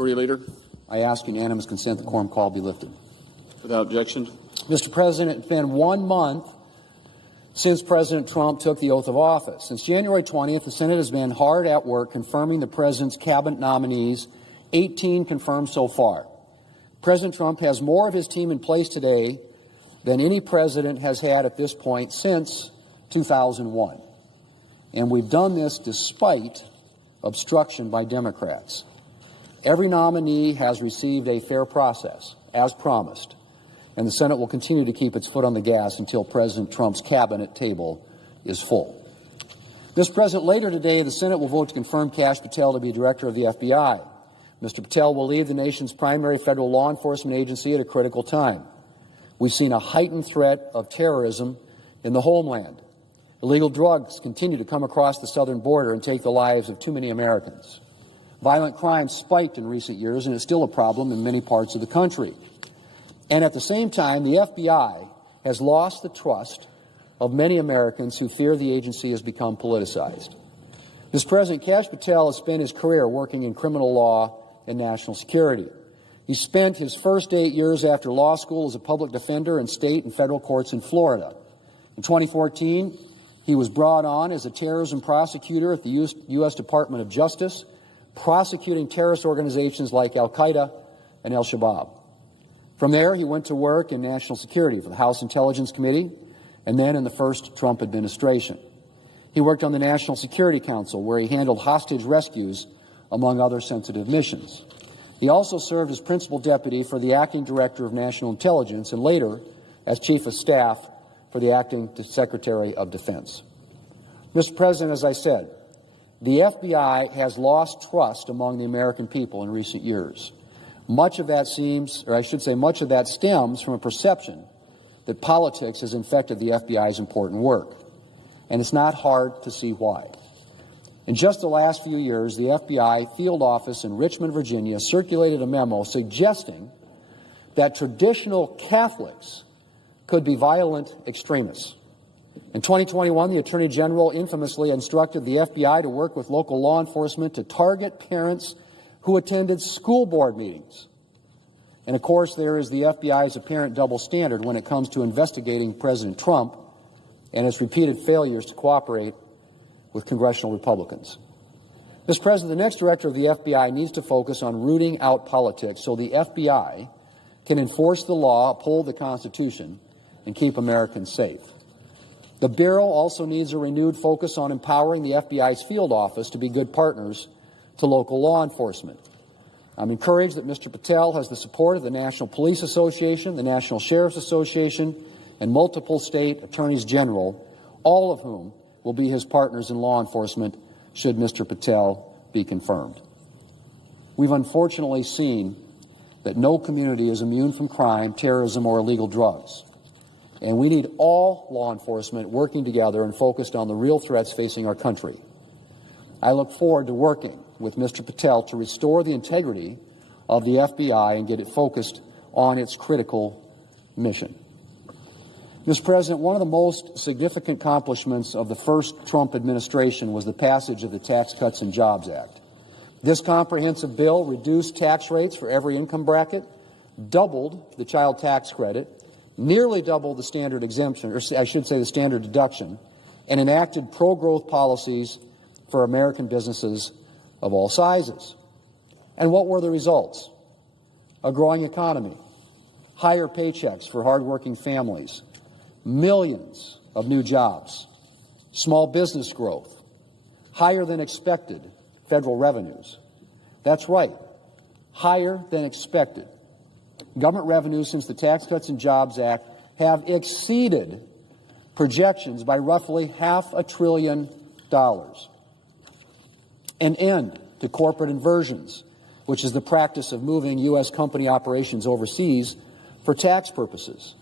Majority Leader. I ask unanimous consent the quorum call be lifted. Without objection. Mr. President, it's been 1 month since President Trump took the oath of office. Since January 20th, the Senate has been hard at work confirming the President's cabinet nominees, 18 confirmed so far. President Trump has more of his team in place today than any president has had at this point since 2001. And we've done this despite obstruction by Democrats. Every nominee has received a fair process, as promised, and the Senate will continue to keep its foot on the gas until President Trump's cabinet table is full. Mr. President, later today, the Senate will vote to confirm Kash Patel to be director of the FBI. Mr. Patel will lead the nation's primary federal law enforcement agency at a critical time. We've seen a heightened threat of terrorism in the homeland. Illegal drugs continue to come across the southern border and take the lives of too many Americans. Violent crime spiked in recent years, and it's still a problem in many parts of the country. And at the same time, the FBI has lost the trust of many Americans who fear the agency has become politicized. Mr. President, Kash Patel has spent his career working in criminal law and national security. He spent his first 8 years after law school as a public defender in state and federal courts in Florida. In 2014, he was brought on as a terrorism prosecutor at the U.S. Department of Justice, prosecuting terrorist organizations like Al-Qaeda and Al-Shabaab. From there, he went to work in national security for the House Intelligence Committee and then in the first Trump administration. He worked on the National Security Council, where he handled hostage rescues, among other sensitive missions. He also served as principal deputy for the acting director of national intelligence and later as chief of staff for the acting Secretary of Defense. Mr. President, as I said, the FBI has lost trust among the American people in recent years. Much of that stems from a perception that politics has infected the FBI's important work. And it's not hard to see why. In just the last few years, the FBI field office in Richmond, Virginia, circulated a memo suggesting that traditional Catholics could be violent extremists. In 2021, the Attorney General infamously instructed the FBI to work with local law enforcement to target parents who attended school board meetings. And of course, there is the FBI's apparent double standard when it comes to investigating President Trump and its repeated failures to cooperate with congressional Republicans. Mr. President, the next director of the FBI needs to focus on rooting out politics so the FBI can enforce the law, uphold the Constitution, and keep Americans safe. The Bureau also needs a renewed focus on empowering the FBI's field office to be good partners to local law enforcement. I'm encouraged that Mr. Patel has the support of the National Police Association, the National Sheriff's Association, and multiple state attorneys general, all of whom will be his partners in law enforcement should Mr. Patel be confirmed. We've unfortunately seen that no community is immune from crime, terrorism, or illegal drugs. And we need all law enforcement working together and focused on the real threats facing our country. I look forward to working with Mr. Patel to restore the integrity of the FBI and get it focused on its critical mission. Mr. President, one of the most significant accomplishments of the first Trump administration was the passage of the Tax Cuts and Jobs Act. This comprehensive bill reduced tax rates for every income bracket, doubled the child tax credit, nearly doubled the standard exemption, or I should say the standard deduction, and enacted pro-growth policies for American businesses of all sizes. And what were the results? A growing economy, higher paychecks for hardworking families, millions of new jobs, small business growth, higher than expected federal revenues. That's right, higher than expected. Government revenues since the Tax Cuts and Jobs Act have exceeded projections by roughly $500 billion. An end to corporate inversions, which is the practice of moving U.S. company operations overseas for tax purposes.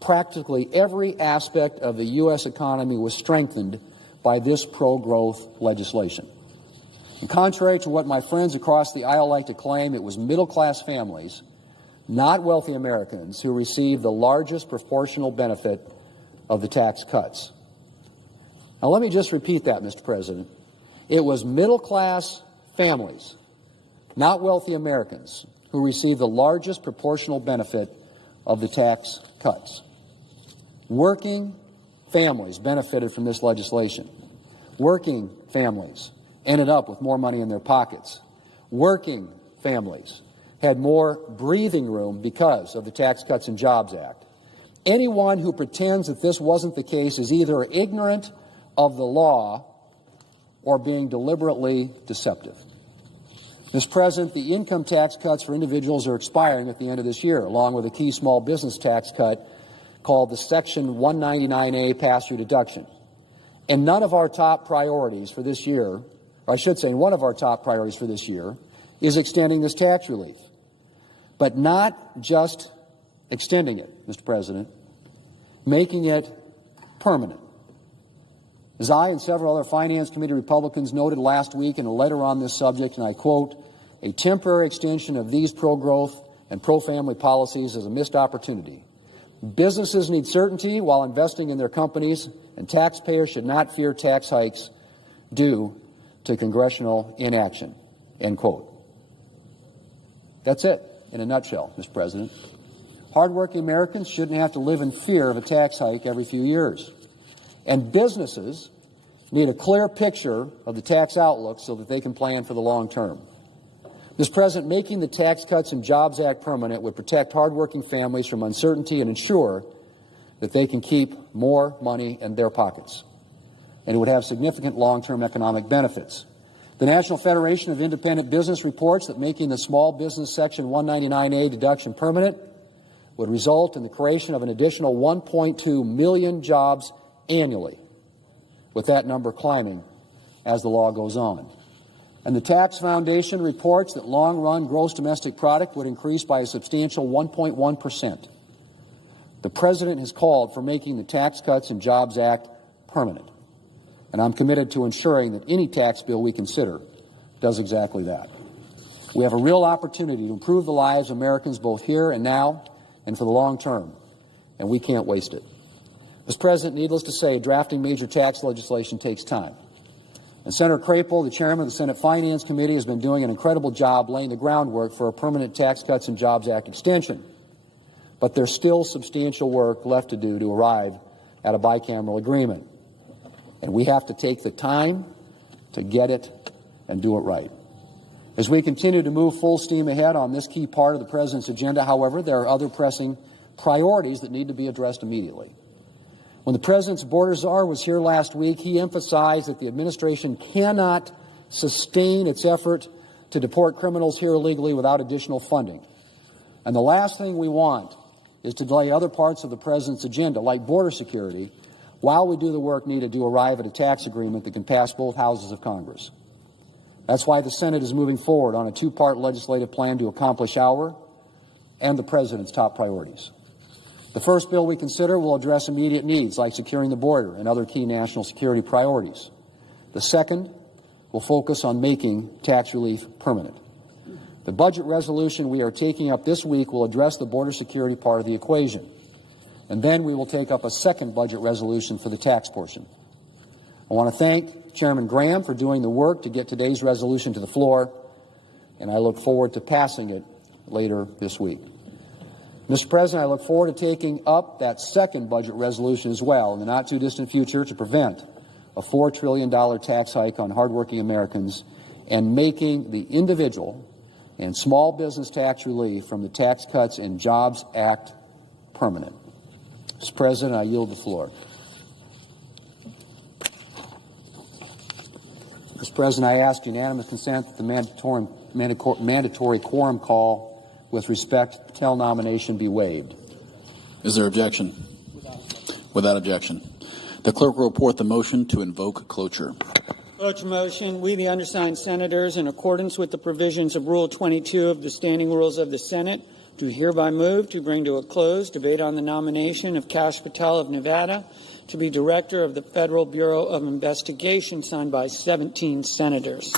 Practically every aspect of the U.S. economy was strengthened by this pro-growth legislation. And contrary to what my friends across the aisle like to claim, it was middle-class families, not wealthy Americans, who received the largest proportional benefit of the tax cuts. Now, let me just repeat that, Mr. President. It was middle-class families, not wealthy Americans, who receive the largest proportional benefit of the tax cuts. Working families benefited from this legislation. Working families ended up with more money in their pockets. Working families had more breathing room because of the Tax Cuts and Jobs Act. Anyone who pretends that this wasn't the case is either ignorant of the law or being deliberately deceptive. Mr. President, the income tax cuts for individuals are expiring at the end of this year, along with a key small business tax cut called the Section 199A pass-through deduction. And none of our top priorities for this year, or I should say one of our top priorities for this year, is extending this tax relief. But not just extending it, Mr. President, making it permanent. As I and several other Finance Committee Republicans noted last week in a letter on this subject, and I quote, "A temporary extension of these pro-growth and pro-family policies is a missed opportunity. Businesses need certainty while investing in their companies, and taxpayers should not fear tax hikes due to congressional inaction," end quote. That's it in a nutshell, Mr. President. Hardworking Americans shouldn't have to live in fear of a tax hike every few years. And businesses need a clear picture of the tax outlook so that they can plan for the long term. Mr. President, making the Tax Cuts and Jobs Act permanent would protect hardworking families from uncertainty and ensure that they can keep more money in their pockets. And it would have significant long-term economic benefits. The National Federation of Independent Business reports that making the small business Section 199A deduction permanent would result in the creation of an additional 1.2 million jobs annually, with that number climbing as the law goes on. And the Tax Foundation reports that long-run gross domestic product would increase by a substantial 1.1%. The President has called for making the Tax Cuts and Jobs Act permanent, and I'm committed to ensuring that any tax bill we consider does exactly that. We have a real opportunity to improve the lives of Americans both here and now and for the long term, and we can't waste it. Mr. President, needless to say, drafting major tax legislation takes time. And Senator Crapel, the chairman of the Senate Finance Committee, has been doing an incredible job laying the groundwork for a permanent Tax Cuts and Jobs Act extension. But there's still substantial work left to do to arrive at a bicameral agreement. And we have to take the time to get it and do it right. As we continue to move full steam ahead on this key part of the President's agenda, however, there are other pressing priorities that need to be addressed immediately. When the President's border czar was here last week, he emphasized that the administration cannot sustain its effort to deport criminals here illegally without additional funding. And the last thing we want is to delay other parts of the President's agenda, like border security, while we do the work needed to arrive at a tax agreement that can pass both houses of Congress. That's why the Senate is moving forward on a two-part legislative plan to accomplish our and the President's top priorities. The first bill we consider will address immediate needs like securing the border and other key national security priorities. The second will focus on making tax relief permanent. The budget resolution we are taking up this week will address the border security part of the equation. And then we will take up a second budget resolution for the tax portion. I want to thank Chairman Graham for doing the work to get today's resolution to the floor, and I look forward to passing it later this week. Mr. President, I look forward to taking up that second budget resolution as well in the not-too-distant future to prevent a $4 trillion tax hike on hardworking Americans and making the individual and small business tax relief from the Tax Cuts and Jobs Act permanent. Mr. President, I yield the floor. Mr. President, I ask unanimous consent that the mandatory quorum call with respect to Patel nomination be waived. Is there objection? Without objection. The clerk will report the motion to invoke cloture. Cloture motion. We, the undersigned senators, in accordance with the provisions of Rule 22 of the Standing Rules of the Senate, do hereby move to bring to a close debate on the nomination of Kash Patel of Nevada to be director of the Federal Bureau of Investigation, signed by 17 senators.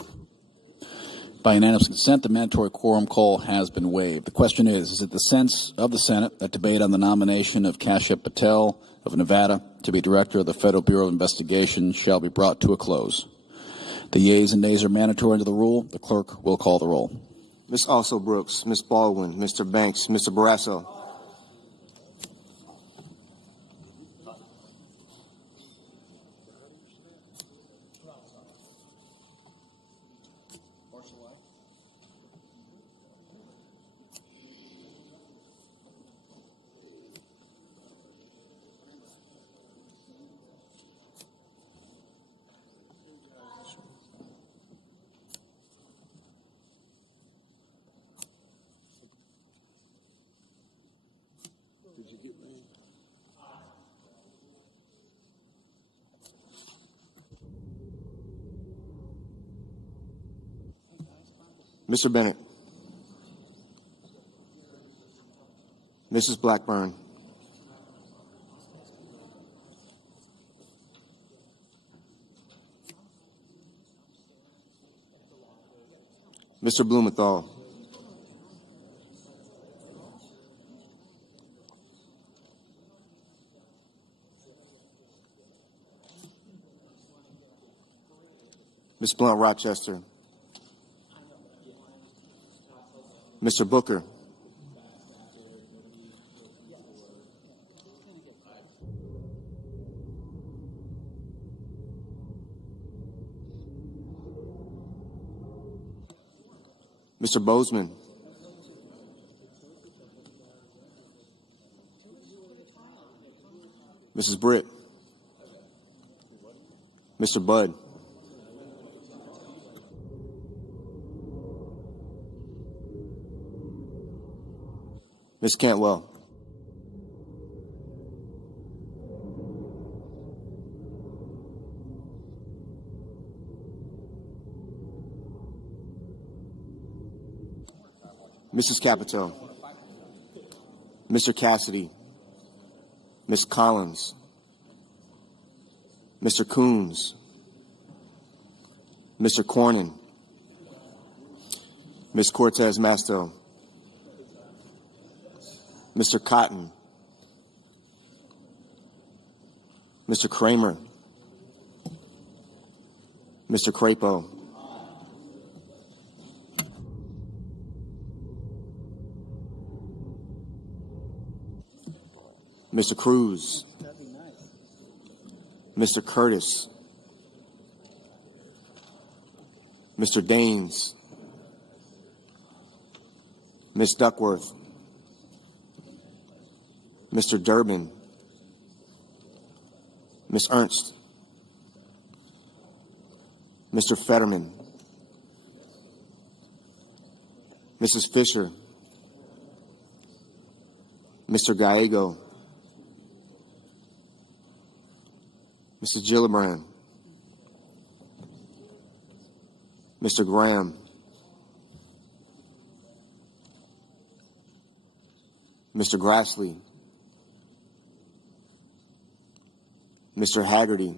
By unanimous consent, the mandatory quorum call has been waived. The question is it the sense of the Senate that debate on the nomination of Kash Patel of Nevada to be director of the Federal Bureau of Investigation shall be brought to a close? The yeas and nays are mandatory under the rule. The clerk will call the roll. Ms. Also Brooks, Ms. Baldwin, Mr. Banks, Mr. Barrasso. Mr. Bennett. Mrs. Blackburn. Mr. Blumenthal. Ms. Blunt Rochester. Mr. Booker. Mr. Bozeman. Mrs. Britt. Mr. Budd. Ms. Cantwell. Mrs. Capito. Mr. Cassidy. Ms. Collins. Mr. Coons. Mr. Cornyn. Ms. Cortez Masto. Mr. Cotton. Mr. Kramer. Mr. Crapo. Mr. Cruz. Mr. Curtis. Mr. Daines. Ms. Duckworth. Mr. Durbin. Ms. Ernst. Mr. Fetterman. Mrs. Fisher. Mr. Gallego. Mr. Gillibrand. Mr. Graham. Mr. Grassley. Mr. Haggerty.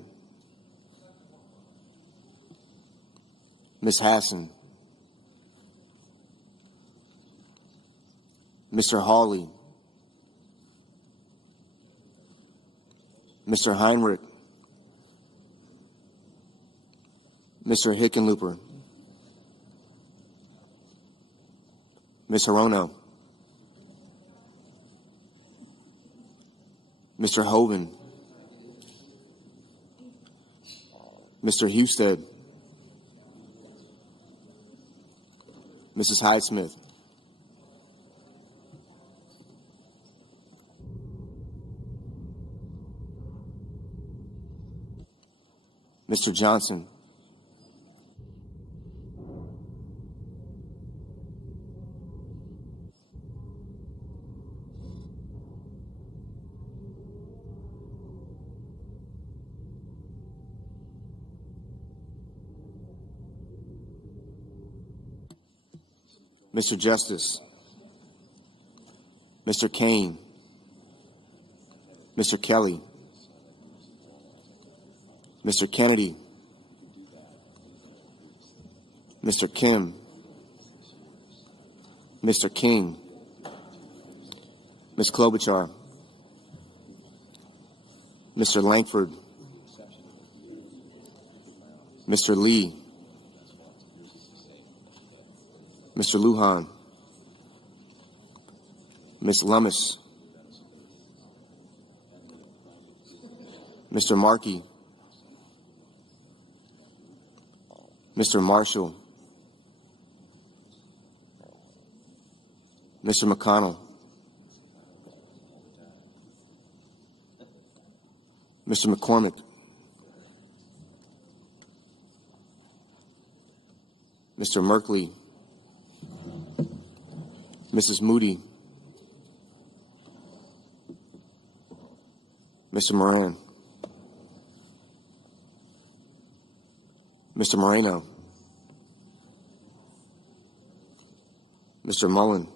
Ms. Hassan. Mr. Hawley. Mr. Heinrich. Mr. Hickenlooper. Ms. Hirono. Mr. Hoven. Mr. Husted. Mrs. Highsmith. Mr. Johnson. Mr. Justice. Mr. Kane. Mr. Kelly. Mr. Kennedy. Mr. Kim. Mr. King. Ms. Klobuchar. Mr. Langford. Mr. Lee. Mr. Lujan, Ms. Lummis, Mr. Markey, Mr. Marshall, Mr. McConnell, Mr. McCormick, Mr. Merkley, Mrs. Moody, Mr. Moran, Mr. Moreno, Mr. Mullen,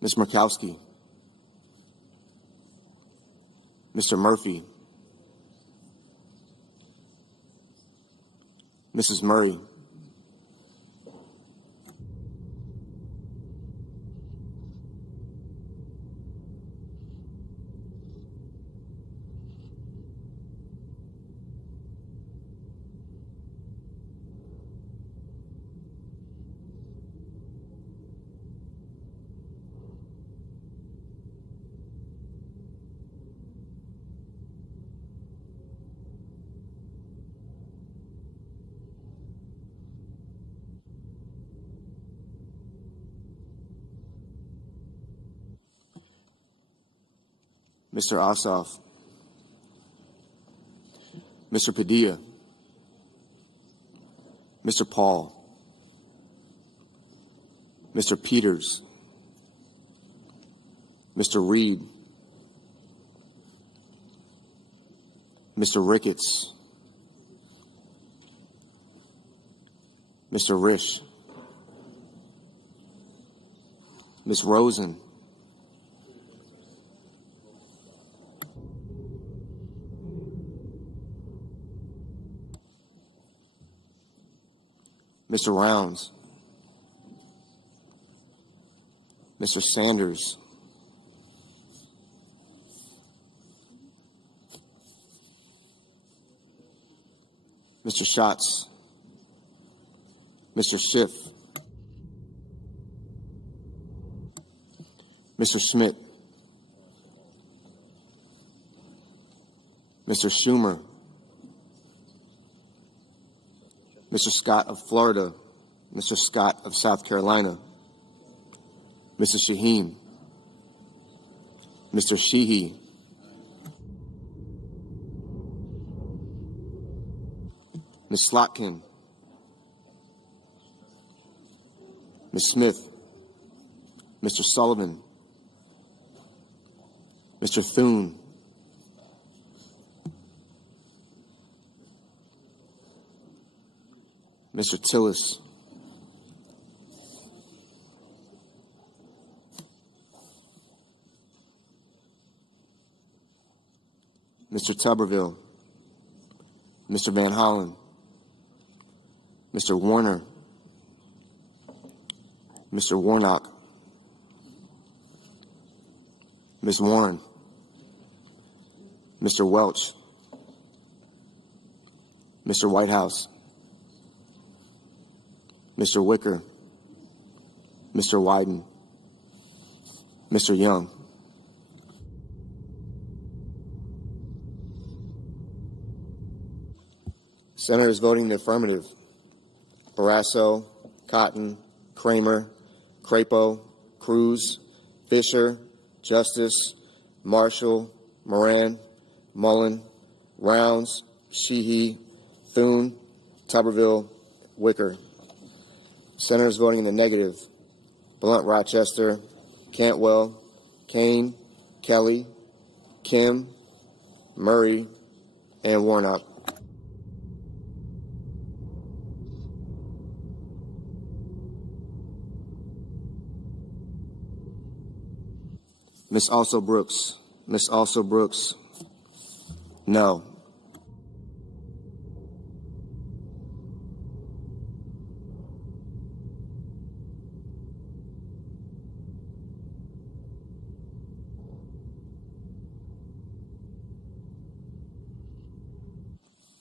Ms. Murkowski, Mr. Murphy, Mrs. Murray, Mr. Ossoff, Mr. Padilla, Mr. Paul, Mr. Peters, Mr. Reed, Mr. Ricketts, Mr. Risch, Ms. Rosen, Mr. Rounds, Mr. Sanders, Mr. Schatz, Mr. Schiff, Mr. Schmidt, Mr. Schumer, Mr. Scott of Florida, Mr. Scott of South Carolina, Mr. Shaheen, Mr. Sheehy, Ms. Slotkin, Ms. Smith, Mr. Sullivan, Mr. Thune, Mr. Tillis, Mr. Tuberville, Mr. Van Hollen, Mr. Warner, Mr. Warnock, Ms. Warren, Mr. Welch, Mr. Whitehouse, Mr. Wicker, Mr. Wyden, Mr. Young. Senators voting in the affirmative: Barrasso, Cotton, Kramer, Crapo, Cruz, Fisher, Justice, Marshall, Moran, Mullen, Rounds, Sheehy, Thune, Tuberville, Wicker. Senators voting in the negative: Blunt, Rochester, Cantwell, Kane, Kelly, Kim, Murray, and Warnock. Ms. Also Brooks. Ms. Also Brooks. No.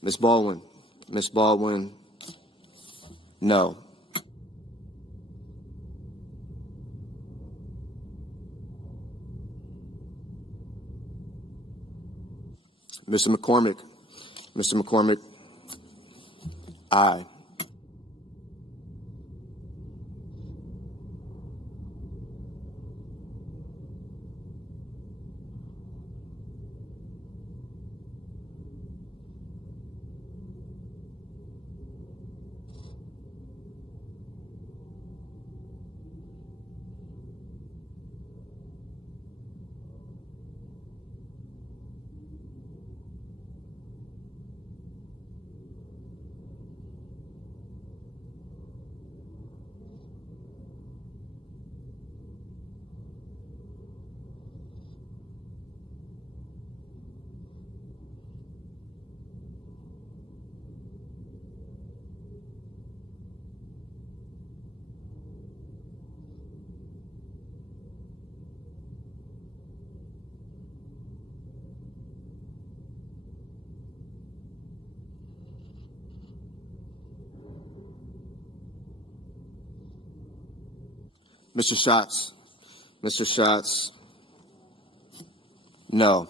Ms. Baldwin. Ms. Baldwin. No. Mr. McCormick. Mr. McCormick, aye. Mr. Schatz. Mr. Schatz, no.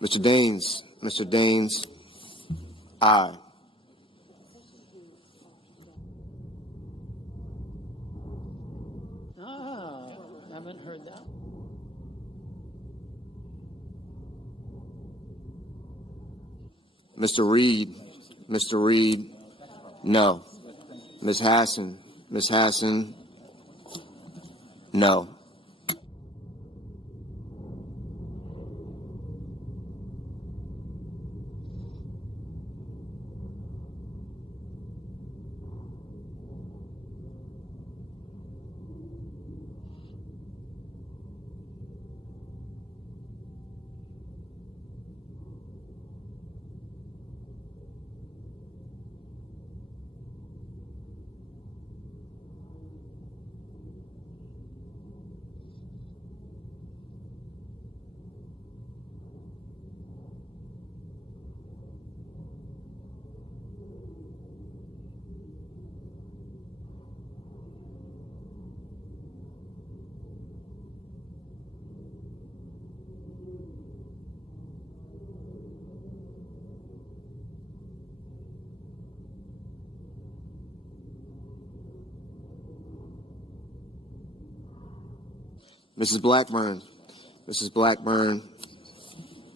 Mr. Daines. Mr. Daines, aye. Haven't heard that. Mr. Reed. Mr. Reed, no. Ms. Hassan. Ms. Hassan, no. Mrs. Blackburn. Mrs. Blackburn,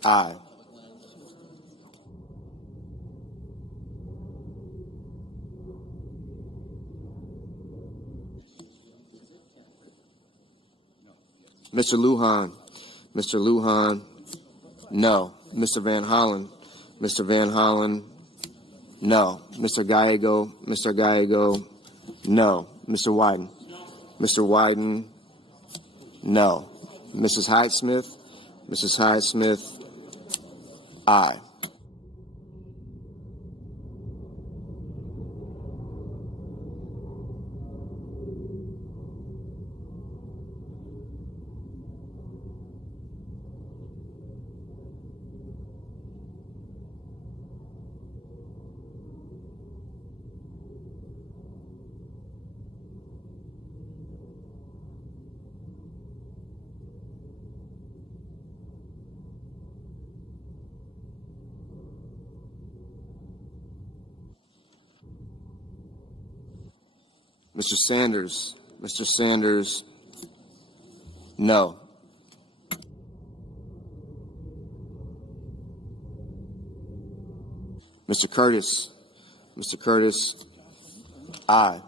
aye. Mr. Lujan. Mr. Lujan, no. Mr. Van Hollen. Mr. Van Hollen, no. Mr. Gallego. Mr. Gallego, no. Mr. Wyden. Mr. Wyden, no. Mrs. Hyde-Smith. Mrs. Hyde-Smith, aye. Mr. Sanders. Mr. Sanders, no. Mr. Curtis. Mr. Curtis, aye.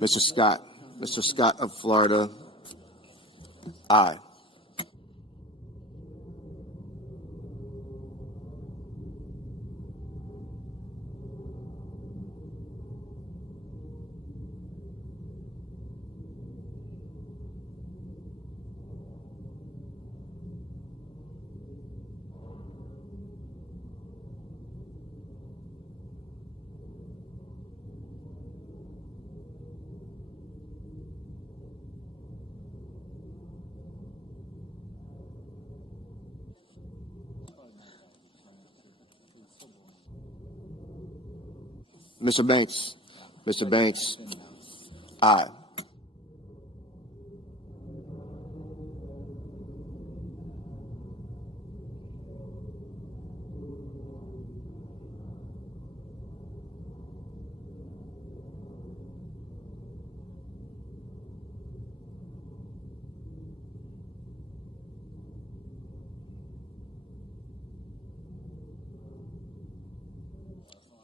Mr. Scott. Mr. Scott of Florida, aye. Mr. Banks. Mr. Banks. Aye.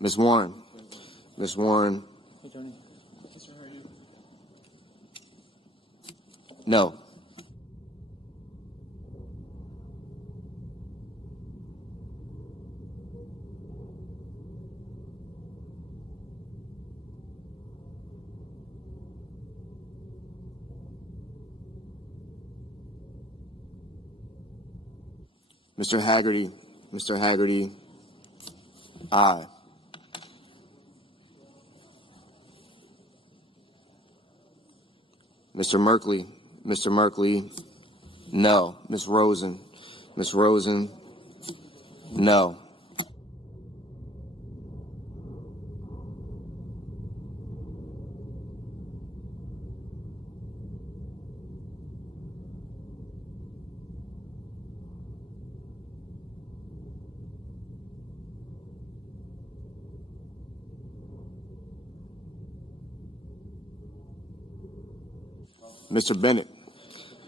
Ms. Warren. Ms. Warren. No. Mr. Haggerty. Mr. Haggerty. Aye. Mr. Merkley. Mr. Merkley. No. Ms. Rosen. Ms. Rosen. No. Mr. Bennett.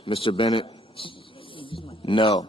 Mr. Bennett. No.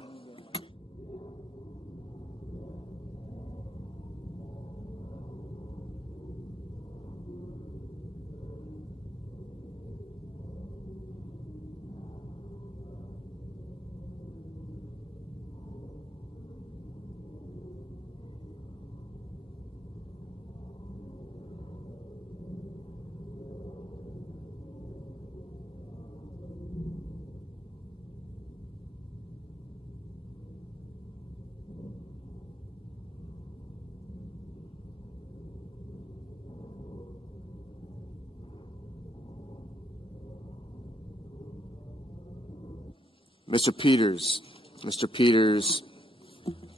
Mr. Peters. Mr. Peters.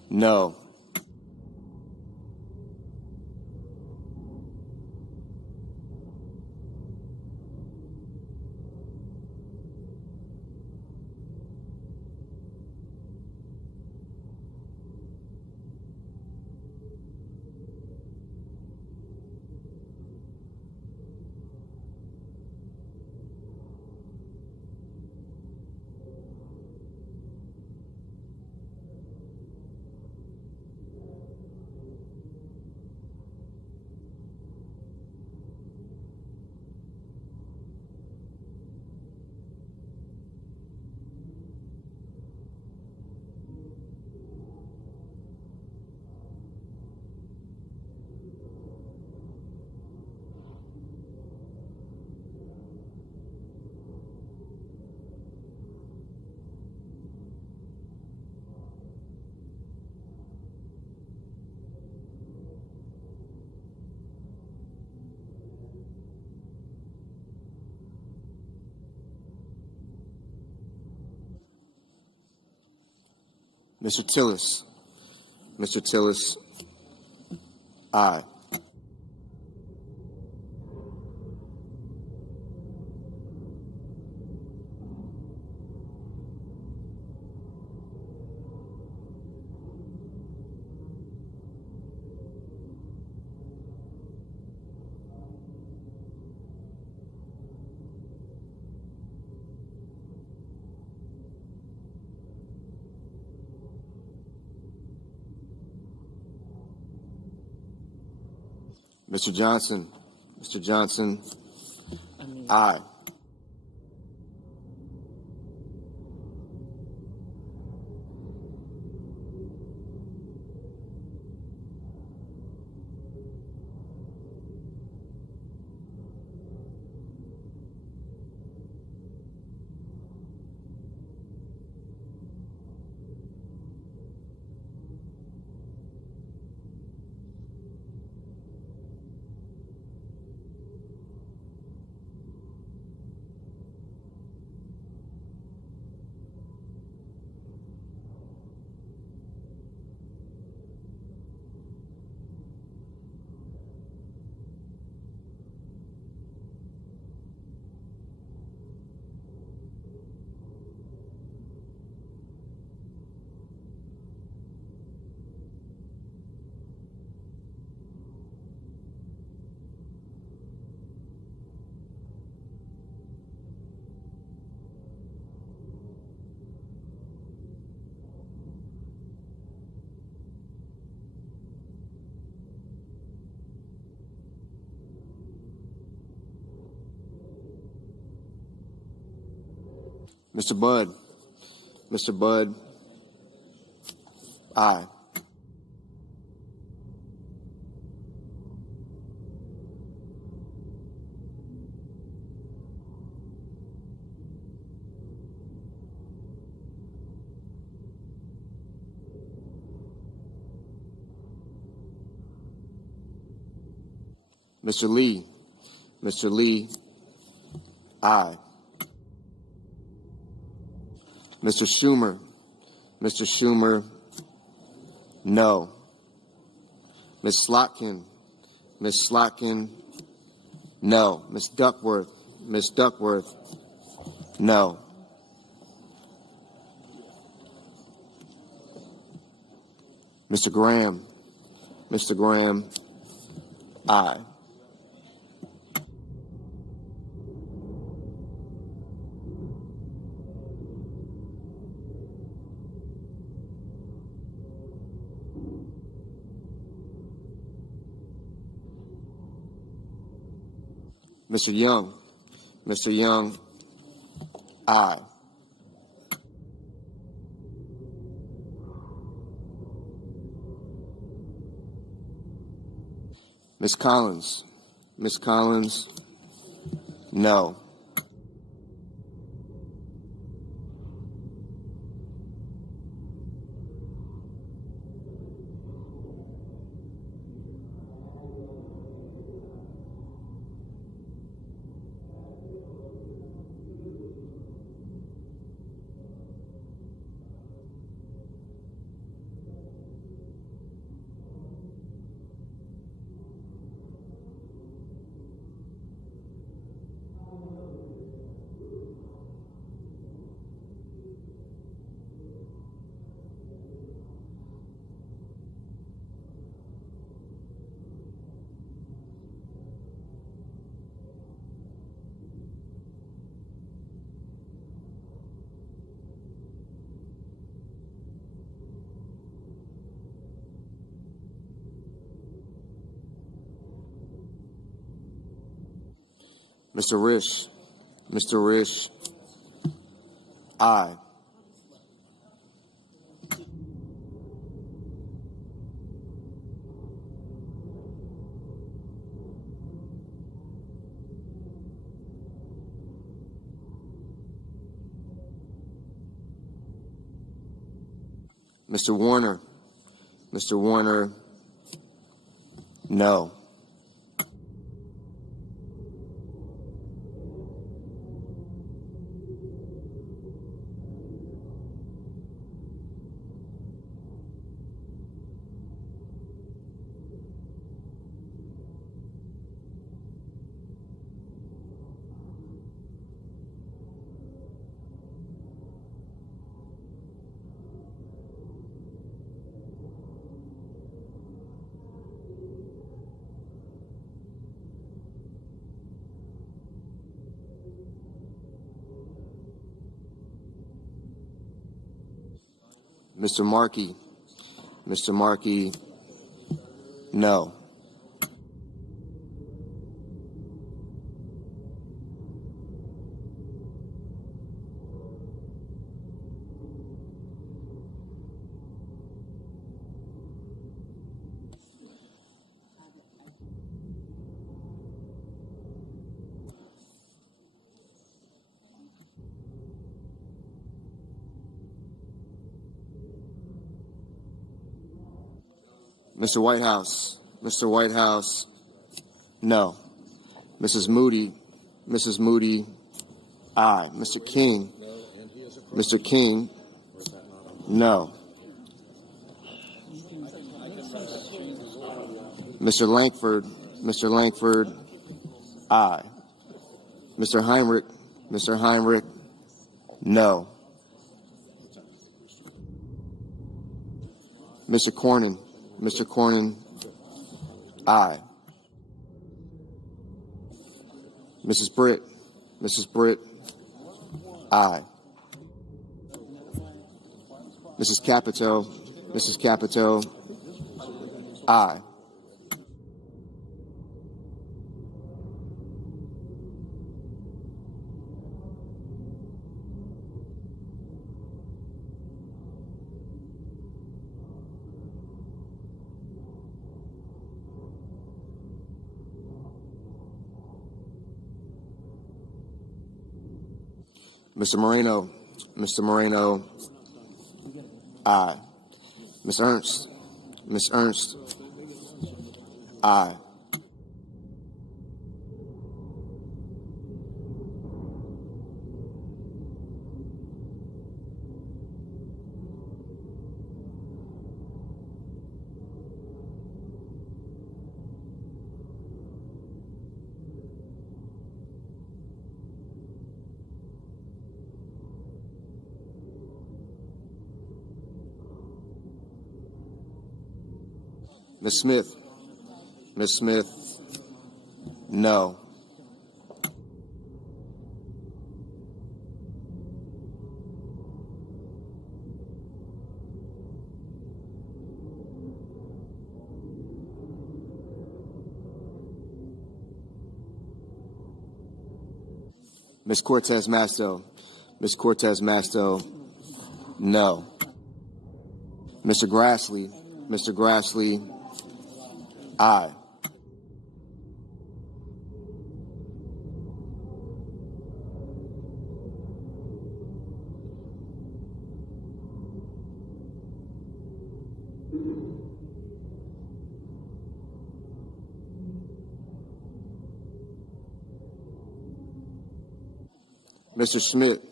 No. Mr. Tillis. Mr. Tillis. Aye. Mr. Johnson. Mr. Johnson. Aye. Mr. Budd. Mr. Budd. Aye. Mr. Lee. Mr. Lee. Aye. Mr. Schumer. Mr. Schumer. No. Ms. Slotkin. Ms. Slotkin. No. Ms. Duckworth. Ms. Duckworth. No. Mr. Graham. Mr. Graham. Aye. Mr. Young. Mr. Young. Aye. Ms. Collins. Ms. Collins. No. Mr. Risch. Mr. Risch. Aye. Mr. Warner. Mr. Warner. No. Mr. Markey. Mr. Markey. No. Mr. Whitehouse. Mr. Whitehouse. No. Mrs. Moody. Mrs. Moody. Aye. Mr. King. Mr. King. No. Mr. Langford. Mr. Langford. Aye. Mr. Heinrich. Mr. Heinrich. No. Mr. Cornyn. Mr. Cornyn. Aye. Mrs. Britt. Mrs. Britt. Aye. Mrs. Capito. Mrs. Capito. Aye. Mr. Moreno. Mr. Moreno. Aye. Ms. Ernst. Ms. Ernst. Aye. Ms. Smith. Ms. Smith. No. Ms. Cortez Masto. Ms. Cortez Masto. No. Mr. Grassley. Mr. Grassley. Aye. Mr. Schmidt.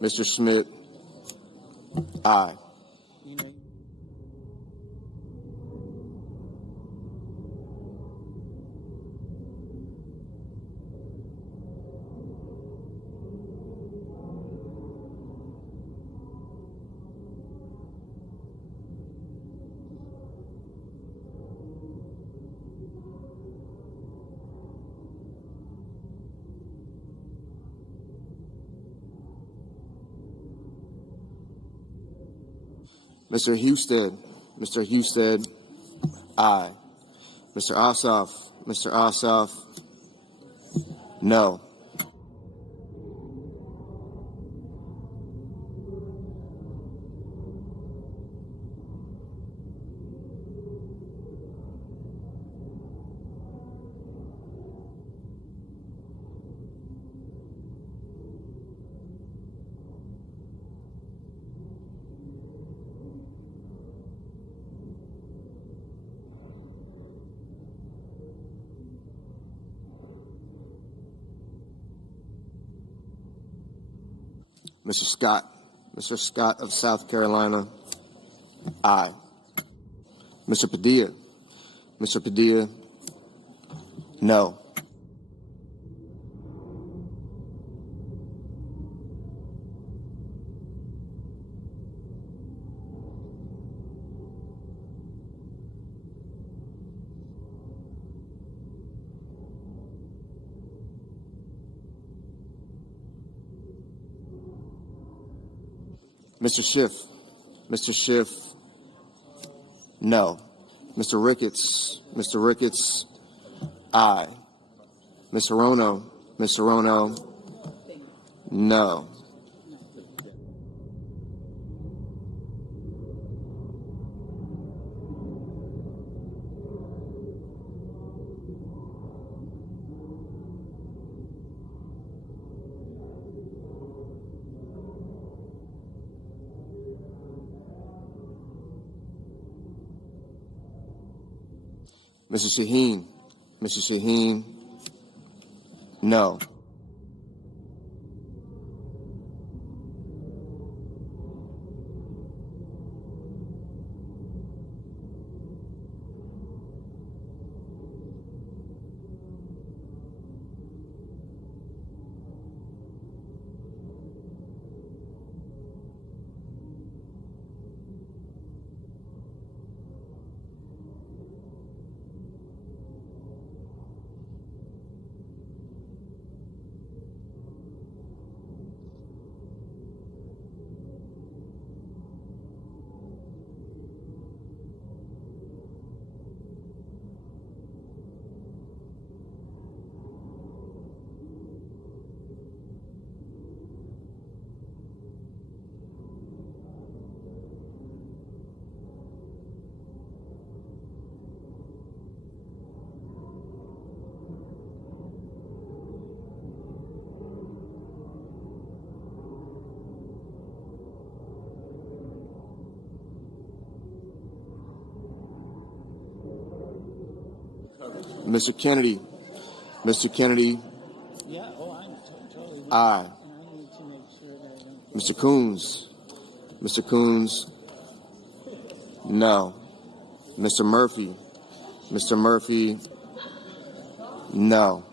Mr. Schmidt. Aye. Mr. Husted. Mr. Husted. Aye. Mr. Ossoff. Mr. Ossoff. No. Mr. Scott. Mr. Scott of South Carolina. Aye. Mr. Padilla. Mr. Padilla. No. Mr. Schiff. Mr. Schiff. No. Mr. Ricketts. Mr. Ricketts. Aye. Ms. Hirono. Ms. Hirono. No. Mr. Shaheen. Mr. Shaheen. No. Mr. Kennedy. Mr. Kennedy. Yeah, oh, I'm totally. Aye. And I need to make sure that I don't. Mr. Coons. Mr. Coons. No. Mr. Murphy. Mr. Murphy. No.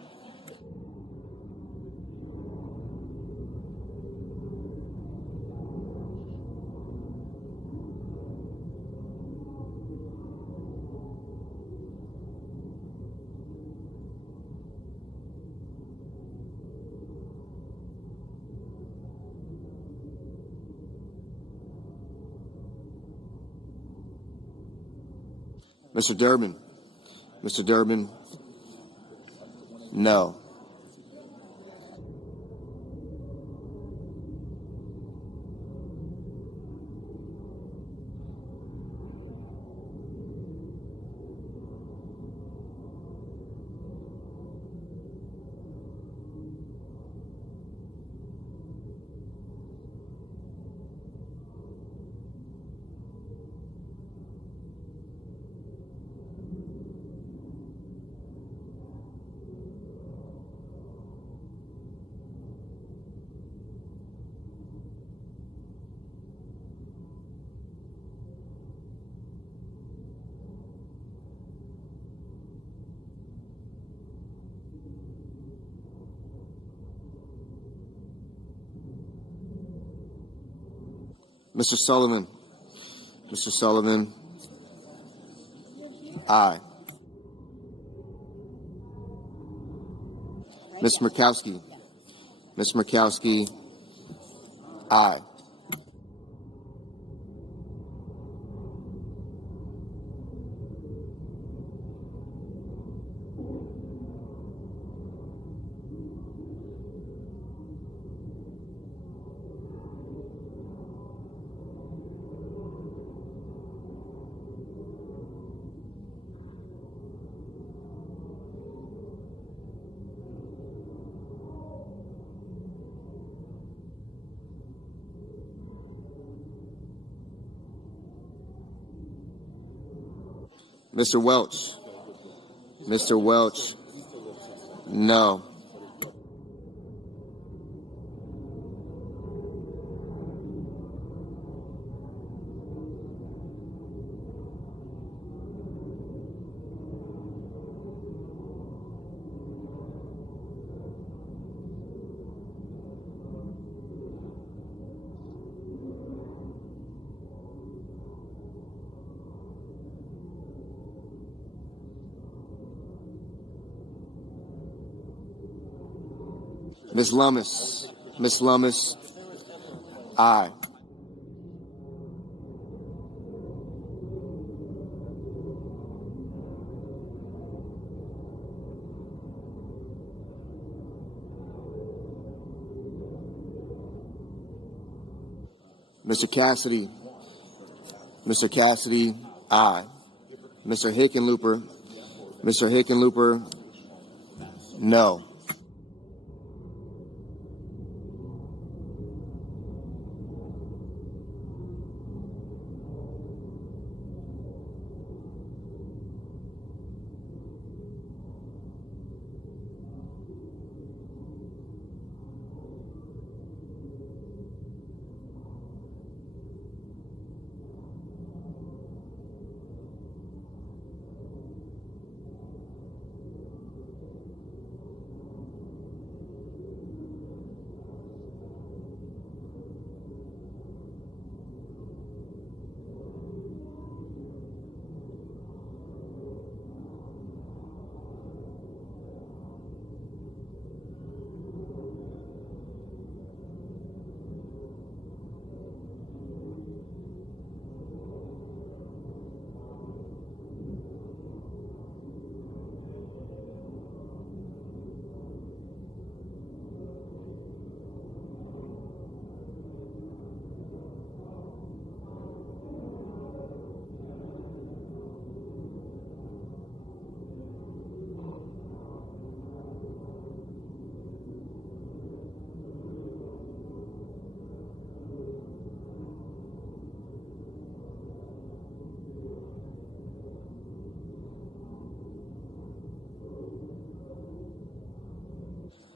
Mr. Durbin. Mr. Durbin. No. Mr. Sullivan. Mr. Sullivan. Aye. Ms. Murkowski. Ms. Murkowski. Aye. Mr. Welch. Mr. Welch. No. Ms. Lummis. Ms. Lummis. Aye. Mr. Cassidy. Mr. Cassidy. Aye. Mr. Hickenlooper. Mr. Hickenlooper. No.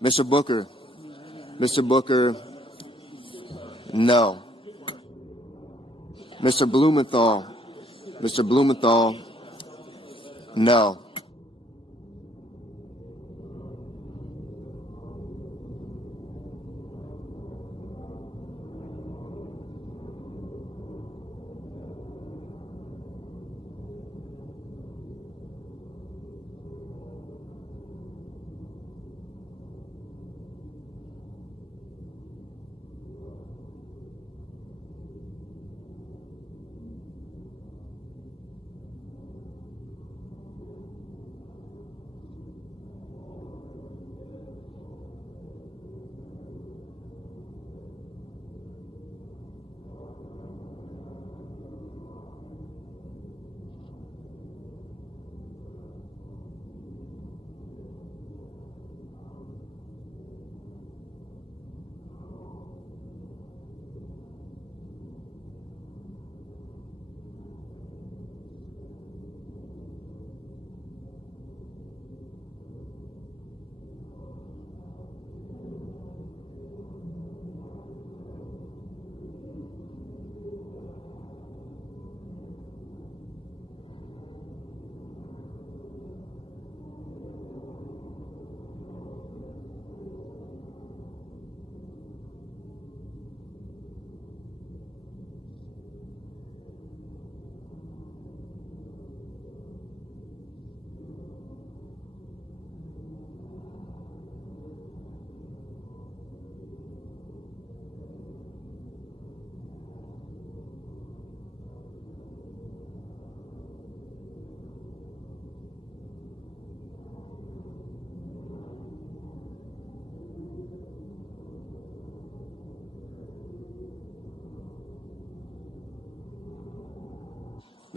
Mr. Booker. Mr. Booker, no. Mr. Blumenthal. Mr. Blumenthal, no.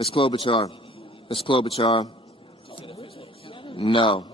Ms. Klobuchar. Ms. Klobuchar, no.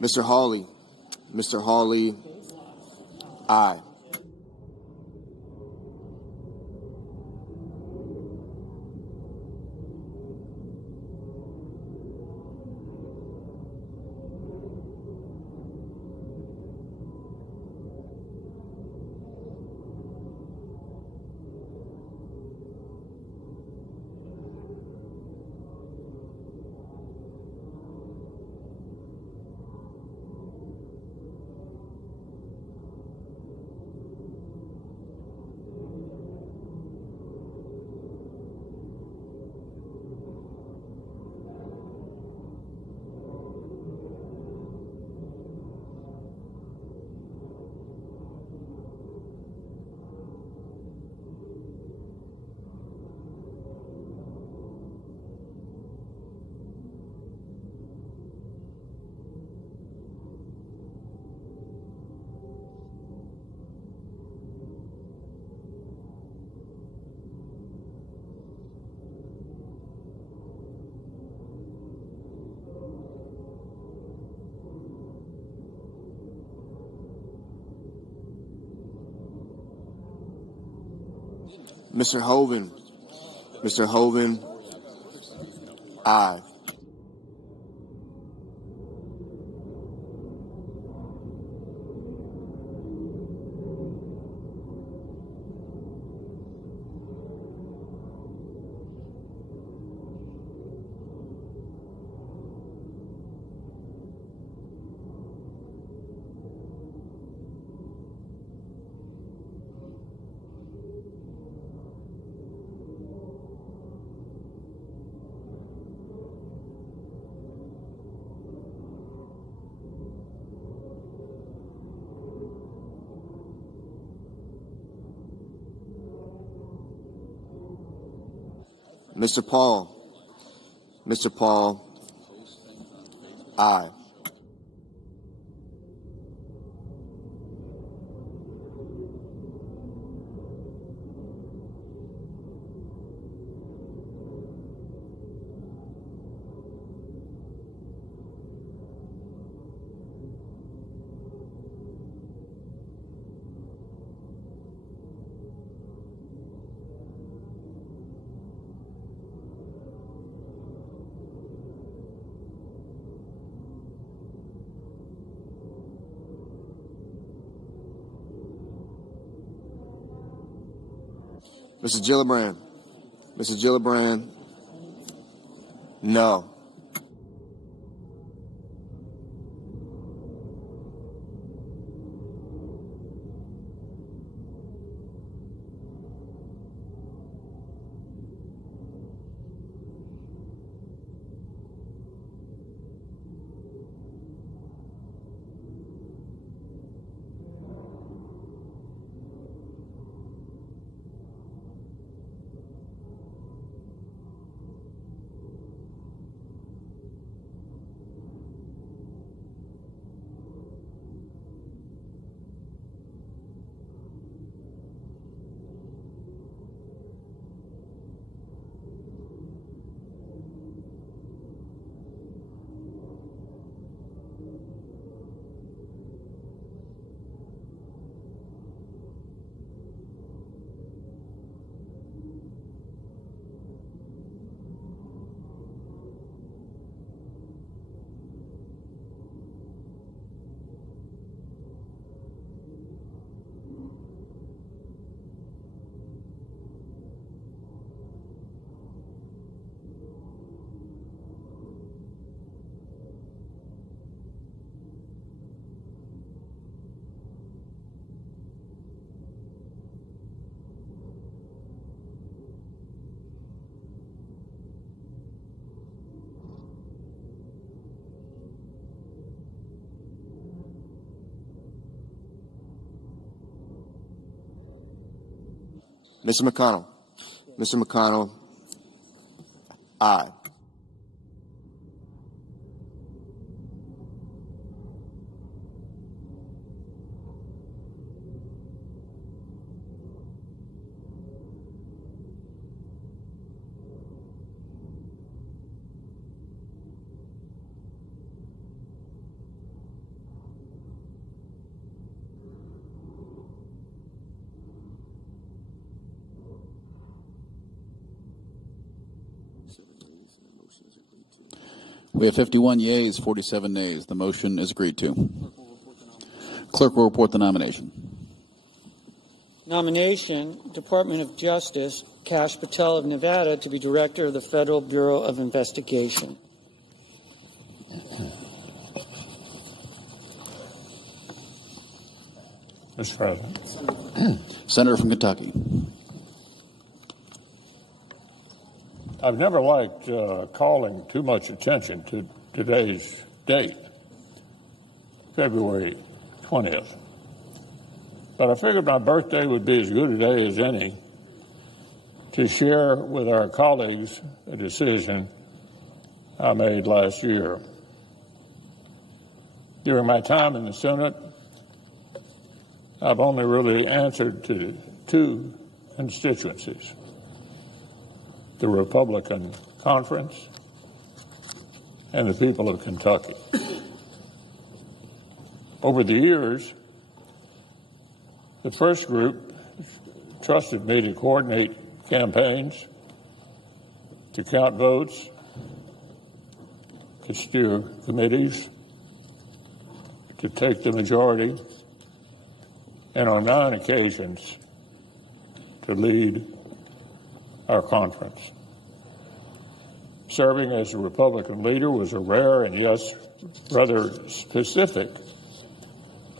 Mr. Hawley. Mr. Hawley, aye. Mr. Hoven. Mr. Hoven, aye. Mr. Paul. Mr. Paul, aye. Mr. Gillibrand. Mr. Gillibrand, no. Mr. McConnell. Mr. McConnell, aye. We have 51 yeas, 47 nays. The motion is agreed to. Clerk will report the nomination. Nomination, Department of Justice, Kash Patel of Nevada to be Director of the Federal Bureau of Investigation. Mr. President. Senator from Kentucky. I've never liked calling too much attention to today's date, February 20th. But I figured my birthday would be as good a day as any to share with our colleagues a decision I made last year. During my time in the Senate, I've only really answered to two constituencies: the Republican Conference and the people of Kentucky. Over the years, the first group trusted me to coordinate campaigns, to count votes, to steer committees, to take the majority, and on 9 occasions to lead our conference. Serving as a Republican leader was a rare and, yes, rather specific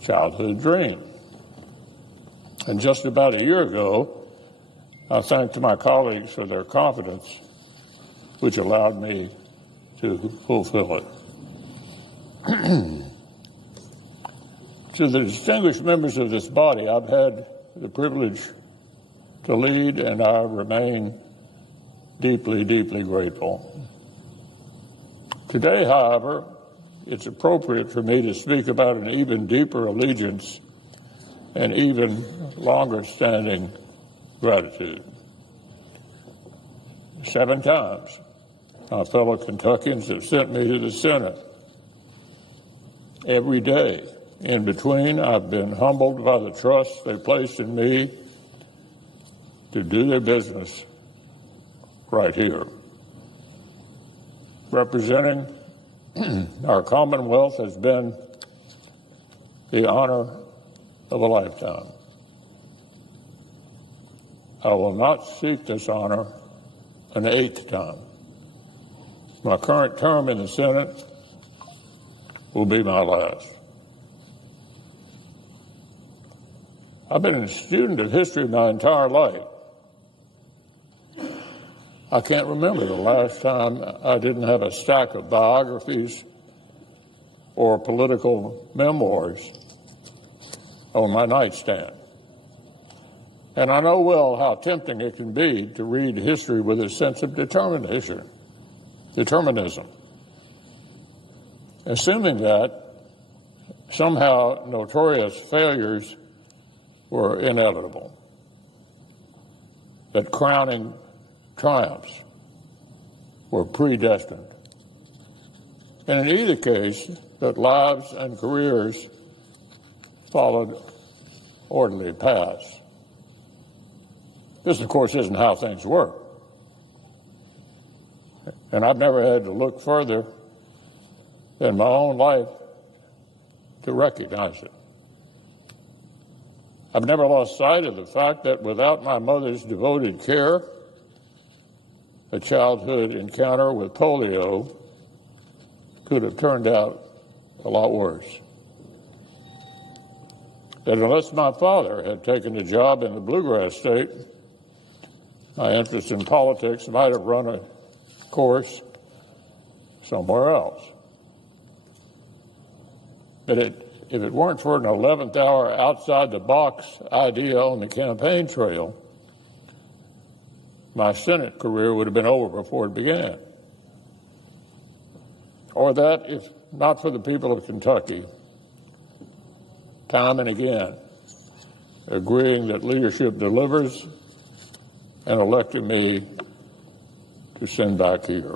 childhood dream. And just about a year ago, I thanked my colleagues for their confidence, which allowed me to fulfill it. To the distinguished members of this body, I've had the privilege to lead, and I remain deeply, deeply grateful. Today, however, it's appropriate for me to speak about an even deeper allegiance and even longer standing gratitude. 7 times, my fellow Kentuckians have sent me to the Senate. Every day in between, I've been humbled by the trust they placed in me to do their business right here. Representing our Commonwealth has been the honor of a lifetime. I will not seek this honor an 8th time. My current term in the Senate will be my last. I've been a student of history my entire life. I can't remember the last time I didn't have a stack of biographies or political memoirs on my nightstand. And I know well how tempting it can be to read history with a sense of determinism, assuming that somehow notorious failures were inevitable, that crowning triumphs were predestined, and in either case, that lives and careers followed orderly paths. This, of course, isn't how things work. And I've never had to look further than my own life to recognize it. I've never lost sight of the fact that without my mother's devoted care, a childhood encounter with polio could have turned out a lot worse. That unless my father had taken a job in the bluegrass state, my interest in politics might have run a course somewhere else. But if it weren't for an 11th hour outside-the-box idea on the campaign trail, my Senate career would have been over before it began. Or that, if not for the people of Kentucky, time and again, agreeing that leadership delivers and electing me to send back here,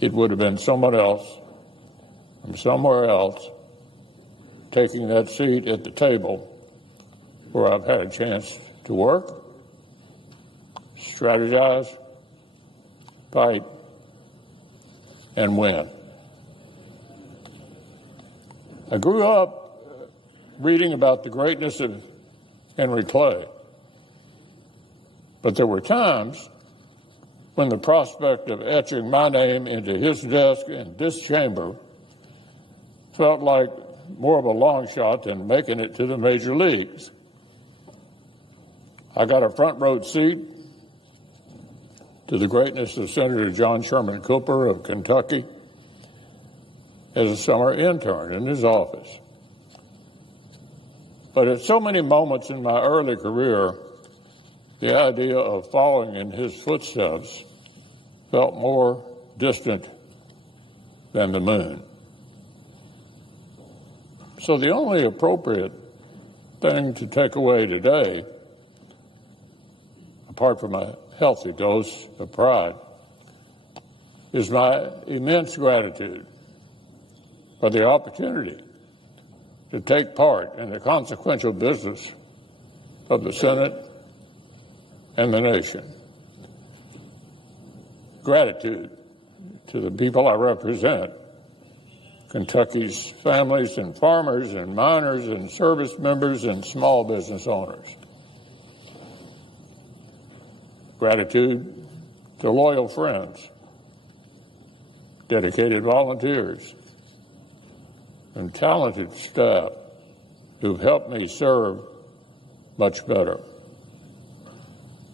it would have been someone else from somewhere else taking that seat at the table where I've had a chance to work, strategize, fight, and win. I grew up reading about the greatness of Henry Clay, but there were times when the prospect of etching my name into his desk in this chamber felt like more of a long shot than making it to the major leagues. I got a front row seat to the greatness of Senator John Sherman Cooper of Kentucky as a summer intern in his office. But at so many moments in my early career, the idea of following in his footsteps felt more distant than the moon. So the only appropriate thing to take away today, apart from a healthy dose of pride, is my immense gratitude for the opportunity to take part in the consequential business of the Senate and the nation. Gratitude to the people I represent, Kentucky's families and farmers and miners and service members and small business owners. Gratitude to loyal friends, dedicated volunteers, and talented staff who've helped me serve much better.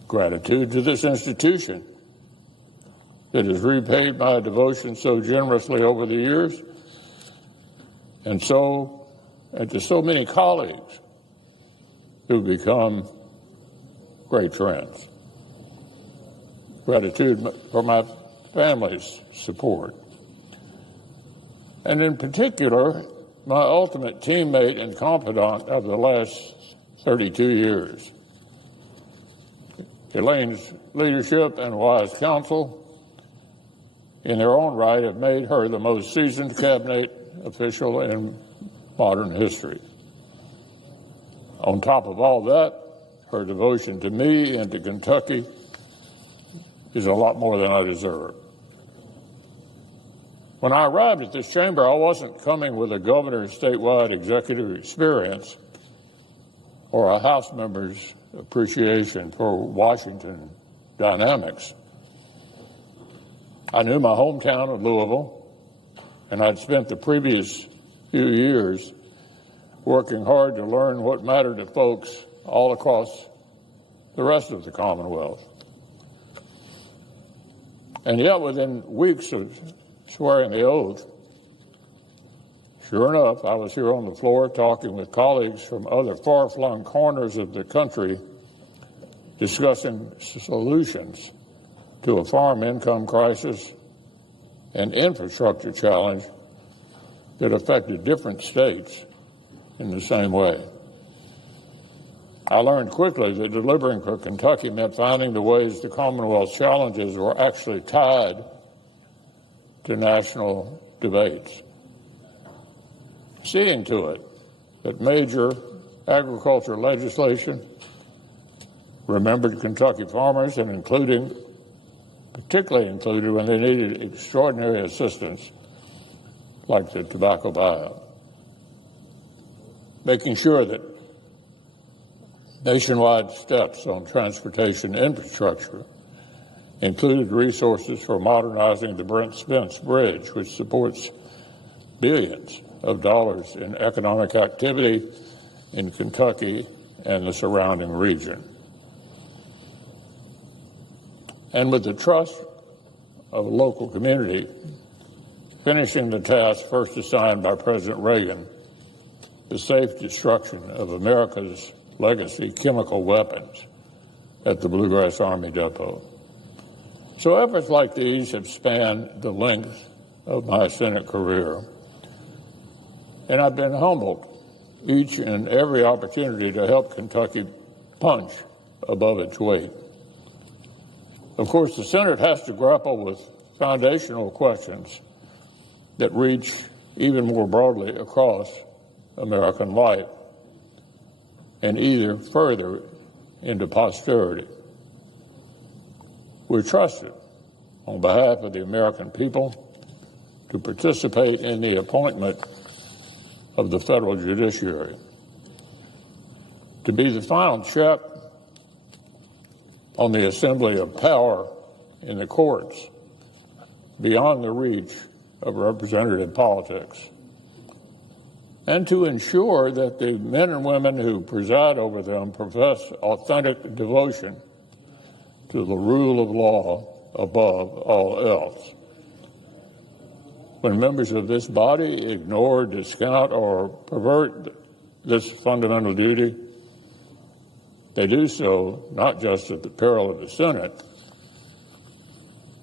Gratitude to this institution that has repaid my devotion so generously over the years, and to so many colleagues who've become great friends. Gratitude for my family's support. And in particular, my ultimate teammate and confidant of the last 32 years. Elaine's leadership and wise counsel in their own right have made her the most seasoned cabinet official in modern history. On top of all that, her devotion to me and to Kentucky is a lot more than I deserve. When I arrived at this chamber, I wasn't coming with a governor's statewide executive experience or a House member's appreciation for Washington dynamics. I knew my hometown of Louisville, and I'd spent the previous few years working hard to learn what mattered to folks all across the rest of the Commonwealth. And yet, within weeks of swearing the oath, sure enough, I was here on the floor talking with colleagues from other far-flung corners of the country, discussing solutions to a farm income crisis and infrastructure challenge that affected different states in the same way. I learned quickly that delivering for Kentucky meant finding the ways the Commonwealth's challenges were actually tied to national debates. Seeing to it that major agriculture legislation remembered Kentucky farmers and particularly included when they needed extraordinary assistance, like the tobacco buyout. Making sure that nationwide steps on transportation infrastructure included resources for modernizing the Brent Spence Bridge, which supports billions of dollars in economic activity in Kentucky and the surrounding region. And with the trust of a local community, finishing the task first assigned by President Reagan, the safe destruction of America's legacy chemical weapons at the Bluegrass Army Depot. So efforts like these have spanned the length of my Senate career, and I've been humbled each and every opportunity to help Kentucky punch above its weight. Of course, the Senate has to grapple with foundational questions that reach even more broadly across American life and either further into posterity. We're trusted on behalf of the American people to participate in the appointment of the federal judiciary, to be the final check on the assembly of power in the courts beyond the reach of representative politics, and to ensure that the men and women who preside over them profess authentic devotion to the rule of law above all else. When members of this body ignore, discount, or pervert this fundamental duty, they do so not just at the peril of the Senate,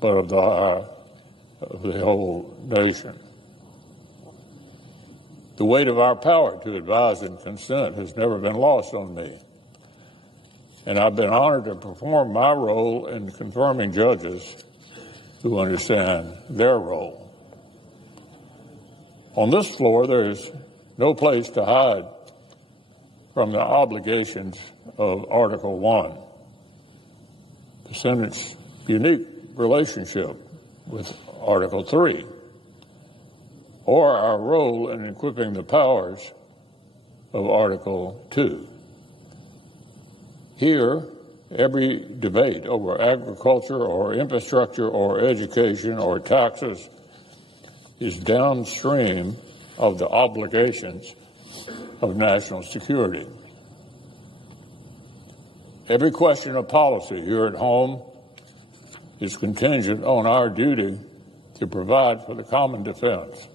but of the whole nation. The weight of our power to advise and consent has never been lost on me, and I've been honored to perform my role in confirming judges who understand their role. On this floor, there is no place to hide from the obligations of Article 1. the Senate's unique relationship with Article 3, or our role in equipping the powers of Article 2. Here, every debate over agriculture or infrastructure or education or taxes is downstream of the obligations of national security. Every question of policy here at home is contingent on our duty to provide for the common defense.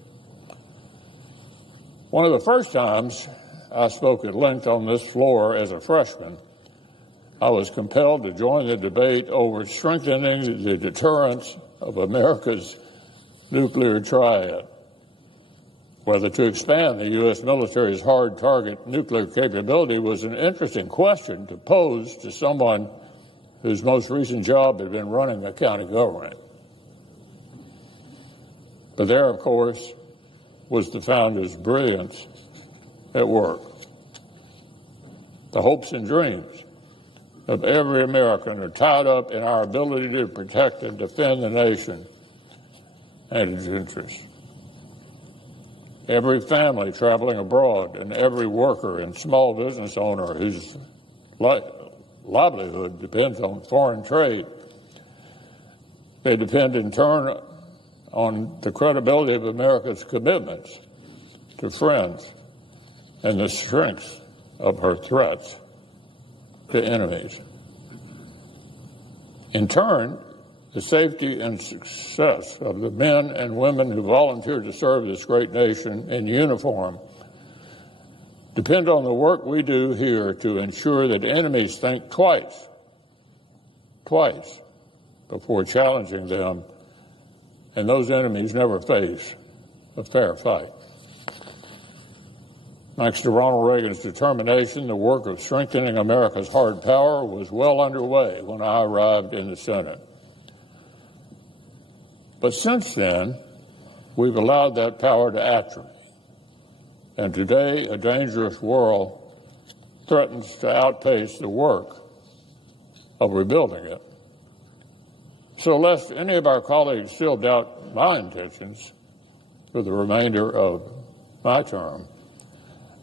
One of the first times I spoke at length on this floor as a freshman, I was compelled to join the debate over strengthening the deterrence of America's nuclear triad. Whether to expand the U.S. military's hard target nuclear capability was an interesting question to pose to someone whose most recent job had been running a county government. But there, of course, was the founder's brilliance at work. The hopes and dreams of every American are tied up in our ability to protect and defend the nation and its interests. Every family traveling abroad and every worker and small business owner whose livelihood depends on foreign trade, they depend in turn on the credibility of America's commitments to friends and the strength of her threats to enemies. In turn, the safety and success of the men and women who volunteer to serve this great nation in uniform depend on the work we do here to ensure that enemies think twice before challenging them, and those enemies never face a fair fight. Thanks to Ronald Reagan's determination, the work of strengthening America's hard power was well underway when I arrived in the Senate. But since then, we've allowed that power to atrophy. And today, a dangerous world threatens to outpace the work of rebuilding it. So lest any of our colleagues still doubt my intentions for the remainder of my term,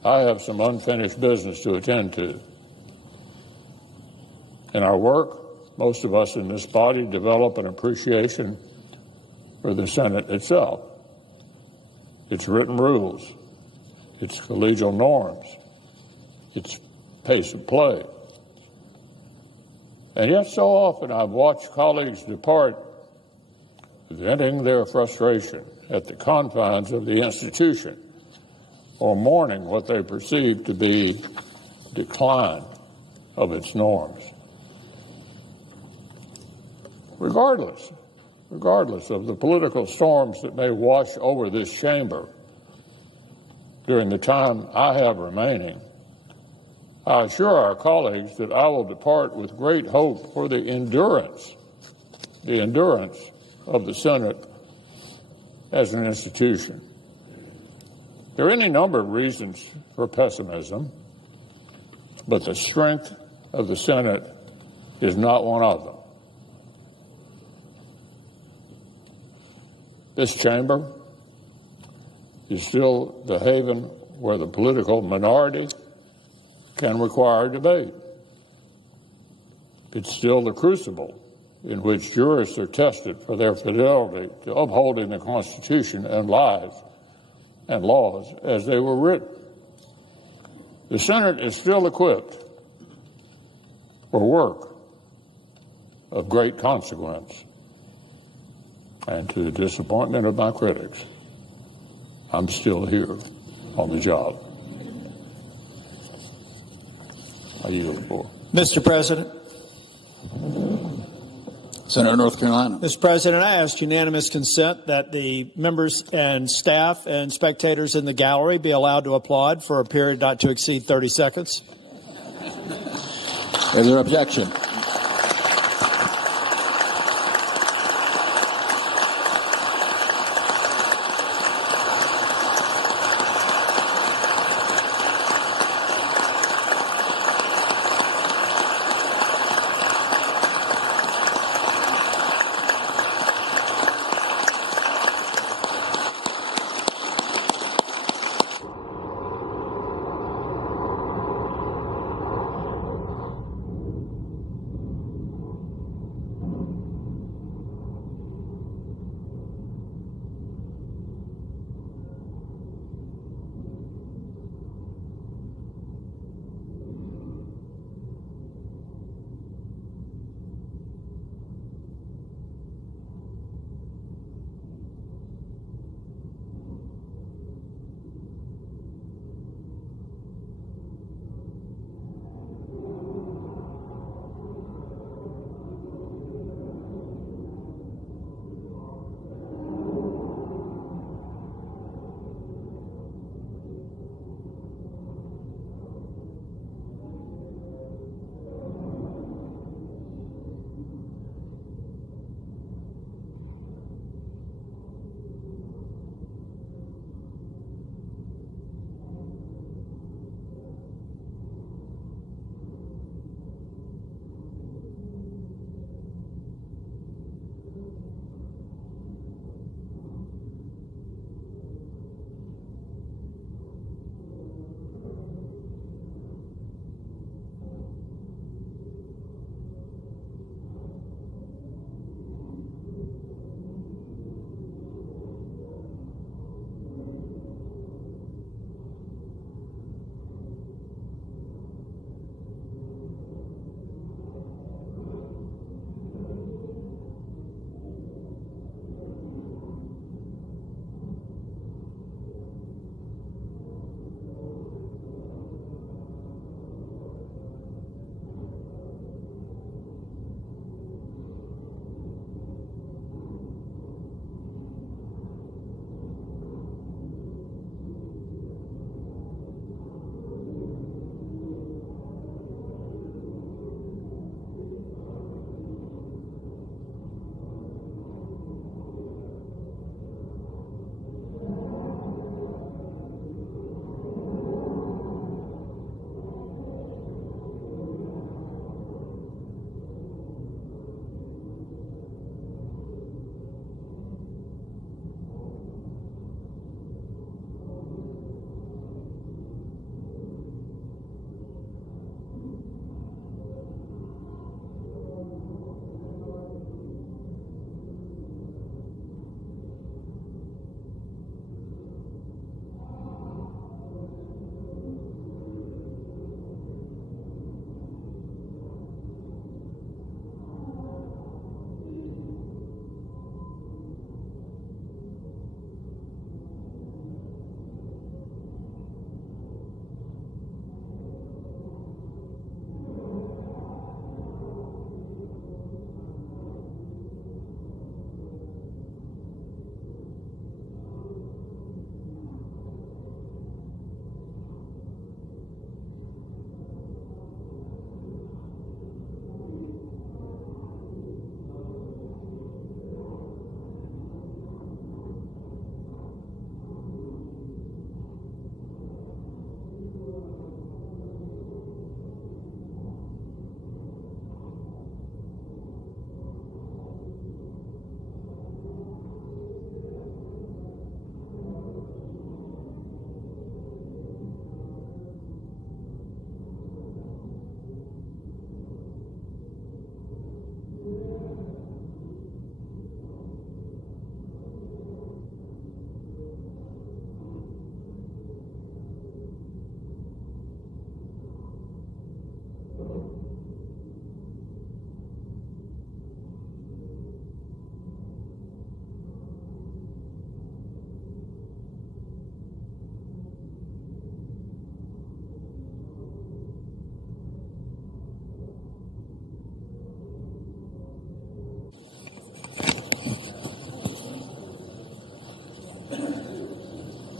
I have some unfinished business to attend to. In our work, most of us in this body develop an appreciation for the Senate itself, its written rules, its collegial norms, its pace of play. And yet so often I've watched colleagues depart venting their frustration at the confines of the institution or mourning what they perceive to be decline of its norms. Regardless of the political storms that may wash over this chamber during the time I have remaining, I assure our colleagues that I will depart with great hope for the endurance of the Senate as an institution. There are any number of reasons for pessimism, but the strength of the Senate is not one of them. This chamber is still the haven where the political minority can require debate. It's still the crucible in which jurists are tested for their fidelity to upholding the Constitution and lives and laws as they were written. The Senate is still equipped for work of great consequence. And to the disappointment of my critics, I'm still here on the job. I yield the floor. Mr. President. Senator, North Carolina. Mr. President, I ask unanimous consent that the members and staff and spectators in the gallery be allowed to applaud for a period not to exceed 30 seconds. Is there objection?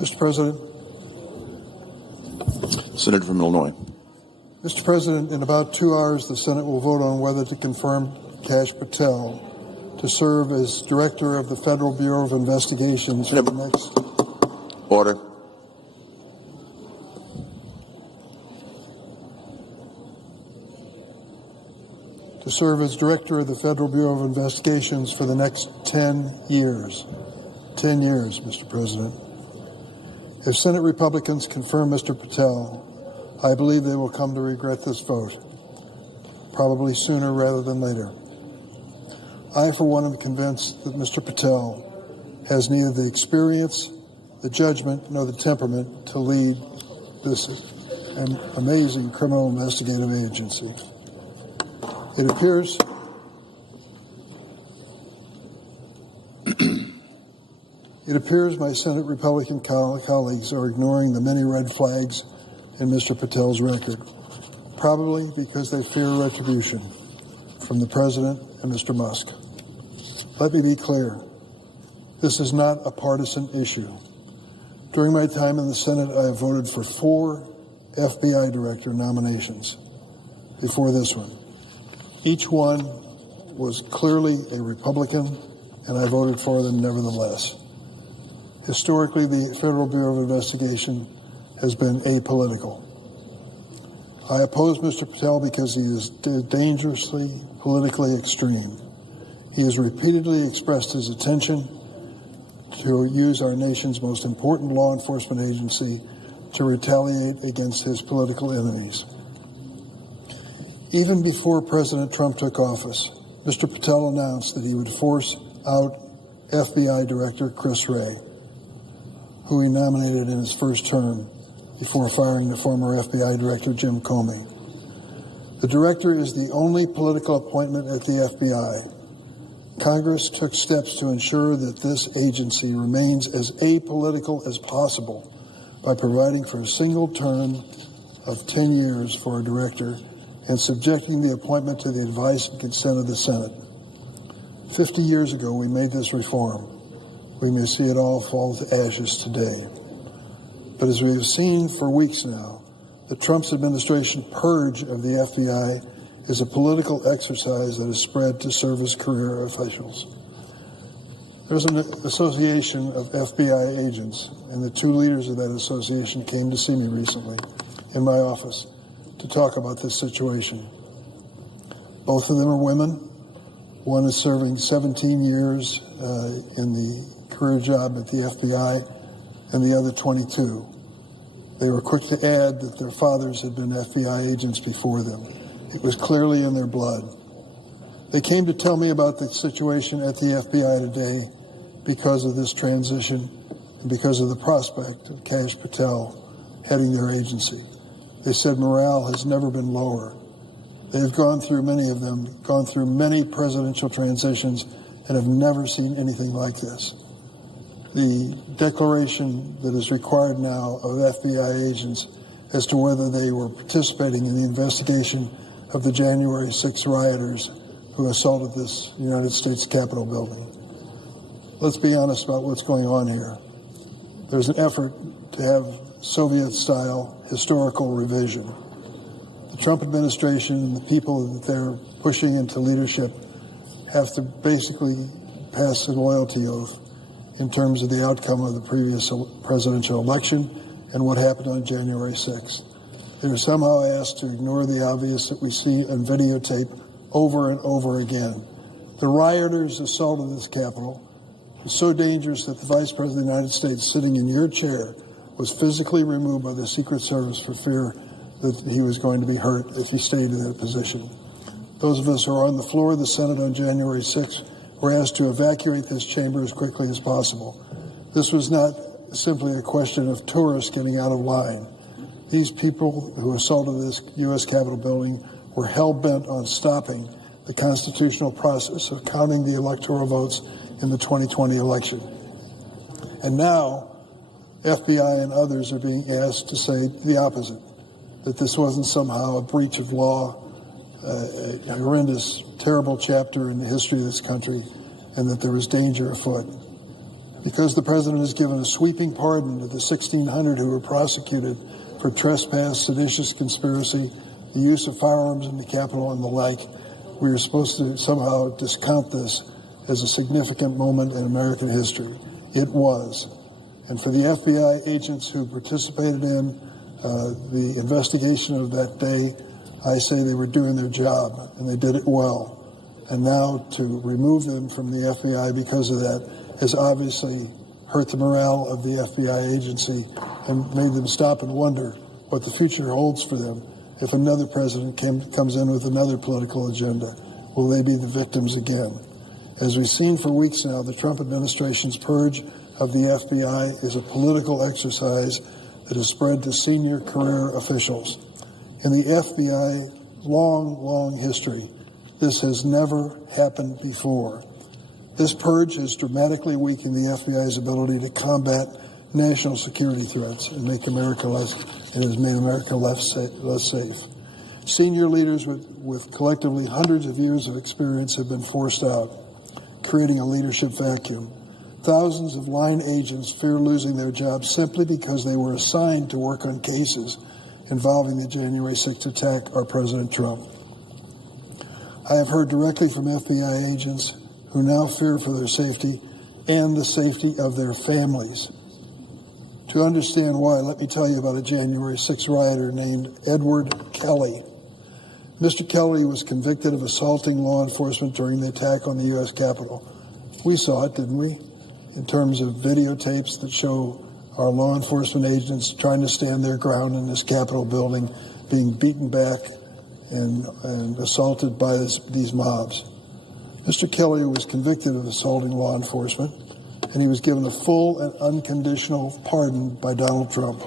Mr. President. Senator from Illinois. Mr. President, in about 2 hours, the Senate will vote on whether to confirm Kash Patel to serve as Director of the Federal Bureau of Investigations for the next... Order. To serve as Director of the Federal Bureau of Investigations for the next 10 years. 10 years, Mr. President. If Senate Republicans confirm Mr. Patel, I believe they will come to regret this vote, probably sooner rather than later. I, for one, am convinced that Mr. Patel has neither the experience, the judgment, nor the temperament to lead this amazing criminal investigative agency. It appears my Senate Republican colleagues are ignoring the many red flags in Mr. Patel's record, probably because they fear retribution from the President and Mr. Musk. Let me be clear. This is not a partisan issue. During my time in the Senate, I have voted for 4 FBI director nominations before this one. Each one was clearly a Republican, and I voted for them nevertheless. Historically, the Federal Bureau of Investigation has been apolitical. I oppose Mr. Patel because he is dangerously politically extreme. He has repeatedly expressed his intention to use our nation's most important law enforcement agency to retaliate against his political enemies. Even before President Trump took office, Mr. Patel announced that he would force out FBI Director Chris Wray, who he nominated in his first term before firing the former FBI Director Jim Comey. The director is the only political appointment at the FBI. Congress took steps to ensure that this agency remains as apolitical as possible by providing for a single term of 10 years for a director and subjecting the appointment to the advice and consent of the Senate. 50 years ago, we made this reform. We may see it all fall to ashes today. But as we have seen for weeks now, the Trump administration purge of the FBI is a political exercise that is spread to service career officials. There's an association of FBI agents, and the 2 leaders of that association came to see me recently in my office to talk about this situation. Both of them are women. One is serving 17 years in the career job at the FBI, and the other 22. They were quick to add that their fathers had been FBI agents before them. It was clearly in their blood. They came to tell me about the situation at the FBI today because of this transition and because of the prospect of Kash Patel heading their agency. They said morale has never been lower. They've gone through many of them, gone through many presidential transitions, and have never seen anything like this. The declaration that is required now of FBI agents as to whether they were participating in the investigation of the January 6 rioters who assaulted this United States Capitol building. Let's be honest about what's going on here. There's an effort to have Soviet-style historical revision. The Trump administration and the people that they're pushing into leadership have to basically pass a loyalty oath in terms of the outcome of the previous presidential election and what happened on January 6th. They were somehow asked to ignore the obvious that we see on videotape over and over again. The rioters assaulted this Capitol. It was so dangerous that the Vice President of the United States, sitting in your chair, was physically removed by the Secret Service for fear that he was going to be hurt if he stayed in that position. Those of us who are on the floor of the Senate on January 6th were asked to evacuate this chamber as quickly as possible. This was not simply a question of tourists getting out of line. These people who assaulted this U.S. Capitol building were hell-bent on stopping the constitutional process of counting the electoral votes in the 2020 election. And now, FBI and others are being asked to say the opposite, that this wasn't somehow a breach of law, a horrendous, terrible chapter in the history of this country, and that there was danger afoot. Because the president has given a sweeping pardon to the 1,600 who were prosecuted for trespass, seditious conspiracy, the use of firearms in the Capitol, and the like, we are supposed to somehow discount this as a significant moment in American history. It was. And for the FBI agents who participated in the investigation of that day, I say they were doing their job, and they did it well. And now to remove them from the FBI because of that has obviously hurt the morale of the FBI agency and made them stop and wonder what the future holds for them if another president comes in with another political agenda. Will they be the victims again? As we've seen for weeks now, the Trump administration's purge of the FBI is a political exercise that has spread to senior career officials. In the FBI long history, this has never happened before. This purge has dramatically weakened the FBI's ability to combat national security threats and has made America less safe. Senior leaders with collectively hundreds of years of experience have been forced out, creating a leadership vacuum. Thousands of line agents fear losing their jobs simply because they were assigned to work on cases involving the January 6th attack on President Trump. I have heard directly from FBI agents who now fear for their safety and the safety of their families. To understand why, let me tell you about a January 6th rioter named Edward Kelly. Mr. Kelly was convicted of assaulting law enforcement during the attack on the U.S. Capitol. We saw it, didn't we? In terms of videotapes that show our law enforcement agents trying to stand their ground in this Capitol building, being beaten back and assaulted by these mobs. Mr. Kelly was convicted of assaulting law enforcement, and he was given a full and unconditional pardon by Donald Trump.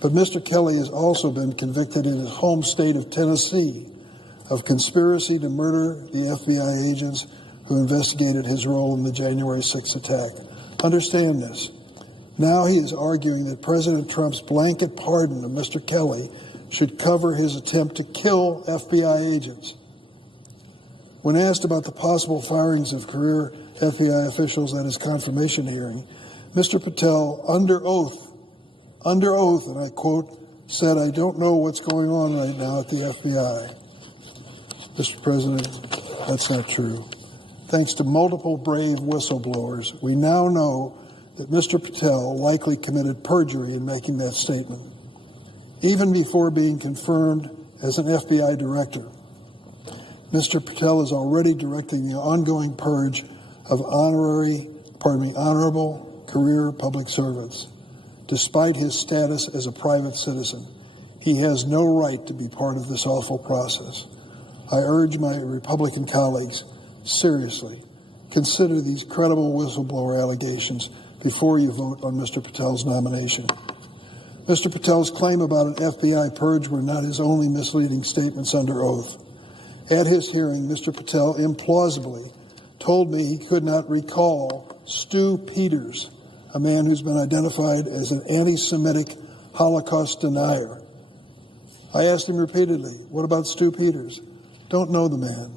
But Mr. Kelly has also been convicted in his home state of Tennessee of conspiracy to murder the FBI agents who investigated his role in the January 6th attack. Understand this. Now he is arguing that President Trump's blanket pardon of Mr. Kelly should cover his attempt to kill FBI agents. When asked about the possible firings of career FBI officials at his confirmation hearing, Mr. Patel, under oath, and I quote, said, "I don't know what's going on right now at the FBI." Mr. President, that's not true. Thanks to multiple brave whistleblowers, we now know that Mr. Patel likely committed perjury in making that statement, even before being confirmed as an FBI director. Mr. Patel is already directing the ongoing purge of honorable career public servants. Despite his status as a private citizen, he has no right to be part of this awful process. I urge my Republican colleagues, seriously, consider these credible whistleblower allegations before you vote on Mr. Patel's nomination. Mr. Patel's claim about an FBI purge were not his only misleading statements under oath. At his hearing, Mr. Patel implausibly told me he could not recall Stu Peters, a man who's been identified as an anti-Semitic Holocaust denier. I asked him repeatedly, "What about Stu Peters?" "Don't know the man.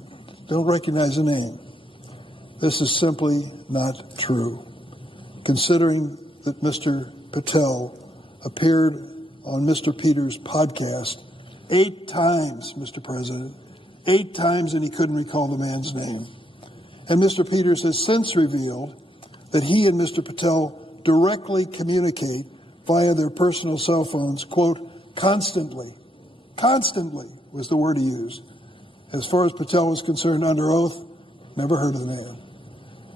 Don't recognize the name." This is simply not true. Considering that Mr. Patel appeared on Mr. Peters' podcast 8 times, Mr. President, 8 times, and he couldn't recall the man's name. And Mr. Peters has since revealed that he and Mr. Patel directly communicate via their personal cell phones, quote, constantly. Constantly was the word he used. As far as Patel was concerned, under oath, never heard of the man.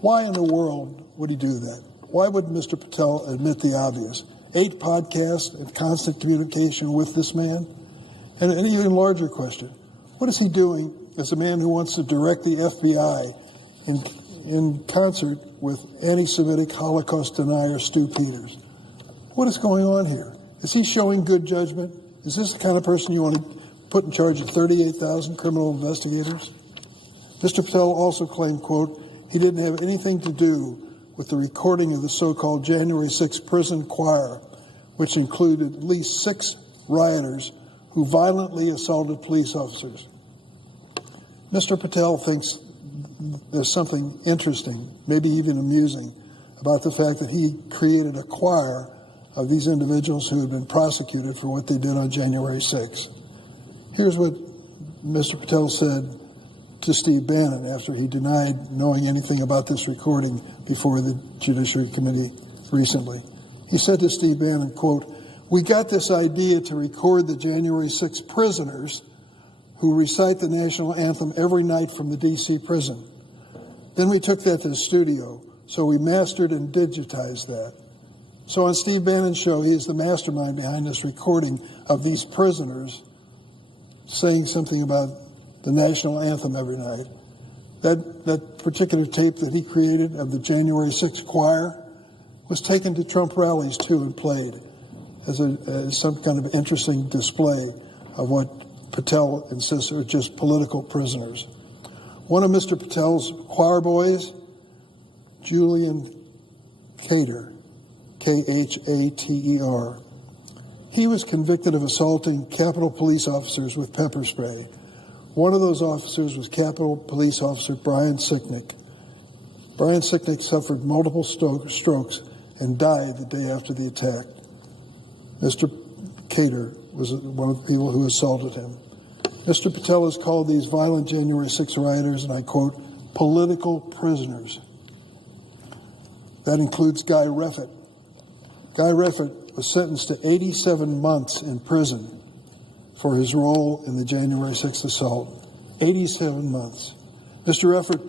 Why in the world would he do that? Why would Mr. Patel admit the obvious? 8 podcasts and constant communication with this man? And an even larger question, what is he doing as a man who wants to direct the FBI in concert with anti-Semitic Holocaust denier Stu Peters? What is going on here? Is he showing good judgment? Is this the kind of person you want to put in charge of 38,000 criminal investigators? Mr. Patel also claimed, quote, he didn't have anything to do with the recording of the so-called January 6th prison choir, which included at least 6 rioters who violently assaulted police officers. Mr. Patel thinks there's something interesting, maybe even amusing, about the fact that he created a choir of these individuals who had been prosecuted for what they did on January 6th. Here's what Mr. Patel said to Steve Bannon after he denied knowing anything about this recording before the Judiciary Committee recently. He said to Steve Bannon, quote, "We got this idea to record the January 6th prisoners who recite the national anthem every night from the D.C. prison. Then we took that to the studio, so we mastered and digitized that." So on Steve Bannon's show, he is the mastermind behind this recording of these prisoners saying something about the national anthem every night. That particular tape that he created of the January 6th choir was taken to Trump rallies, too, and played as some kind of interesting display of what Patel insists are just political prisoners. One of Mr. Patel's choir boys, Julian Khater, Khater, he was convicted of assaulting Capitol Police officers with pepper spray. One of those officers was Capitol Police Officer Brian Sicknick. Brian Sicknick suffered multiple strokes and died the day after the attack. Mr. Khater was one of the people who assaulted him. Mr. Patel has called these violent January 6 rioters, and I quote, political prisoners. That includes Guy Reffitt. Guy Reffitt was sentenced to 87 months in prison for his role in the January 6th assault. 87 months. Mr. Reffitt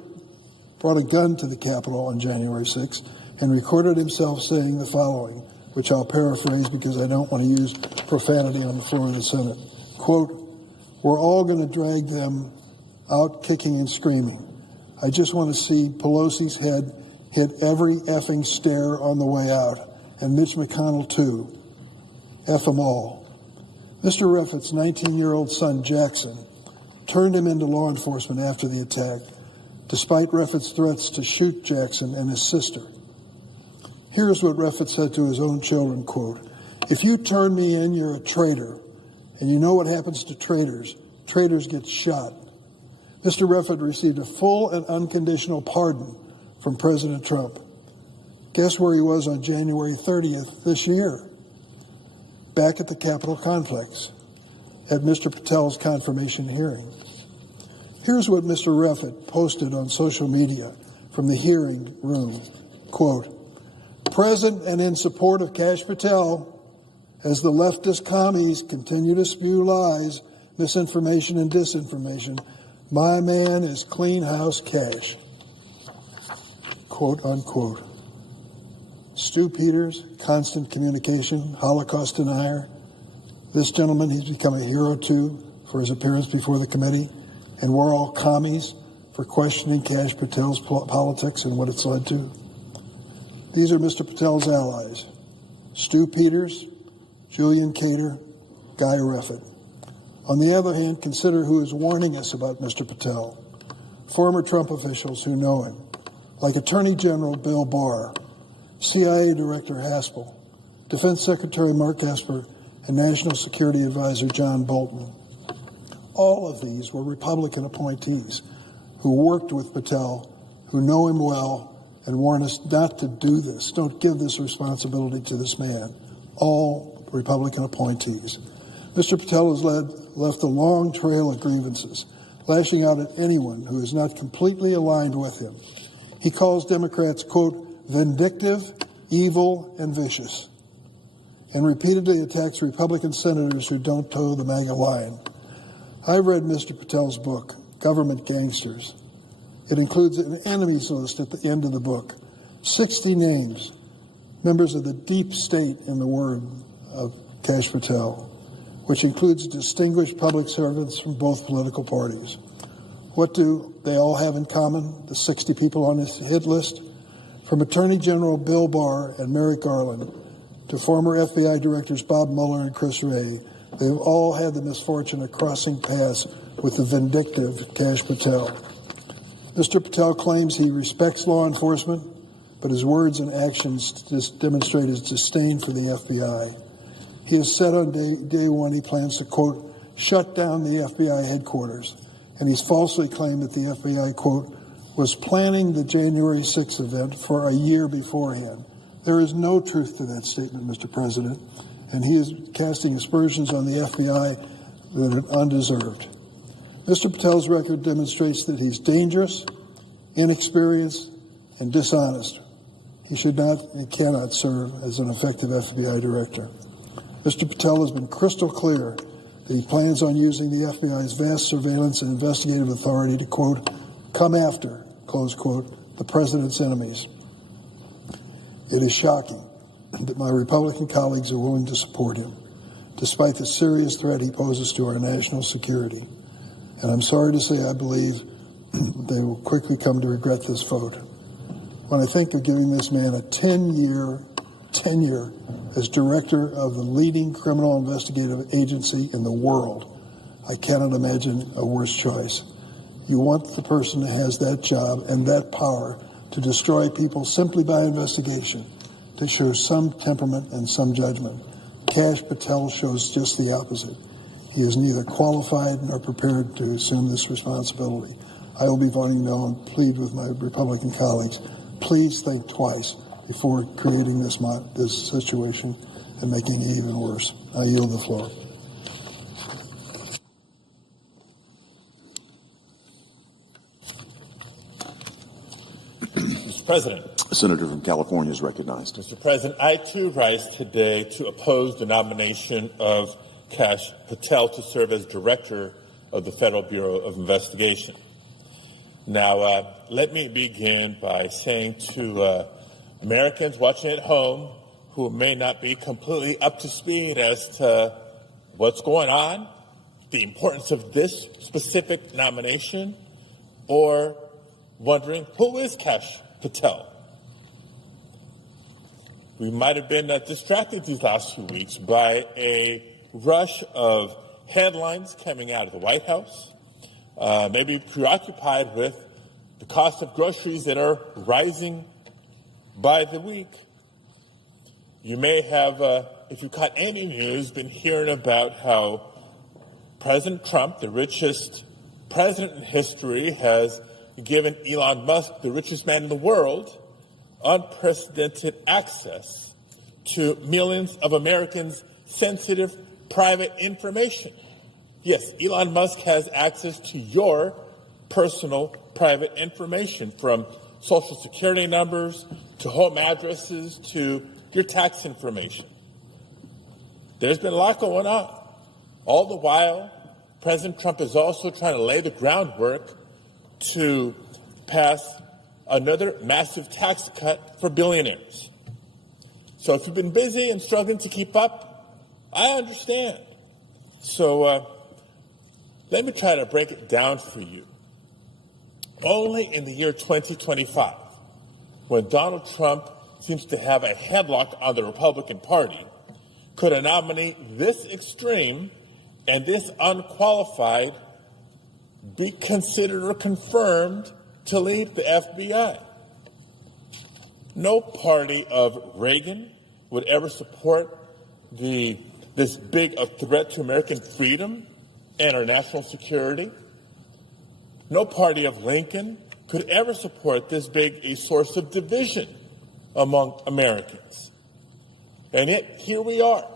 brought a gun to the Capitol on January 6th and recorded himself saying the following, which I'll paraphrase because I don't want to use profanity on the floor of the Senate. Quote, "We're all going to drag them out kicking and screaming. I just want to see Pelosi's head hit every effing stair on the way out, and Mitch McConnell too. F them all." Mr. Reffitt's 19-year-old son, Jackson, turned him into law enforcement after the attack, despite Reffitt's threats to shoot Jackson and his sister. Here's what Reffitt said to his own children, quote, "If you turn me in, you're a traitor. And you know what happens to traitors. Traitors get shot." Mr. Reffitt received a full and unconditional pardon from President Trump. Guess where he was on January 30th this year? Back at the Capitol complex at Mr. Patel's confirmation hearing. Here's what Mr. Reffitt posted on social media from the hearing room. Quote, "Present and in support of Kash Patel, as the leftist commies continue to spew lies, misinformation, and disinformation, my man is Clean House Kash." Quote, unquote. Stu Peters, constant communication, Holocaust denier. This gentleman, he's become a hero, too, for his appearance before the committee. And we're all commies for questioning Kash Patel's politics and what it's led to. These are Mr. Patel's allies. Stu Peters, Julian Khater, Guy Reffitt. On the other hand, consider who is warning us about Mr. Patel. Former Trump officials who know him, like Attorney General Bill Barr, CIA Director Haspel, Defense Secretary Mark Esper, and National Security Advisor John Bolton. All of these were Republican appointees who worked with Patel, who know him well, and warn us not to do this. Don't give this responsibility to this man. All Republican appointees. Mr. Patel has left a long trail of grievances, lashing out at anyone who is not completely aligned with him. He calls Democrats, quote, vindictive, evil, and vicious, and repeatedly attacks Republican senators who don't toe the MAGA line. I read Mr. Patel's book, Government Gangsters. It includes an enemies list at the end of the book, 60 names, members of the deep state, in the word of Kash Patel, which includes distinguished public servants from both political parties. What do they all have in common, the 60 people on his hit list? From Attorney General Bill Barr and Merrick Garland to former FBI directors Bob Mueller and Chris Wray, they have all had the misfortune of crossing paths with the vindictive Kash Patel. Mr. Patel claims he respects law enforcement, but his words and actions demonstrate his disdain for the FBI. He has said on day one he plans to, quote, shut down the FBI headquarters, and he's falsely claimed that the FBI, quote, was planning the January 6th event for a year beforehand. There is no truth to that statement, Mr. President, and he is casting aspersions on the FBI that are undeserved. Mr. Patel's record demonstrates that he's dangerous, inexperienced, and dishonest. He should not and cannot serve as an effective FBI director. Mr. Patel has been crystal clear that he plans on using the FBI's vast surveillance and investigative authority to, quote, come after, close quote, the president's enemies. It is shocking that my Republican colleagues are willing to support him, despite the serious threat he poses to our national security. And I'm sorry to say I believe they will quickly come to regret this vote. When I think of giving this man a 10-year tenure as director of the leading criminal investigative agency in the world, I cannot imagine a worse choice. You want the person that has that job and that power to destroy people simply by investigation, to show some temperament and some judgment. Kash Patel shows just the opposite. He is neither qualified nor prepared to assume this responsibility. I will be voting no and plead with my Republican colleagues. Please think twice before creating this situation and making it even worse. I yield the floor. Mr. President. The senator from California is recognized. Mr. President, I too rise today to oppose the nomination of Kash Patel to serve as director of the Federal Bureau of Investigation. Now, let me begin by saying to Americans watching at home who may not be completely up to speed as to what's going on, the importance of this specific nomination, or wondering who is Kash Patel. We might have been distracted these last few weeks by a rush of headlines coming out of the White House, maybe preoccupied with the cost of groceries that are rising by the week. You may have, if you caught any news, been hearing about how President Trump, the richest president in history, has given Elon Musk, the richest man in the world, unprecedented access to millions of Americans' sensitive private information. Yes, Elon Musk has access to your personal private information, from social security numbers to home addresses to your tax information. There's been a lot going on. All the while, President Trump is also trying to lay the groundwork to pass another massive tax cut for billionaires. So if you've been busy and struggling to keep up, I understand. So let me try to break it down for you. Only in the year 2025, when Donald Trump seems to have a headlock on the Republican Party, could a nominee this extreme and this unqualified be considered or confirmed to lead the FBI? No party of Reagan would ever support this big a threat to American freedom and our national security. No party of Lincoln could ever support this big a source of division among Americans. And yet, here we are,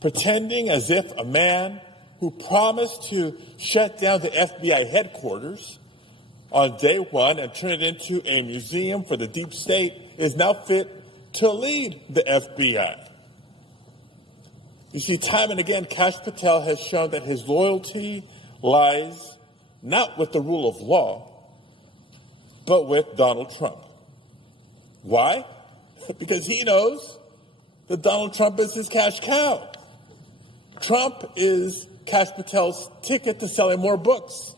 pretending as if a man who promised to shut down the FBI headquarters on day one and turn it into a museum for the deep state is now fit to lead the FBI. You see, time and again, Kash Patel has shown that his loyalty lies not with the rule of law, but with Donald Trump. Why? Because he knows that Donald Trump is his cash cow. Trump is Kash Patel's ticket to selling more books.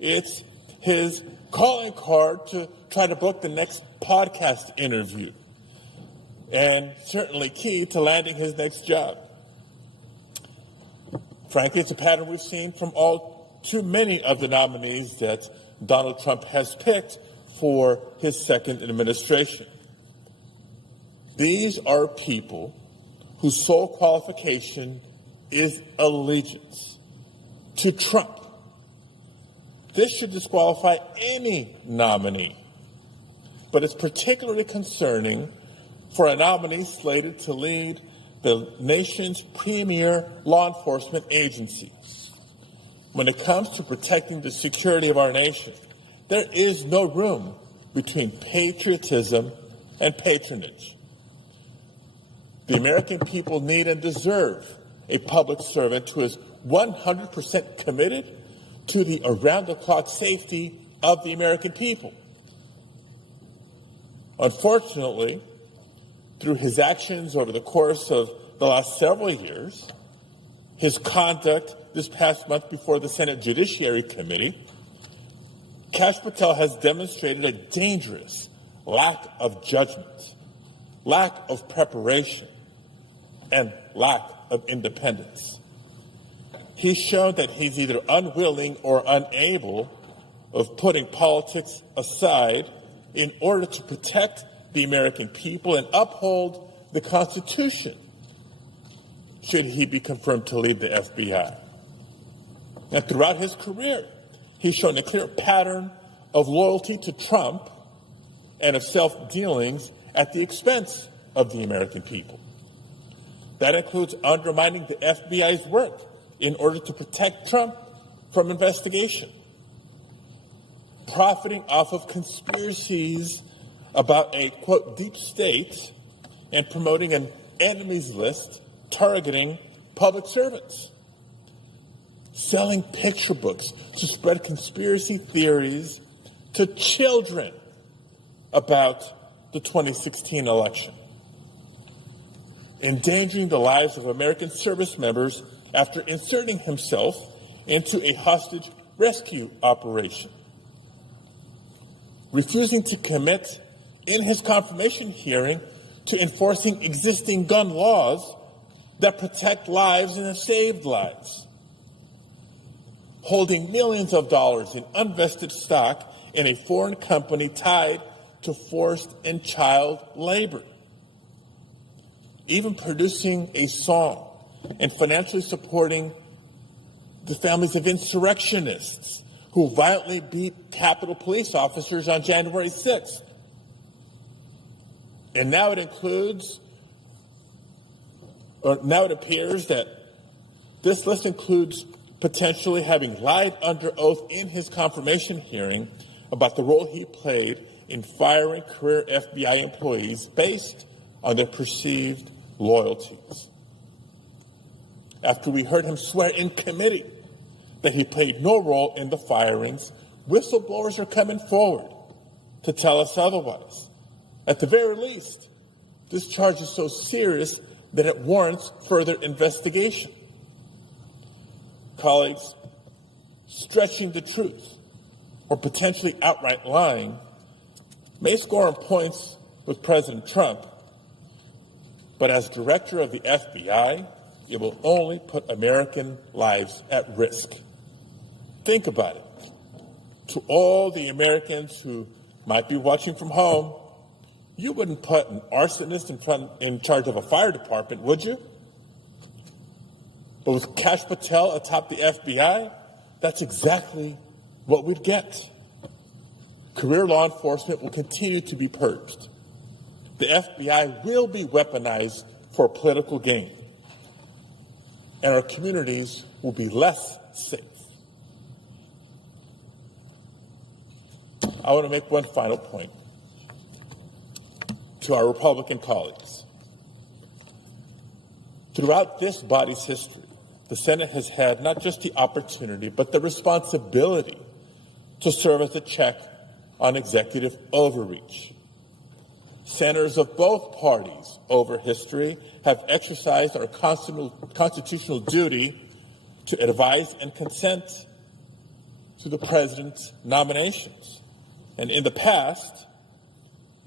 It's his calling card to try to book the next podcast interview, and certainly key to landing his next job. Frankly, it's a pattern we've seen from all too many of the nominees that Donald Trump has picked for his second administration. These are people whose sole qualification is allegiance to Trump. This should disqualify any nominee, but it's particularly concerning for a nominee slated to lead the nation's premier law enforcement agency. When it comes to protecting the security of our nation, there is no room between patriotism and patronage. The American people need and deserve a public servant who is 100% committed to the around-the-clock safety of the American people. Unfortunately, through his actions over the course of the last several years, his conduct this past month before the Senate Judiciary Committee, Kash Patel has demonstrated a dangerous lack of judgment, lack of preparation, and lack of independence. He's shown that he's either unwilling or unable of putting politics aside in order to protect the American people and uphold the Constitution should he be confirmed to lead the FBI. And throughout his career, he's shown a clear pattern of loyalty to Trump and of self-dealings at the expense of the American people. That includes undermining the FBI's work in order to protect Trump from investigation, profiting off of conspiracies about a, quote, deep state, and promoting an enemies list targeting public servants, selling picture books to spread conspiracy theories to children about the 2016 election, endangering the lives of American service members after inserting himself into a hostage rescue operation, refusing to commit in his confirmation hearing to enforcing existing gun laws that protect lives and have saved lives, holding millions of dollars in unvested stock in a foreign company tied to forced and child labor, even producing a song and financially supporting the families of insurrectionists who violently beat Capitol Police officers on January 6th. And now it appears that this list includes potentially having lied under oath in his confirmation hearing about the role he played in firing career FBI employees based on their perceived loyalties. After we heard him swear in committee that he played no role in the firings, whistleblowers are coming forward to tell us otherwise. At the very least, this charge is so serious that it warrants further investigation. Colleagues, stretching the truth or potentially outright lying may score on points with President Trump, but as director of the FBI, it will only put American lives at risk. Think about it. To all the Americans who might be watching from home, you wouldn't put an arsonist in charge of a fire department, would you? But with Kash Patel atop the FBI, that's exactly what we'd get. Career law enforcement will continue to be purged. The FBI will be weaponized for political gain, and our communities will be less safe. I want to make one final point to our Republican colleagues. Throughout this body's history, the Senate has had not just the opportunity, but the responsibility to serve as a check on executive overreach. Senators of both parties over history have exercised our constitutional duty to advise and consent to the president's nominations. And in the past,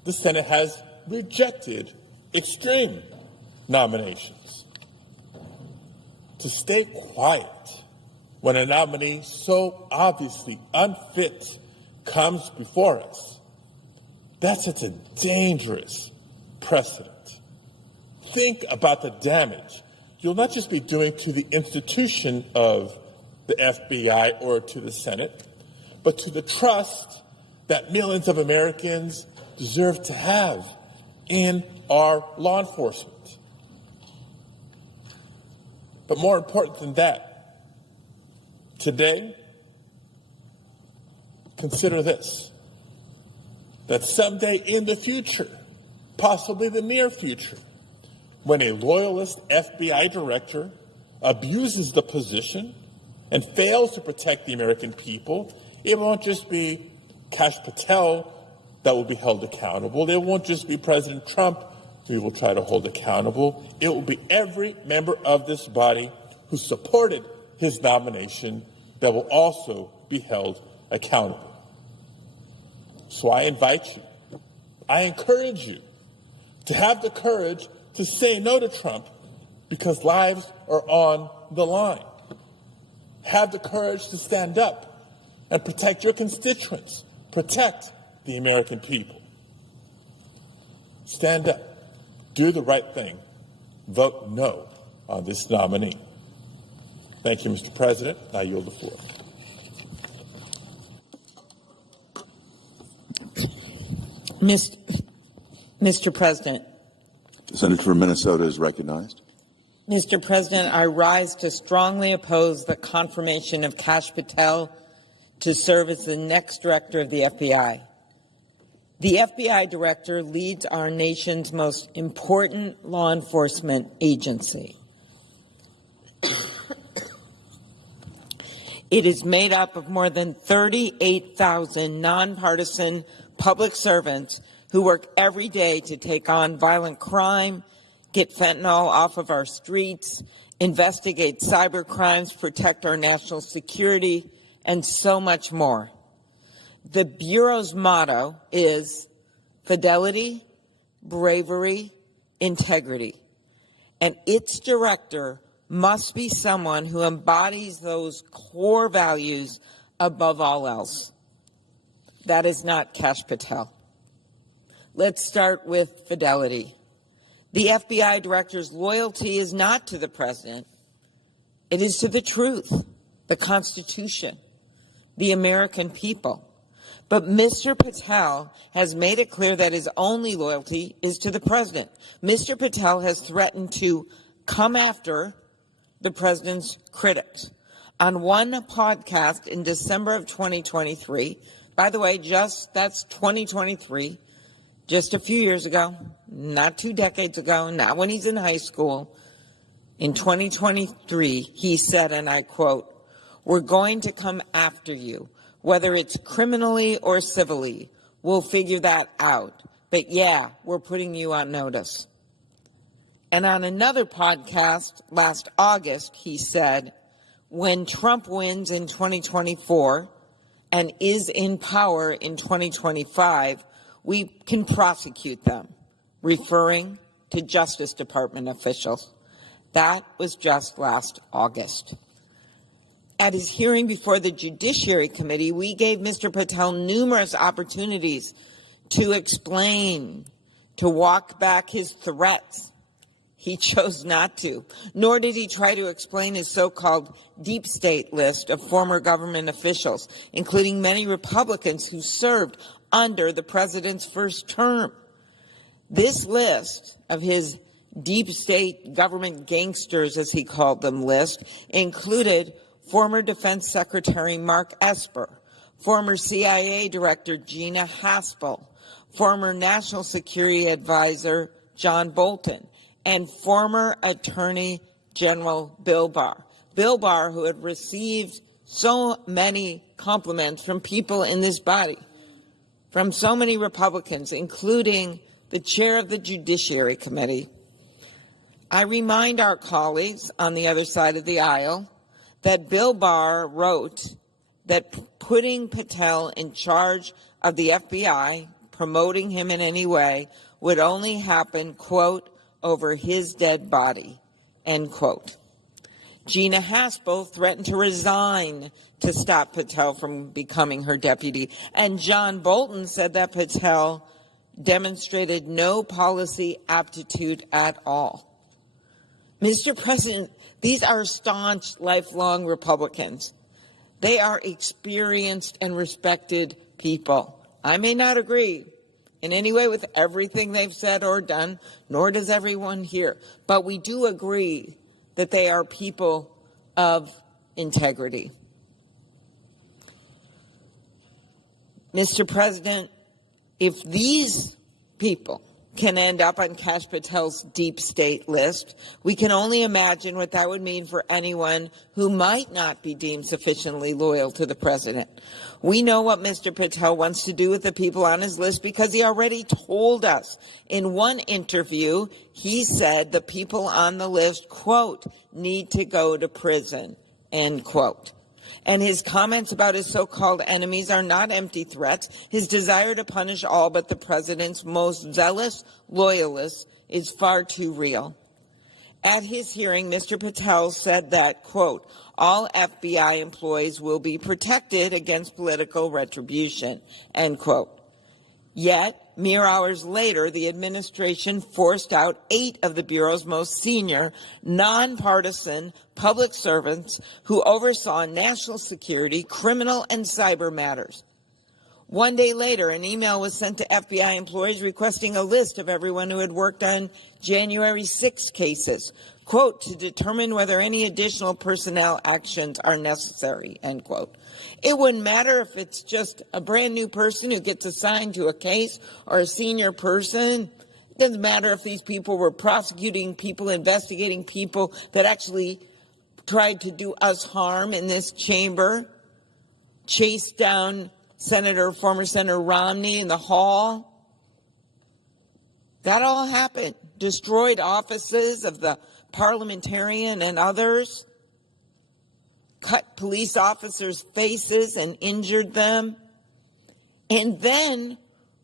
the Senate has rejected extreme nominations. To stay quiet when a nominee so obviously unfit comes before us, that sets a dangerous precedent. Think about the damage you'll not just be doing to the institution of the FBI or to the Senate, but to the trust that millions of Americans deserve to have in our law enforcement. But more important than that, today, consider this, that someday in the future, possibly the near future, when a loyalist FBI director abuses the position and fails to protect the American people, it won't just be Kash Patel that will be held accountable. It won't just be President Trump we will try to hold accountable. It will be every member of this body who supported his nomination that will also be held accountable. So I invite you, I encourage you to have the courage to say no to Trump because lives are on the line. Have the courage to stand up and protect your constituents, protect the American people. Stand up, do the right thing, vote no on this nominee. Thank you, Mr. President. I yield the floor. Mr. President. The senator from Minnesota is recognized. Mr. President, I rise to strongly oppose the confirmation of Kash Patel to serve as the next director of the FBI. The FBI director leads our nation's most important law enforcement agency. It is made up of more than 38,000 nonpartisan public servants who work every day to take on violent crime, get fentanyl off of our streets, investigate cyber crimes, protect our national security, and so much more. The Bureau's motto is fidelity, bravery, integrity. And its director must be someone who embodies those core values above all else. That is not Kash Patel. Let's start with fidelity. The FBI director's loyalty is not to the president. It is to the truth, the Constitution, the American people. But Mr. Patel has made it clear that his only loyalty is to the president. Mr. Patel has threatened to come after the president's critics. On one podcast in December of 2023, by the way, that's 2023, just a few years ago, not 2 decades ago, not when he's in high school. In 2023, he said, and I quote, "We're going to come after you, whether it's criminally or civilly. We'll figure that out. But yeah, we're putting you on notice." And on another podcast last August, he said, "When Trump wins in 2024 and is in power in 2025, we can prosecute them," referring to Justice Department officials. That was just last August. At his hearing before the Judiciary Committee, we gave Mr. Patel numerous opportunities to explain, to walk back his threats. He chose not to, nor did he try to explain his so-called deep state list of former government officials, including many Republicans who served under the president's first term. This list of his deep state government gangsters, as he called them, list included former Defense Secretary Mark Esper, former CIA Director Gina Haspel, former National Security Advisor John Bolton, and former Attorney General Bill Barr. Bill Barr, who had received so many compliments from people in this body, from so many Republicans, including the chair of the Judiciary Committee. I remind our colleagues on the other side of the aisle that Bill Barr wrote that putting Patel in charge of the FBI, promoting him in any way, would only happen, quote, over his dead body, end quote. Gina Haspel threatened to resign to stop Patel from becoming her deputy, and John Bolton said that Patel demonstrated no policy aptitude at all. Mr. President, these are staunch, lifelong Republicans. They are experienced and respected people. I may not agree in any way with everything they've said or done, nor does everyone here, but we do agree that they are people of integrity. Mr. President, if these people can end up on Kash Patel's deep state list, we can only imagine what that would mean for anyone who might not be deemed sufficiently loyal to the president. We know what Mr. Patel wants to do with the people on his list because he already told us. In one interview, he said the people on the list, quote, need to go to prison, end quote. And his comments about his so-called enemies are not empty threats. His desire to punish all but the president's most zealous loyalists is far too real. At his hearing, Mr. Patel said that, quote, all FBI employees will be protected against political retribution, end quote. Yet, mere hours later, the administration forced out 8 of the Bureau's most senior, nonpartisan public servants who oversaw national security, criminal, and cyber matters. One day later, an email was sent to FBI employees requesting a list of everyone who had worked on January 6 cases, quote, to determine whether any additional personnel actions are necessary, end quote. It wouldn't matter if it's just a brand new person who gets assigned to a case or a senior person. It doesn't matter if these people were prosecuting people, investigating people that actually tried to do us harm in this chamber, chased down former Senator Romney in the hall. That all happened. Destroyed offices of the parliamentarian and others, cut police officers' faces and injured them. And then,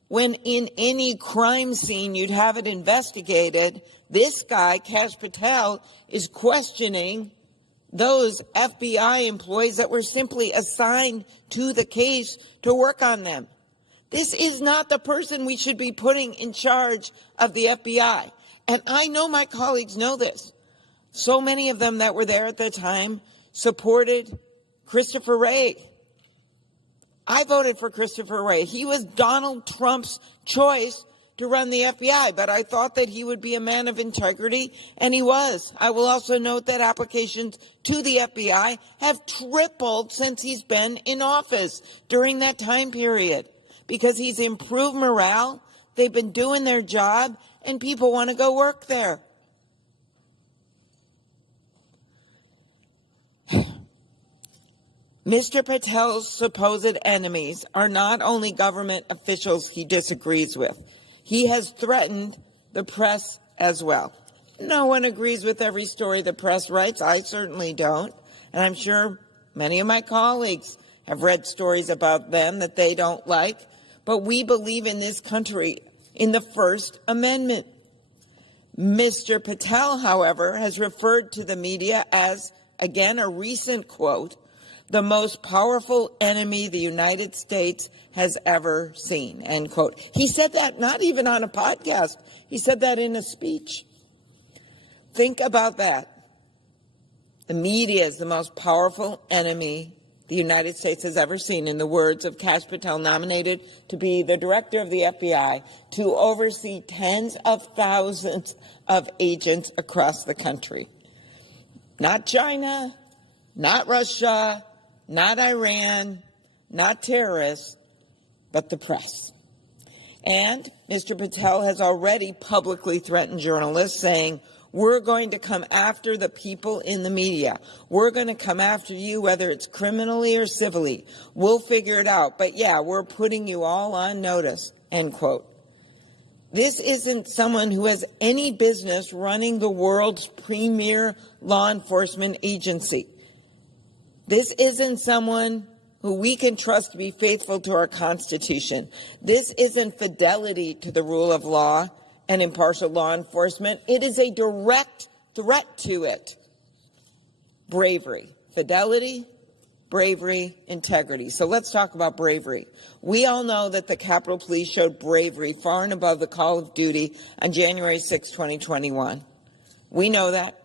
when in any crime scene you'd have it investigated, this guy, Kash Patel, is questioning those FBI employees that were simply assigned to the case to work on them. This is not the person we should be putting in charge of the FBI. And I know my colleagues know this. So many of them that were there at the time supported Christopher Wray. I voted for Christopher Wray. He was Donald Trump's choice to run the FBI, but I thought that he would be a man of integrity, and he was. I will also note that applications to the FBI have tripled since he's been in office during that time period because he's improved morale, they've been doing their job, and people want to go work there. Mr. Patel's supposed enemies are not only government officials he disagrees with. He has threatened the press as well. No one agrees with every story the press writes. I certainly don't. And I'm sure many of my colleagues have read stories about them that they don't like. But we believe in this country in the First Amendment. Mr. Patel, however, has referred to the media as, again, a recent quote, the most powerful enemy the United States has ever seen, end quote. He said that not even on a podcast. He said that in a speech. Think about that. The media is the most powerful enemy the United States has ever seen, in the words of Kash Patel, nominated to be the director of the FBI, to oversee tens of thousands of agents across the country. Not China, not Russia, not Iran, not terrorists, but the press. And Mr. Patel has already publicly threatened journalists, saying, we're going to come after the people in the media. We're going to come after you, whether it's criminally or civilly. We'll figure it out. But yeah, we're putting you all on notice, end quote. This isn't someone who has any business running the world's premier law enforcement agency. This isn't someone who we can trust to be faithful to our Constitution. This isn't fidelity to the rule of law and impartial law enforcement. It is a direct threat to it. Bravery, fidelity, bravery, integrity. So let's talk about bravery. We all know that the Capitol Police showed bravery far and above the call of duty on January 6, 2021. We know that.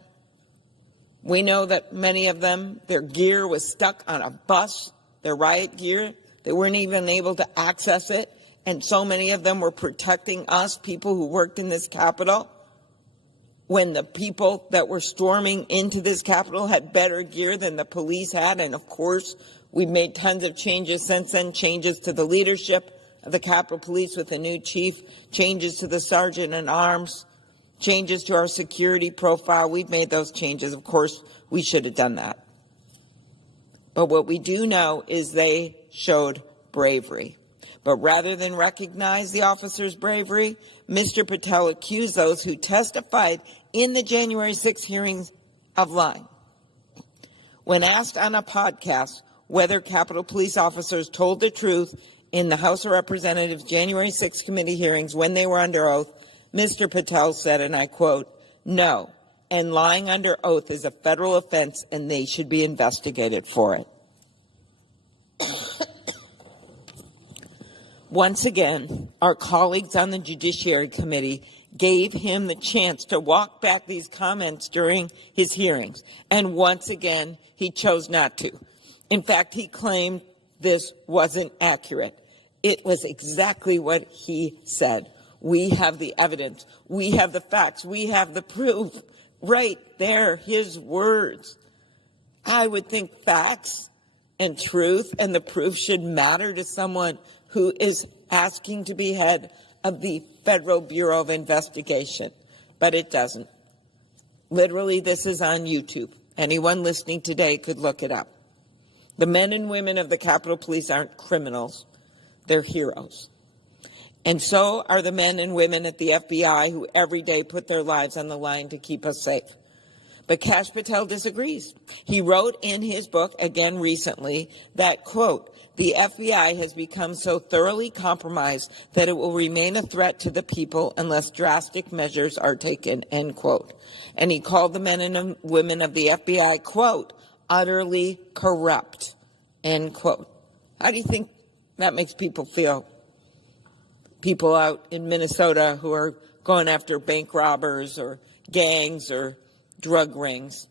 We know that many of them, their gear was stuck on a bus, their riot gear. They weren't even able to access it. And so many of them were protecting us, people who worked in this Capitol, when the people that were storming into this Capitol had better gear than the police had. And, of course, we've made tons of changes since then, changes to the leadership of the Capitol Police with a new chief, changes to the sergeant at arms, changes to our security profile. We've made those changes. Of course, we should have done that. But what we do know is they showed bravery. But rather than recognize the officers' bravery, Mr. Patel accused those who testified in the January 6 hearings of lying. When asked on a podcast whether Capitol Police officers told the truth in the House of Representatives January 6 committee hearings when they were under oath, Mr. Patel said, and I quote, "No, and lying under oath is a federal offense and they should be investigated for it." Once again, our colleagues on the Judiciary Committee gave him the chance to walk back these comments during his hearings. And once again, he chose not to. In fact, he claimed this wasn't accurate. It was exactly what he said. We have the evidence. We have the facts. We have the proof. Right there, his words. I would think facts and truth and the proof should matter to someone who is asking to be head of the Federal Bureau of Investigation. But it doesn't. Literally, this is on YouTube. Anyone listening today could look it up. The men and women of the Capitol Police aren't criminals. They're heroes. And so are the men and women at the FBI who every day put their lives on the line to keep us safe. But Kash Patel disagrees. He wrote in his book, again recently, that, quote, "The FBI has become so thoroughly compromised that it will remain a threat to the people unless drastic measures are taken," end quote. And he called the men and women of the FBI, quote, "utterly corrupt," end quote. How do you think that makes people feel? People out in Minnesota who are going after bank robbers or gangs or drug rings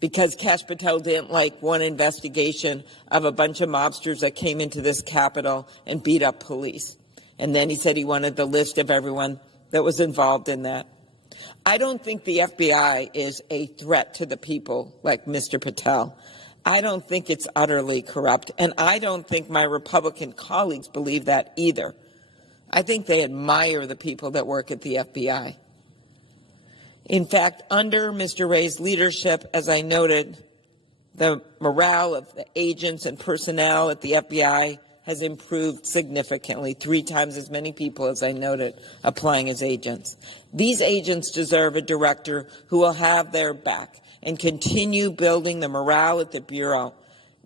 because Kash Patel didn't like one investigation of a bunch of mobsters that came into this Capitol and beat up police. And then he said he wanted the list of everyone that was involved in that. I don't think the FBI is a threat to the people like Mr. Patel. I don't think it's utterly corrupt, and I don't think my Republican colleagues believe that either. I think they admire the people that work at the FBI. In fact, under Mr. Wray's leadership, as I noted, the morale of the agents and personnel at the FBI has improved significantly, 3 times as many people, as I noted, applying as agents. These agents deserve a director who will have their back and continue building the morale at the Bureau,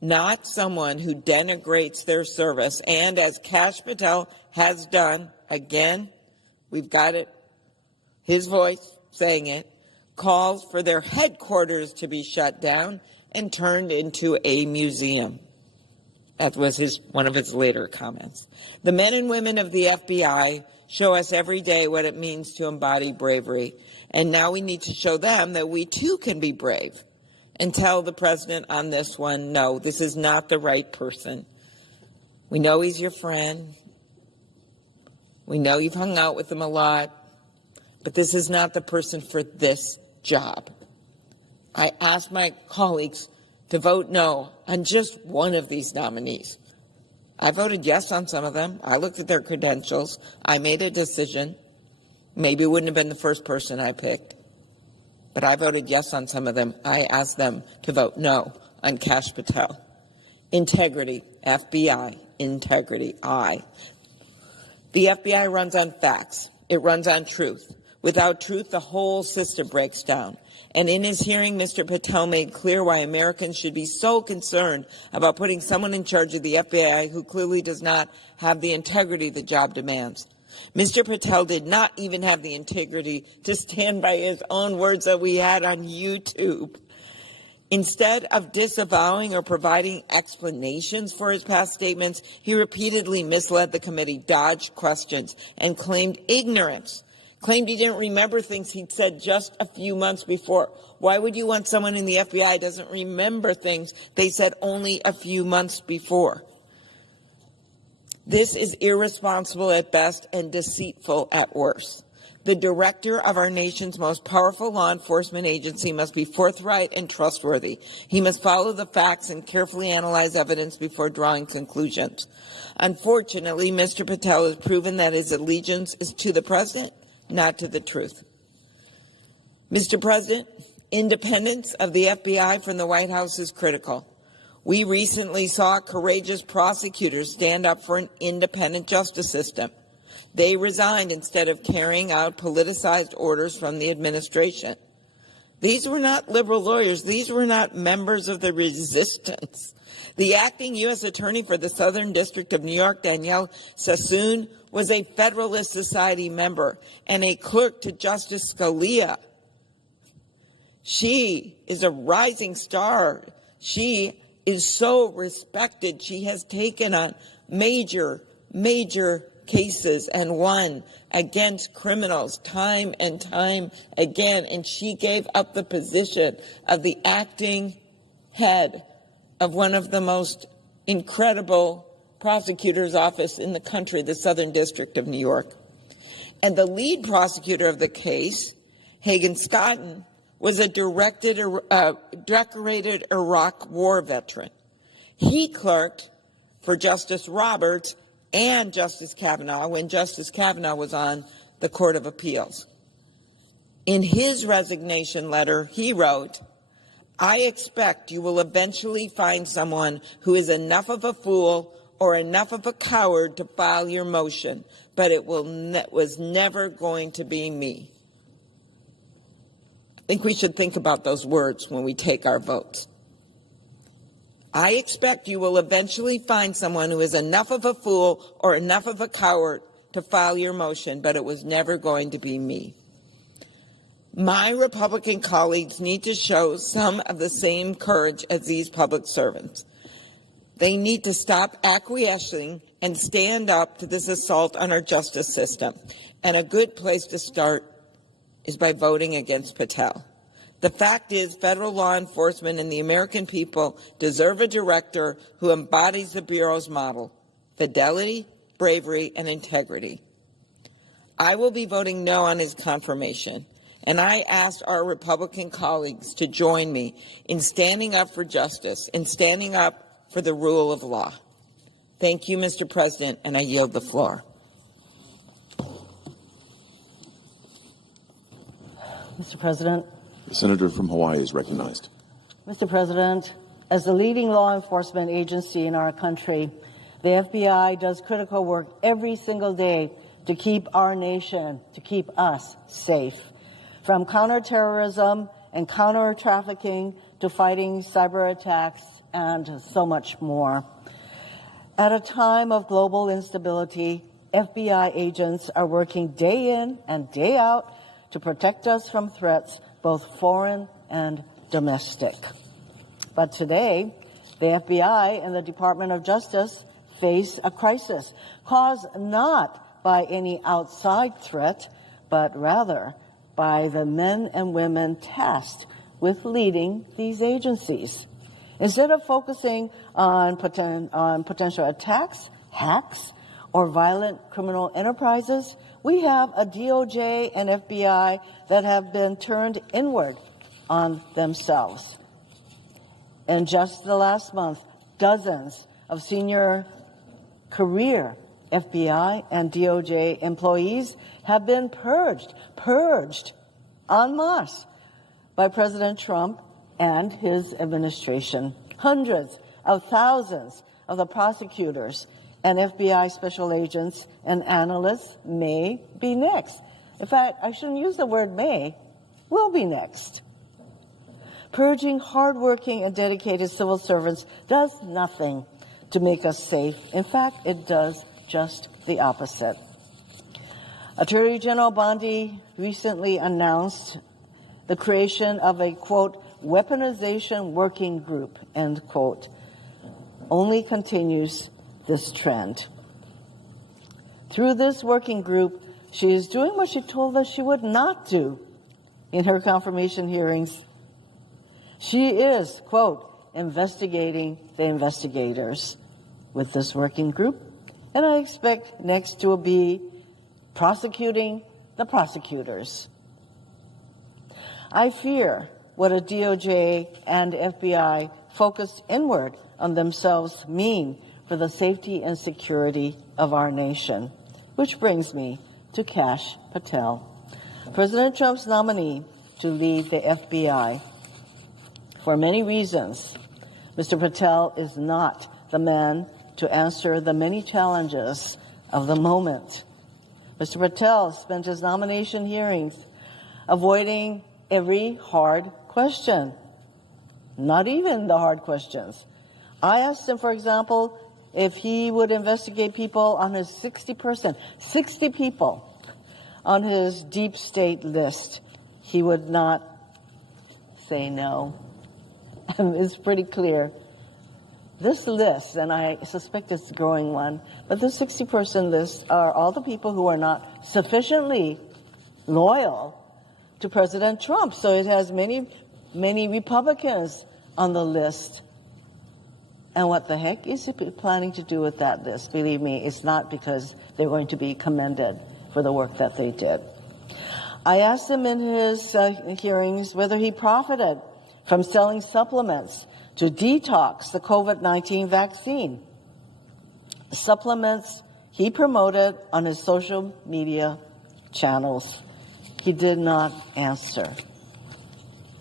not someone who denigrates their service and, as Kash Patel has done, again, we've got it, his voice saying it, calls for their headquarters to be shut down and turned into a museum. That was one of his later comments. The men and women of the FBI show us every day what it means to embody bravery. And now we need to show them that we too can be brave and tell the president on this one, no, this is not the right person. We know he's your friend. We know you've hung out with him a lot. But this is not the person for this job. I asked my colleagues to vote no on just one of these nominees. I voted yes on some of them. I looked at their credentials. I made a decision. Maybe it wouldn't have been the first person I picked. But I voted yes on some of them. I asked them to vote no on Kash Patel. Integrity, FBI, integrity, I. The FBI runs on facts. It runs on truth. Without truth, the whole system breaks down. And in his hearing, Mr. Patel made clear why Americans should be so concerned about putting someone in charge of the FBI who clearly does not have the integrity the job demands. Mr. Patel did not even have the integrity to stand by his own words that we had on YouTube. Instead of disavowing or providing explanations for his past statements, he repeatedly misled the committee, dodged questions, and claimed ignorance. claimed he didn't remember things he'd said just a few months before. Why would you want someone in the FBI doesn't remember things they said only a few months before? This is irresponsible at best and deceitful at worst. The director of our nation's most powerful law enforcement agency must be forthright and trustworthy. He must follow the facts and carefully analyze evidence before drawing conclusions. Unfortunately, Mr. Patel has proven that his allegiance is to the president, not to the truth. Mr. President, independence of the FBI from the White House is critical. We recently saw courageous prosecutors stand up for an independent justice system. They resigned instead of carrying out politicized orders from the administration. These were not liberal lawyers. These were not members of the resistance. The acting U.S. Attorney for the Southern District of New York, Danielle Sassoon, was a Federalist Society member and a clerk to Justice Scalia. She is a rising star. She is so respected. She has taken on major cases and won against criminals time and time again. And she gave up the position of the acting head of one of the most incredible prosecutor's office in the country, the Southern District of New York. And the lead prosecutor of the case, Hagan Scotton, was a decorated Iraq war veteran. He clerked for Justice Roberts and Justice Kavanaugh when Justice Kavanaugh was on the Court of Appeals. In his resignation letter, he wrote, "I expect you will eventually find someone who is enough of a fool or enough of a coward to file your motion, but it was never going to be me." I think we should think about those words when we take our votes. I expect you will eventually find someone who is enough of a fool or enough of a coward to file your motion, but it was never going to be me. My Republican colleagues need to show some of the same courage as these public servants. They need to stop acquiescing and stand up to this assault on our justice system. And a good place to start is by voting against Patel. The fact is, federal law enforcement and the American people deserve a director who embodies the Bureau's model: fidelity, bravery, and integrity. I will be voting no on his confirmation, and I asked our Republican colleagues to join me in standing up for justice and standing up for the rule of law. Thank you, Mr. President, and I yield the floor. Mr. President. The senator from Hawaii is recognized. Mr. President, as the leading law enforcement agency in our country, the FBI does critical work every single day to keep our nation, to keep us safe. From counterterrorism and counter-trafficking to fighting cyber attacks and so much more. At a time of global instability, FBI agents are working day in and day out to protect us from threats, both foreign and domestic. But today, the FBI and the Department of Justice face a crisis caused not by any outside threat, but rather by the men and women tasked with leading these agencies. Instead of focusing on potential attacks, hacks, or violent criminal enterprises, we have a DOJ and FBI that have been turned inward on themselves. In just the last month, dozens of senior career FBI and DOJ employees have been purged en masse by President Trump and his administration. Hundreds of thousands of the prosecutors and FBI special agents and analysts may be next. In fact, I shouldn't use the word may, will be next. Purging hardworking and dedicated civil servants does nothing to make us safe. In fact, it does just the opposite. Attorney General Bondi recently announced the creation of a, quote, weaponization working group, end quote, only continues this trend. Through this working group, She is doing what she told us she would not do in her confirmation hearings. She is, quote, investigating the investigators with this working group, and I expect next to be prosecuting the prosecutors. I fear what a DOJ and FBI focused inward on themselves mean for the safety and security of our nation. Which brings me to Kash Patel, President Trump's nominee to lead the FBI. For many reasons, Mr. Patel is not the man to answer the many challenges of the moment. Mr. Patel spent his nomination hearings avoiding every hard question, not even the hard questions. I asked him, for example, if he would investigate people on his 60 people on his deep state list. He would not say no. It's pretty clear. This list, and I suspect it's a growing one, but the 60-person list are all the people who are not sufficiently loyal to President Trump. So it has many Republicans on the list. And what the heck is he planning to do with that list? Believe me, it's not because they're going to be commended for the work that they did. I asked him in his hearings whether he profited from selling supplements to detox the COVID-19 vaccine. Supplements he promoted on his social media channels. He did not answer.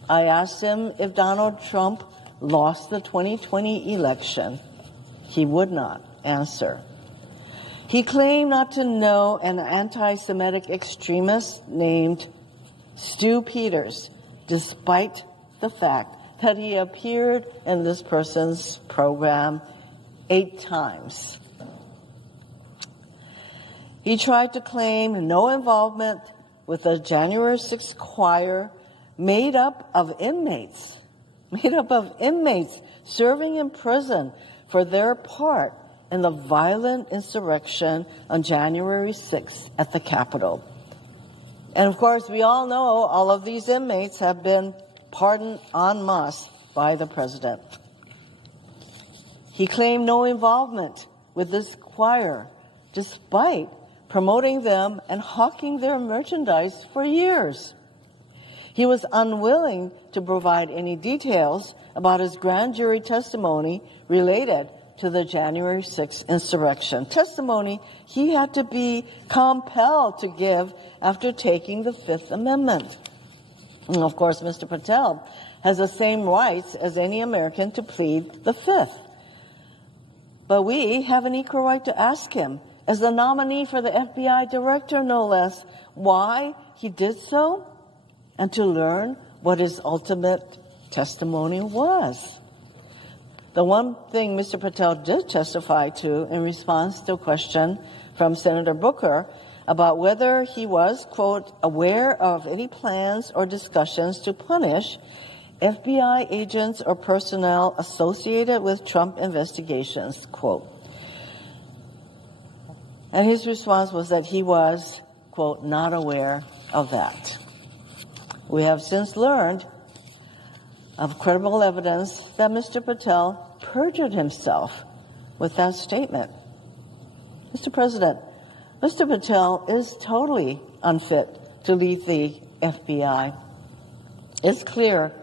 I asked him if Donald Trump lost the 2020 election. He would not answer. He claimed not to know an anti-Semitic extremist named Stu Peters, despite the fact that he appeared in this person's program 8 times. He tried to claim no involvement with the January 6th choir made up of inmates serving in prison for their part in the violent insurrection on January 6th at the Capitol. And of course, we all know all of these inmates have been pardoned en masse by the president. He claimed no involvement with this choir, despite promoting them and hawking their merchandise for years. He was unwilling to provide any details about his grand jury testimony related to the January 6th insurrection, testimony he had to be compelled to give after taking the Fifth Amendment. And of course, Mr. Patel has the same rights as any American to plead the Fifth. But we have an equal right to ask him, as the nominee for the FBI director, no less, why he did so, and to learn what his ultimate testimony was. The one thing Mr. Patel did testify to in response to a question from Senator Booker about whether he was, quote, aware of any plans or discussions to punish FBI agents or personnel associated with Trump investigations, quote. And his response was that he was, quote, not aware of that. We have since learned of credible evidence that Mr. Patel perjured himself with that statement. Mr. President, Mr. Patel is totally unfit to lead the FBI. It's clear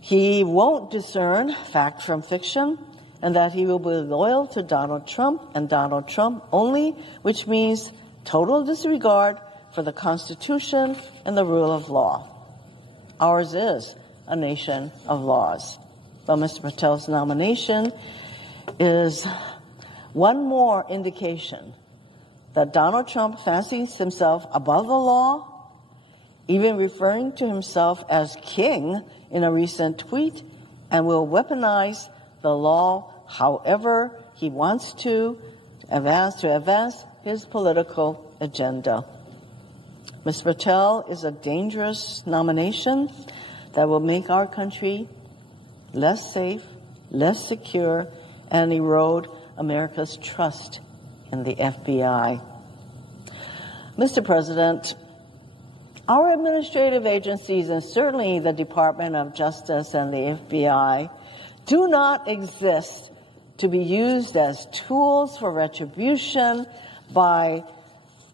he won't discern fact from fiction, and that he will be loyal to Donald Trump and Donald Trump only, which means total disregard for the Constitution and the rule of law. Ours is a nation of laws. But Mr. Patel's nomination is one more indication that Donald Trump fancies himself above the law, even referring to himself as king in a recent tweet, and will weaponize the law however he wants to advance his political agenda. Mr. Patel is a dangerous nomination that will make our country less safe, less secure, and erode America's trust in the FBI. Mr. President, our administrative agencies, and certainly the Department of Justice and the FBI, do not exist to be used as tools for retribution by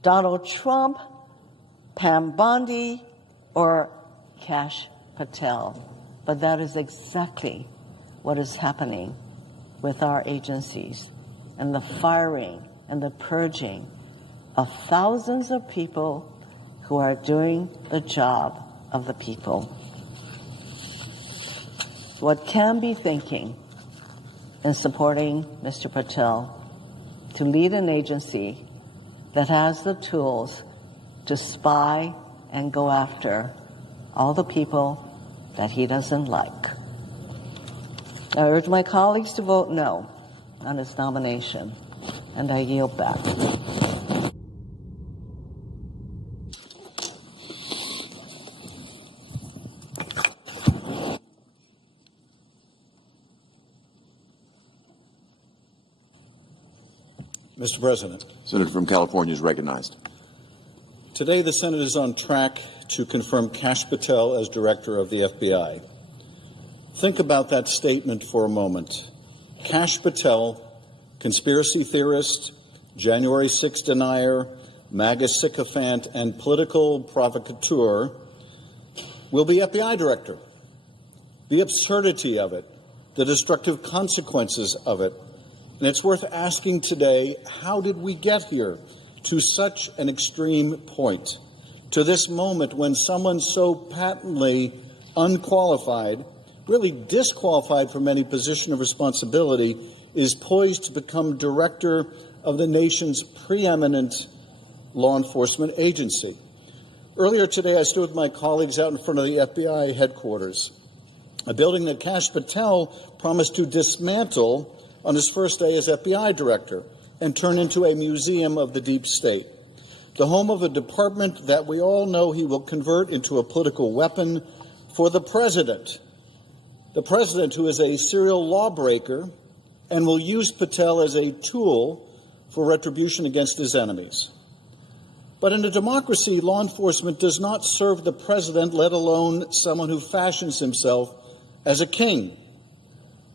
Donald Trump, Pam Bondi, or Kash Patel. But that is exactly what is happening with our agencies and the firing and the purging of thousands of people who are doing the job of the people. What can be thinking in supporting Mr. Patel to lead an agency that has the tools to spy and go after all the people that he doesn't like? I urge my colleagues to vote no on his nomination, and I yield back. Mr. President. Senator from California is recognized. Today, the Senate is on track to confirm Kash Patel as director of the FBI. Think about that statement for a moment. Kash Patel, conspiracy theorist, January 6 denier, MAGA sycophant, and political provocateur, will be FBI director. The absurdity of it, the destructive consequences of it. And it's worth asking today, how did we get here to such an extreme point, to this moment when someone so patently unqualified, really disqualified from any position of responsibility, is poised to become director of the nation's preeminent law enforcement agency? Earlier today, I stood with my colleagues out in front of the FBI headquarters, a building that Kash Patel promised to dismantle on his first day as FBI director and turn into a museum of the deep state, the home of a department that we all know he will convert into a political weapon for the president who is a serial lawbreaker and will use Patel as a tool for retribution against his enemies. But in a democracy, law enforcement does not serve the president, let alone someone who fashions himself as a king.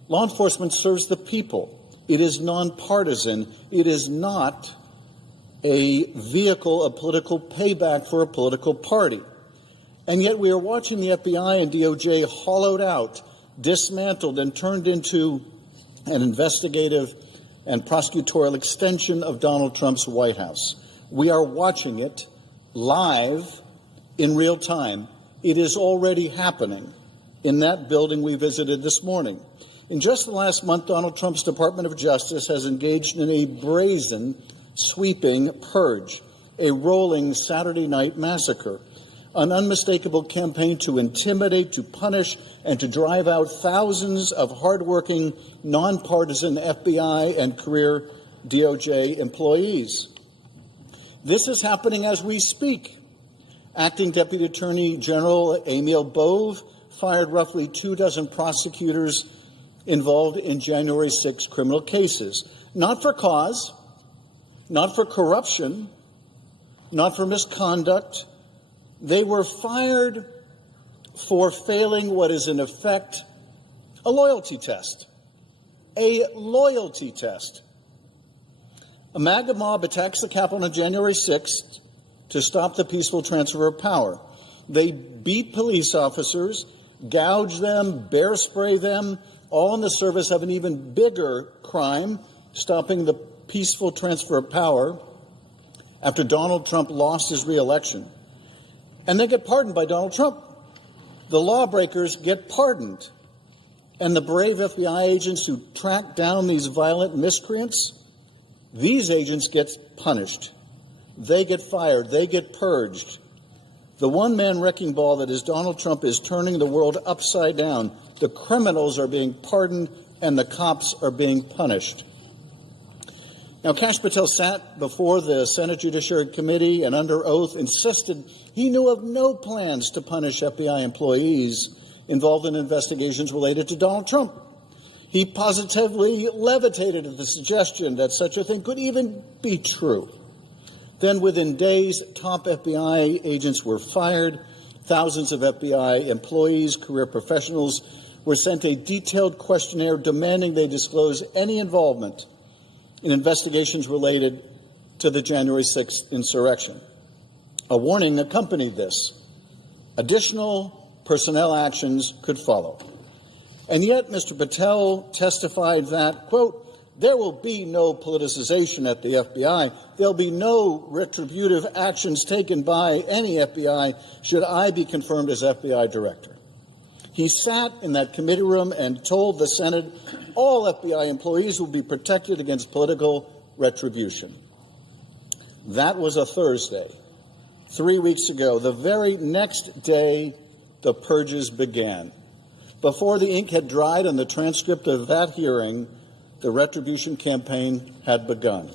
Law enforcement serves the people. It is nonpartisan. It is not a vehicle of political payback for a political party. And yet we are watching the FBI and DOJ hollowed out, dismantled, and turned into an investigative and prosecutorial extension of Donald Trump's White House. We are watching it live in real time. It is already happening in that building we visited this morning. In just the last month, Donald Trump's Department of Justice has engaged in a brazen, sweeping purge, a rolling Saturday night massacre, an unmistakable campaign to intimidate, to punish, and to drive out thousands of hardworking, nonpartisan FBI and career DOJ employees. This is happening as we speak. Acting Deputy Attorney General Emil Bove fired roughly 24 prosecutors involved in January 6 criminal cases, not for cause, not for corruption, not for misconduct. They were fired for failing what is in effect a loyalty test. A loyalty test. A MAGA mob attacks the Capitol on January 6th to stop the peaceful transfer of power. They beat police officers, gouge them, bear spray them, all in the service of an even bigger crime, stopping the peaceful transfer of power after Donald Trump lost his re-election. And they get pardoned by Donald Trump. The lawbreakers get pardoned. And the brave FBI agents who track down these violent miscreants, these agents get punished. They get fired. They get purged. The one-man wrecking ball that is Donald Trump is turning the world upside down. The criminals are being pardoned and the cops are being punished. Now, Kash Patel sat before the Senate Judiciary Committee and under oath insisted he knew of no plans to punish FBI employees involved in investigations related to Donald Trump. He positively levitated at the suggestion that such a thing could even be true. Then within days, top FBI agents were fired. Thousands of FBI employees, career professionals, were sent a detailed questionnaire demanding they disclose any involvement in investigations related to the January 6th insurrection. A warning accompanied this. Additional personnel actions could follow. And yet, Mr. Patel testified that, quote, there will be no politicization at the FBI. There'll be no retributive actions taken by any FBI should I be confirmed as FBI director. He sat in that committee room and told the Senate all FBI employees will be protected against political retribution. That was a Thursday. 3 weeks ago, the very next day, the purges began. Before the ink had dried on the transcript of that hearing, the retribution campaign had begun.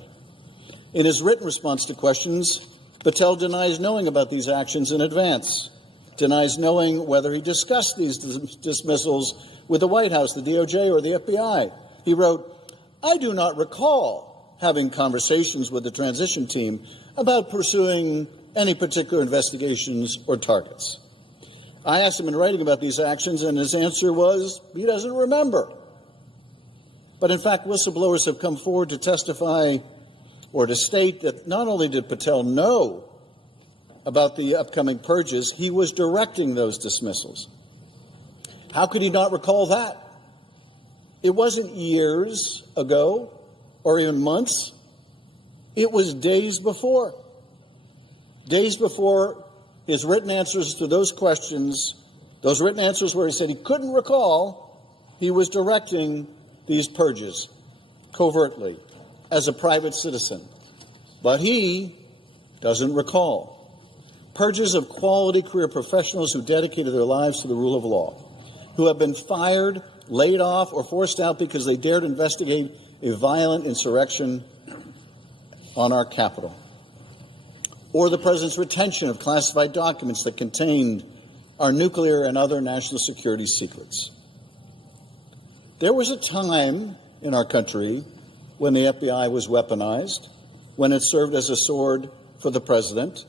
In his written response to questions, Patel denies knowing about these actions in advance, denies knowing whether he discussed these dismissals with the White House, the DOJ, or the FBI. He wrote, I do not recall having conversations with the transition team about pursuing any particular investigations or targets. I asked him in writing about these actions, and his answer was he doesn't remember. But in fact, whistleblowers have come forward to testify or to state that not only did Patel know about the upcoming purges, he was directing those dismissals. How could he not recall that? It wasn't years ago or even months. It was days before. Days before his written answers to those questions, those written answers where he said he couldn't recall, he was directing these purges covertly as a private citizen. But he doesn't recall. Purges of quality career professionals who dedicated their lives to the rule of law, who have been fired, laid off, or forced out because they dared investigate a violent insurrection on our Capitol, or the President's retention of classified documents that contained our nuclear and other national security secrets. There was a time in our country when the FBI was weaponized, when it served as a sword for the President,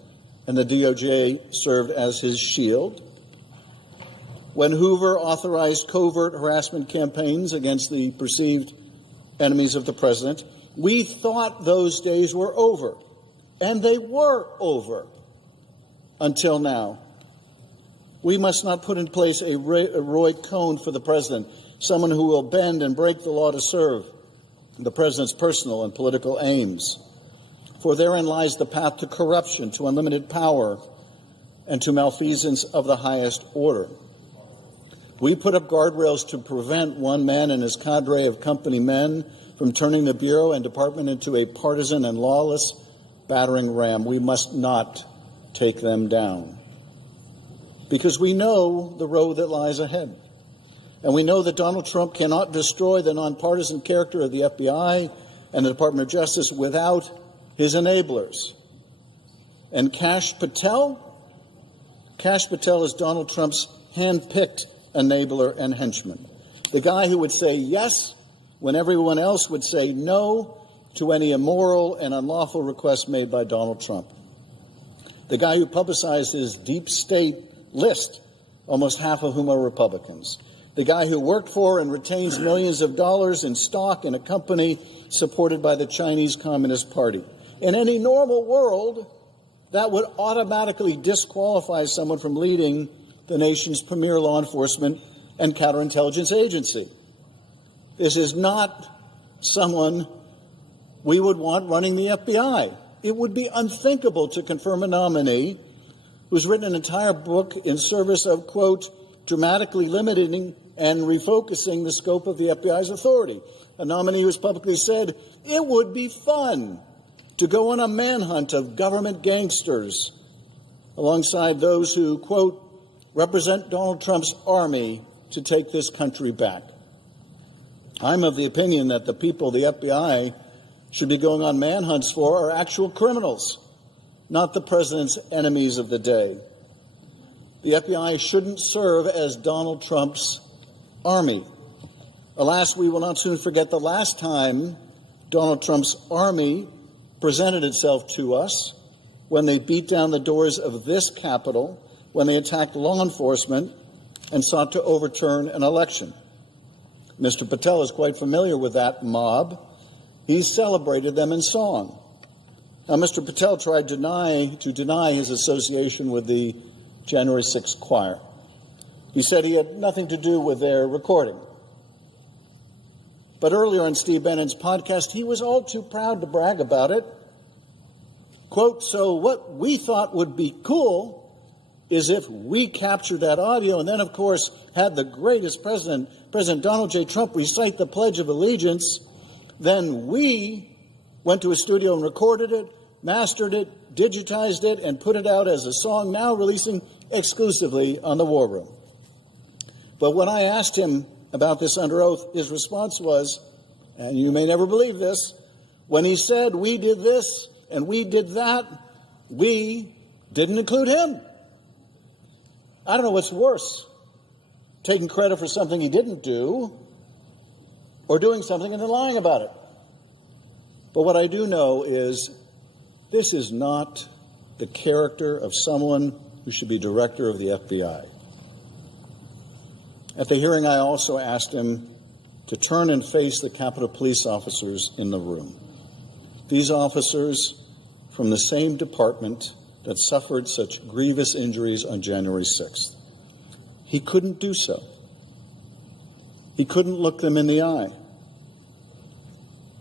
and the DOJ served as his shield, when Hoover authorized covert harassment campaigns against the perceived enemies of the President. We thought those days were over, and they were over until now. We must not put in place a Roy Cohn for the President, someone who will bend and break the law to serve the President's personal and political aims. For therein lies the path to corruption, to unlimited power, and to malfeasance of the highest order. We put up guardrails to prevent one man and his cadre of company men from turning the Bureau and Department into a partisan and lawless battering ram. We must not take them down, because we know the road that lies ahead. And we know that Donald Trump cannot destroy the nonpartisan character of the FBI and the Department of Justice without his enablers. And Kash Patel is Donald Trump's hand-picked enabler and henchman. The guy who would say yes when everyone else would say no to any immoral and unlawful requests made by Donald Trump. The guy who publicized his deep state list, almost half of whom are Republicans. The guy who worked for and retains millions of dollars in stock in a company supported by the Chinese Communist Party. In any normal world, that would automatically disqualify someone from leading the nation's premier law enforcement and counterintelligence agency. This is not someone we would want running the FBI. It would be unthinkable to confirm a nominee who's written an entire book in service of, quote, dramatically limiting and refocusing the scope of the FBI's authority. A nominee who has publicly said it would be fun to go on a manhunt of government gangsters alongside those who, quote, represent Donald Trump's army to take this country back. I'm of the opinion that the people the FBI should be going on manhunts for are actual criminals, not the president's enemies of the day. The FBI shouldn't serve as Donald Trump's army. Alas, we will not soon forget the last time Donald Trump's army presented itself to us. when they beat down the doors of this Capitol, when they attacked law enforcement and sought to overturn an election. Mr. Patel is quite familiar with that mob. He celebrated them in song. Now, Mr. Patel tried to deny his association with the January 6th choir. He said he had nothing to do with their recording. But earlier on Steve Bannon's podcast, he was all too proud to brag about it. Quote, so what we thought would be cool is if we captured that audio and then, of course, had the greatest President Donald J. Trump recite the Pledge of Allegiance, then we went to a studio and recorded it, mastered it, digitized it, and put it out as a song now releasing exclusively on the War Room. But when I asked him about this under oath, his response was, and you may never believe this, when he said we did this and we did that, we didn't include him. I don't know what's worse, taking credit for something he didn't do or doing something and then lying about it. But what I do know is this is not the character of someone who should be director of the FBI. At the hearing, I also asked him to turn and face the Capitol Police officers in the room. These officers from the same department that suffered such grievous injuries on January 6th. He couldn't do so. He couldn't look them in the eye.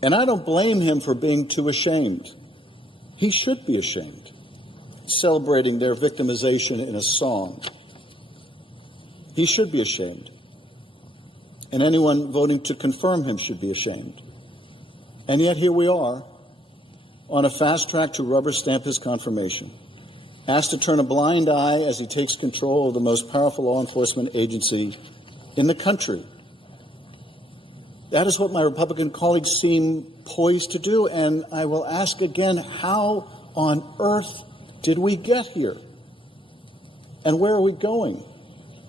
And I don't blame him for being too ashamed. He should be ashamed, celebrating their victimization in a song. He should be ashamed. And anyone voting to confirm him should be ashamed. And yet here we are, on a fast track to rubber stamp his confirmation, asked to turn a blind eye as he takes control of the most powerful law enforcement agency in the country. That is what my Republican colleagues seem poised to do, and I will ask again, how on earth did we get here? And where are we going?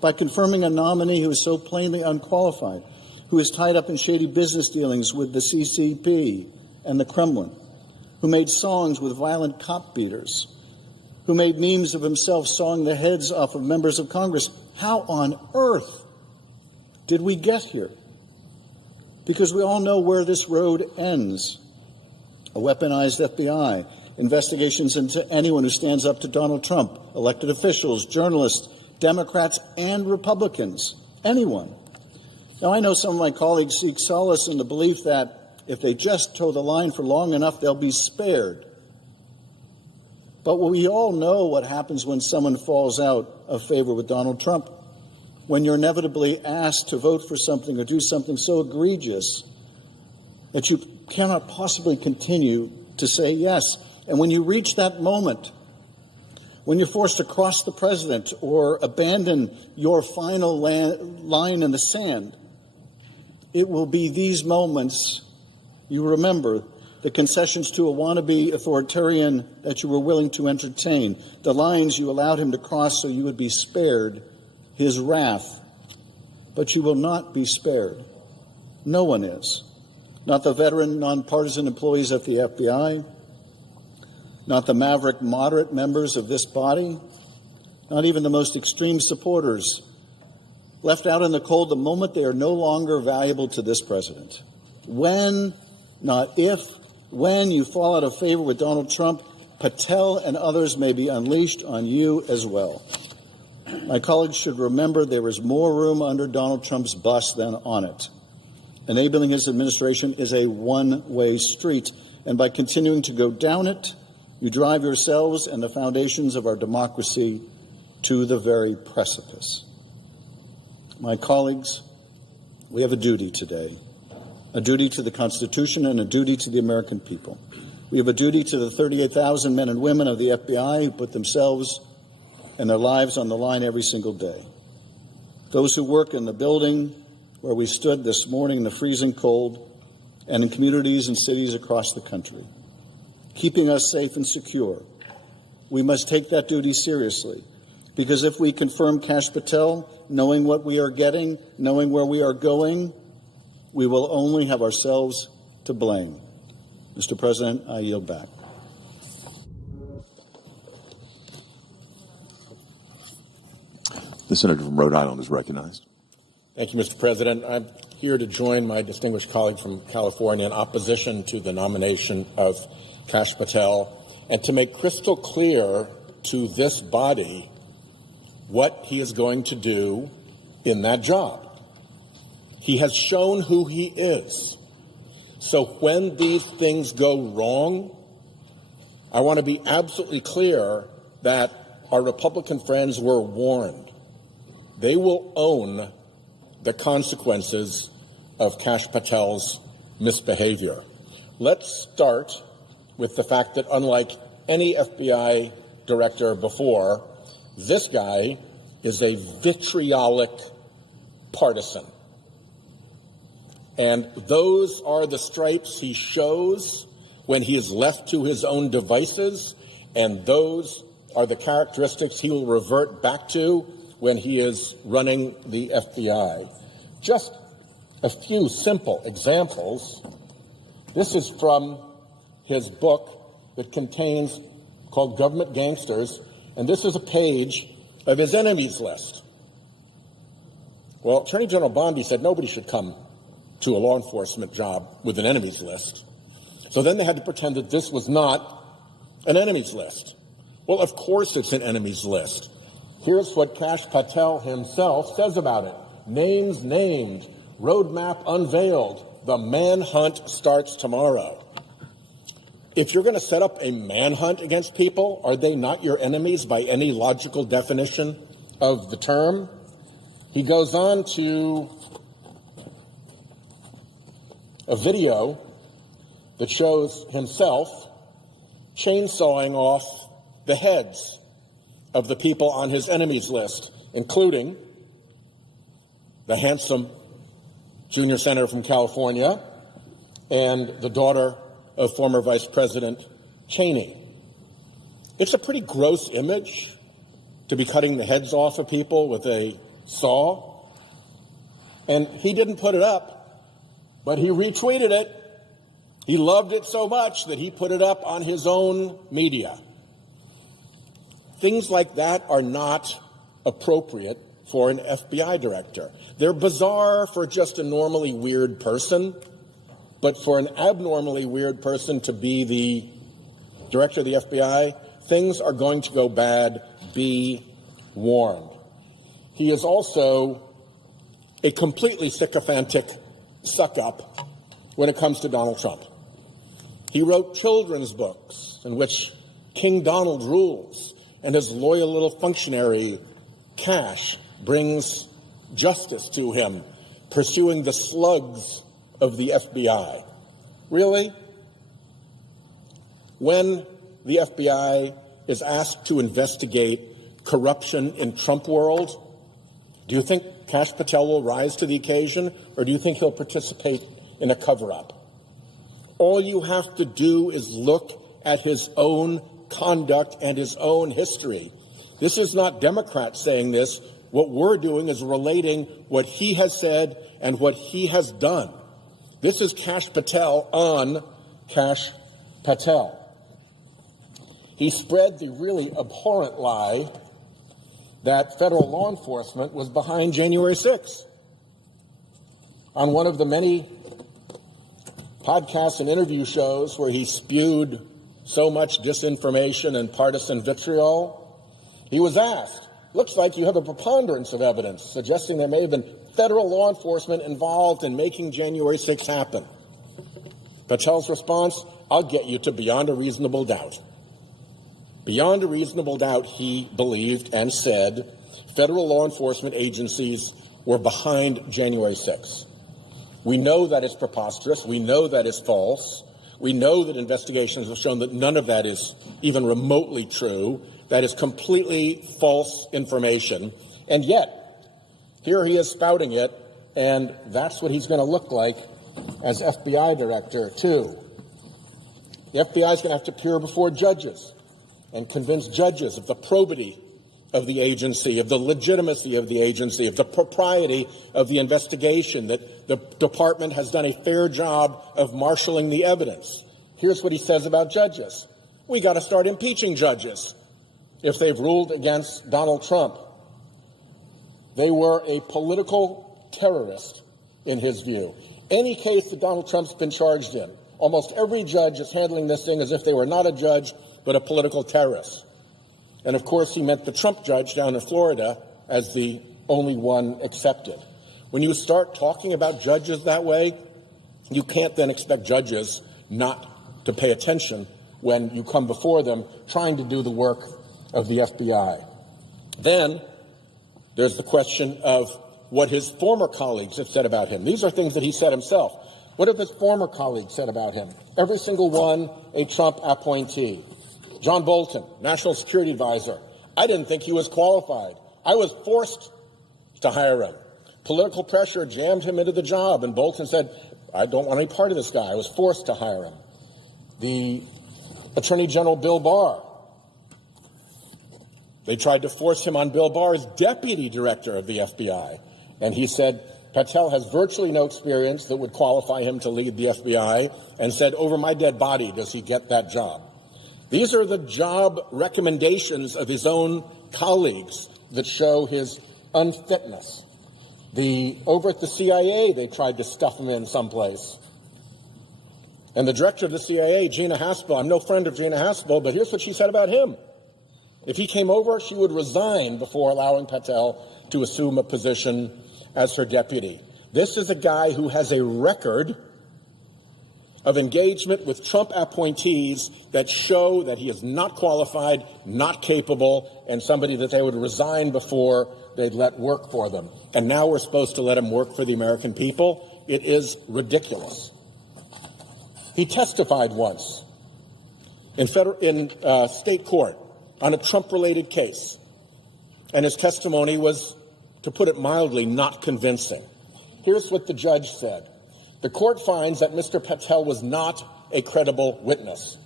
By confirming a nominee who is so plainly unqualified, who is tied up in shady business dealings with the CCP and the Kremlin, who made songs with violent cop beaters, who made memes of himself sawing the heads off of members of Congress. How on earth did we get here? Because we all know where this road ends. A weaponized FBI, investigations into anyone who stands up to Donald Trump, elected officials, journalists, Democrats and Republicans, anyone. Now, I know some of my colleagues seek solace in the belief that if they just toe the line for long enough, they'll be spared. But we all know what happens when someone falls out of favor with Donald Trump, when you're inevitably asked to vote for something or do something so egregious that you cannot possibly continue to say yes. And when you reach that moment, when you're forced to cross the president or abandon your final line in the sand, it will be these moments you remember, the concessions to a wannabe authoritarian that you were willing to entertain, the lines you allowed him to cross so you would be spared his wrath. But you will not be spared. No one is. Not the veteran, nonpartisan employees at the FBI, not the maverick moderate members of this body, not even the most extreme supporters, left out in the cold the moment they are no longer valuable to this president. When, not if, when you fall out of favor with Donald Trump, Patel and others may be unleashed on you as well. My colleagues should remember there is more room under Donald Trump's bus than on it. Enabling his administration is a one-way street, and by continuing to go down it, you drive yourselves and the foundations of our democracy to the very precipice. My colleagues, we have a duty today, a duty to the Constitution and a duty to the American people. We have a duty to the 38,000 men and women of the FBI who put themselves and their lives on the line every single day. Those who work in the building where we stood this morning in the freezing cold and in communities and cities across the country, keeping us safe and secure. We must take that duty seriously, because if we confirm Kash Patel, knowing what we are getting, knowing where we are going, we will only have ourselves to blame. Mr. President, I yield back. The senator from Rhode Island is recognized. Thank you, Mr. President. I'm here to join my distinguished colleague from California in opposition to the nomination of Kash Patel and to make crystal clear to this body what he is going to do in that job. He has shown who he is. So when these things go wrong, I want to be absolutely clear that our Republican friends were warned. They will own the consequences of Kash Patel's misbehavior. Let's start with the fact that unlike any FBI director before, this guy is a vitriolic partisan. And those are the stripes he shows when he is left to his own devices, and those are the characteristics he will revert back to when he is running the FBI. Just a few simple examples. This is from his book that contains, called Government Gangsters, and this is a page of his enemies list. Well, Attorney General Bondi said nobody should come to a law enforcement job with an enemies list. So then they had to pretend that this was not an enemies list. Well, of course it's an enemies list. Here's what Kash Patel himself says about it. Names named, roadmap unveiled, the manhunt starts tomorrow. If you're going to set up a manhunt against people, are they not your enemies by any logical definition of the term? He goes on to a video that shows himself chainsawing off the heads of the people on his enemies list, including the handsome junior senator from California and the daughter of former Vice President Cheney. It's a pretty gross image to be cutting the heads off of people with a saw. And he didn't put it up, but he retweeted it. He loved it so much that he put it up on his own media. Things like that are not appropriate for an FBI director. They're bizarre for just a normally weird person, but for an abnormally weird person to be the director of the FBI, things are going to go bad. Be warned. He is also a completely sycophantic suck-up when it comes to Donald Trump. He wrote children's books in which King Donald rules, and his loyal little functionary, Kash, brings justice to him, pursuing the slugs of the FBI. Really? When the FBI is asked to investigate corruption in Trump world, do you think Kash Patel will rise to the occasion, or do you think he'll participate in a cover-up? All you have to do is look at his own conduct and his own history. This is not Democrats saying this. What we're doing is relating what he has said and what he has done. This is Kash Patel on Kash Patel. He spread the really abhorrent lie that federal law enforcement was behind January 6th. On one of the many podcasts and interview shows where he spewed so much disinformation and partisan vitriol, he was asked, looks like you have a preponderance of evidence suggesting there may have been federal law enforcement involved in making January 6th happen. Patel's response, I'll get you to beyond a reasonable doubt. Beyond a reasonable doubt, he believed and said federal law enforcement agencies were behind January 6th. We know that is preposterous. We know that is false. We know that investigations have shown that none of that is even remotely true. That is completely false information. And yet, here he is spouting it, and that's what he's going to look like as FBI director, too. The FBI is going to have to appear before judges and convince judges of the probity of the agency, of the legitimacy of the agency, of the propriety of the investigation, that the department has done a fair job of marshaling the evidence. Here's what he says about judges. We got to start impeaching judges if they've ruled against Donald Trump. They were a political terrorist, in his view. Any case that Donald Trump's been charged in, almost every judge is handling this thing as if they were not a judge, but a political terrorist. And, of course, he meant the Trump judge down in Florida as the only one accepted. When you start talking about judges that way, you can't then expect judges not to pay attention when you come before them trying to do the work of the FBI. Then there's the question of what his former colleagues have said about him. These are things that he said himself. What have his former colleagues said about him? Every single one a Trump appointee. John Bolton, National Security Advisor. I didn't think he was qualified. I was forced to hire him. Political pressure jammed him into the job, and Bolton said, I don't want any part of this guy. I was forced to hire him. The Attorney General Bill Barr. They tried to force him on Bill Barr as deputy director of the FBI. And he said, Patel has virtually no experience that would qualify him to lead the FBI, and said, over my dead body does he get that job. These are the job recommendations of his own colleagues that show his unfitness. Over at the CIA, they tried to stuff him in someplace. And the director of the CIA, Gina Haspel, I'm no friend of Gina Haspel, but here's what she said about him. If he came over, she would resign before allowing Patel to assume a position as her deputy. This is a guy who has a record of engagement with Trump appointees that show that he is not qualified, not capable, and somebody that they would resign before they'd let work for them. And now we're supposed to let him work for the American people? It is ridiculous. He testified once in state court on a Trump-related case, and his testimony was, to put it mildly, not convincing. Here's what the judge said. The court finds that Mr. Patel was not a credible witness.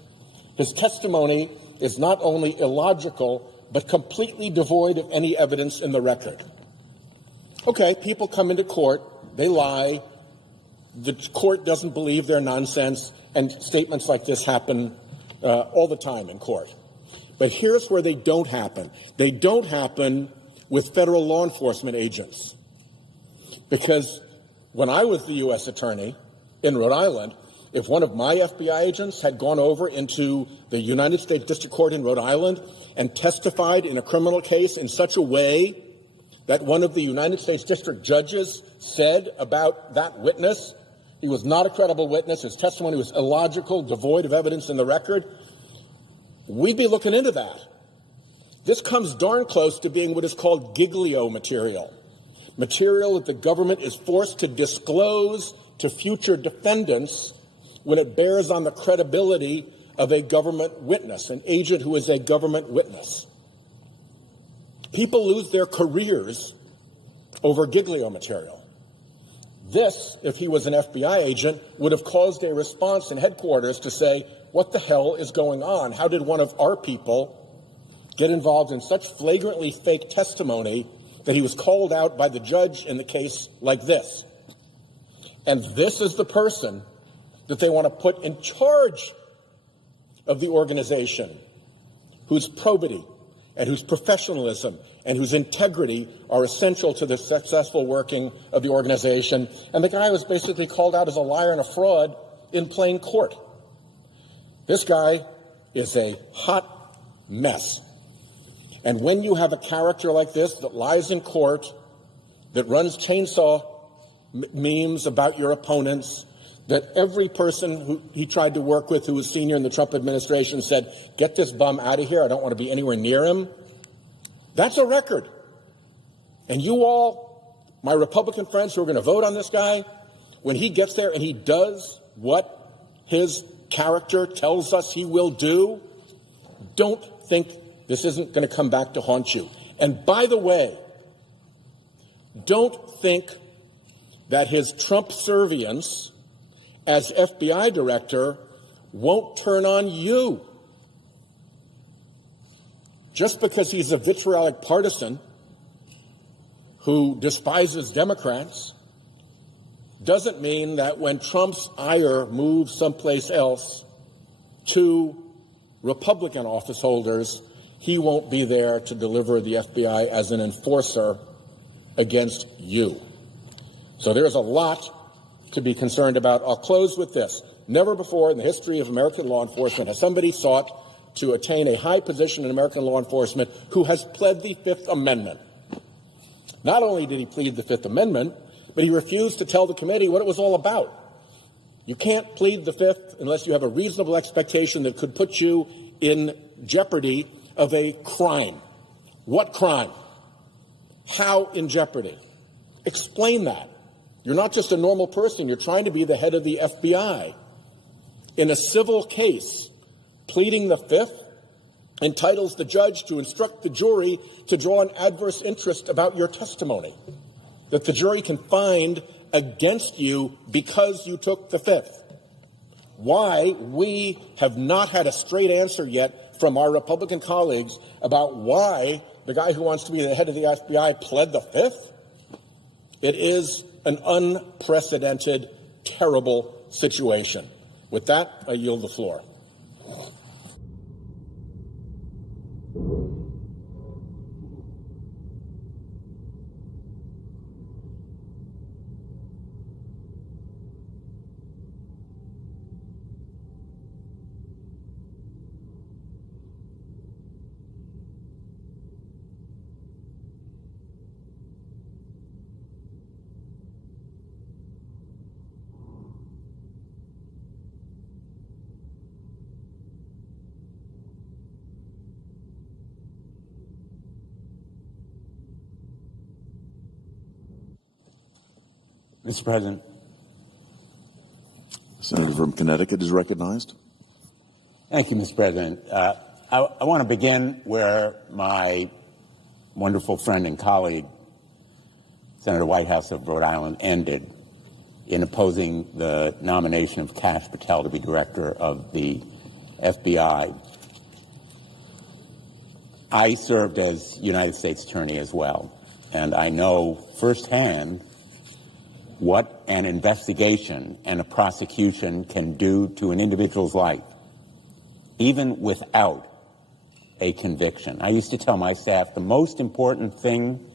His testimony is not only illogical, but completely devoid of any evidence in the record. Okay, people come into court, they lie, the court doesn't believe their nonsense, and statements like this happen all the time in court. But here's where they don't happen. They don't happen with federal law enforcement agents. Because when I was the U.S. attorney in Rhode Island, if one of my FBI agents had gone over into the United States District Court in Rhode Island and testified in a criminal case in such a way that one of the United States District judges said about that witness, he was not a credible witness, his testimony was illogical, devoid of evidence in the record, we'd be looking into that. This comes darn close to being what is called giglio material. Material that the government is forced to disclose to future defendants when it bears on the credibility of a government witness, an agent who is a government witness. People lose their careers over giglio material. This, if he was an FBI agent, would have caused a response in headquarters to say, what the hell is going on? How did one of our people get involved in such flagrantly fake testimony that he was called out by the judge in the case like this? And this is the person that they want to put in charge of the organization, whose probity and whose professionalism and whose integrity are essential to the successful working of the organization. And the guy was basically called out as a liar and a fraud in plain court. This guy is a hot mess. And when you have a character like this that lies in court, that runs chainsaw memes about your opponents, that every person who he tried to work with who was senior in the Trump administration said, get this bum out of here, I don't want to be anywhere near him, that's a record. And you all, my Republican friends who are going to vote on this guy, when he gets there and he does what his character tells us he will do, don't think this isn't going to come back to haunt you. And by the way, don't think that his Trump servience as FBI director won't turn on you. Just because he's a vitriolic partisan who despises Democrats doesn't mean that when Trump's ire moves someplace else to Republican office holders, he won't be there to deliver the FBI as an enforcer against you. So there's a lot to be concerned about. I'll close with this. Never before in the history of American law enforcement has somebody sought to attain a high position in American law enforcement who has pled the Fifth Amendment. Not only did he plead the Fifth Amendment, but he refused to tell the committee what it was all about. You can't plead the Fifth unless you have a reasonable expectation that could put you in jeopardy of a crime. What crime? How in jeopardy? Explain that. You're not just a normal person. You're trying to be the head of the FBI. In a civil case, pleading the Fifth entitles the judge to instruct the jury to draw an adverse interest about your testimony, that the jury can find against you because you took the Fifth. Why we have not had a straight answer yet from our Republican colleagues about why the guy who wants to be the head of the FBI pled the Fifth? It is an unprecedented, terrible situation. With that, I yield the floor. Mr. President. The senator from Connecticut is recognized. Thank you, Mr. President. I want to begin where my wonderful friend and colleague, Senator Whitehouse of Rhode Island, ended in opposing the nomination of Kash Patel to be director of the FBI. I served as United States Attorney as well, and I know firsthand what an investigation and a prosecution can do to an individual's life, even without a conviction. I used to tell my staff the most important thing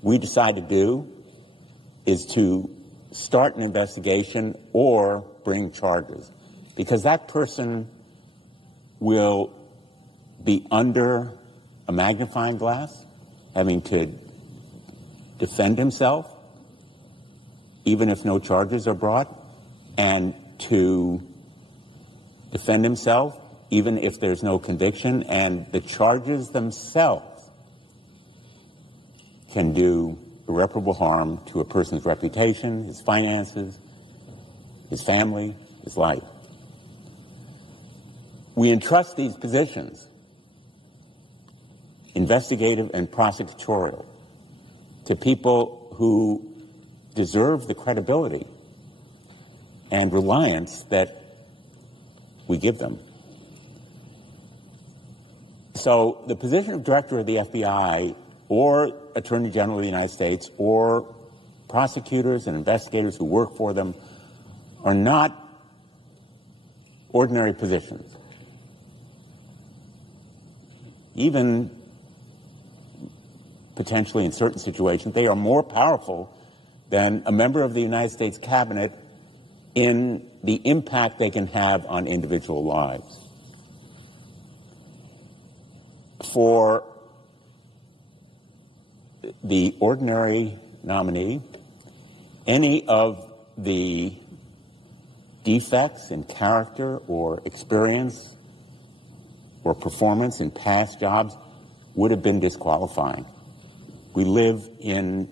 we decide to do is to start an investigation or bring charges, because that person will be under a magnifying glass, having to defend himself, even if no charges are brought, and to defend himself, even if there's no conviction, and the charges themselves can do irreparable harm to a person's reputation, his finances, his family, his life. We entrust these positions, investigative and prosecutorial, to people who deserve the credibility and reliance that we give them. So the position of director of the FBI or Attorney General of the United States or prosecutors and investigators who work for them are not ordinary positions. Even potentially in certain situations, they are more powerful than a member of the United States cabinet in the impact they can have on individual lives. For the ordinary nominee, any of the defects in character or experience or performance in past jobs would have been disqualifying. We live in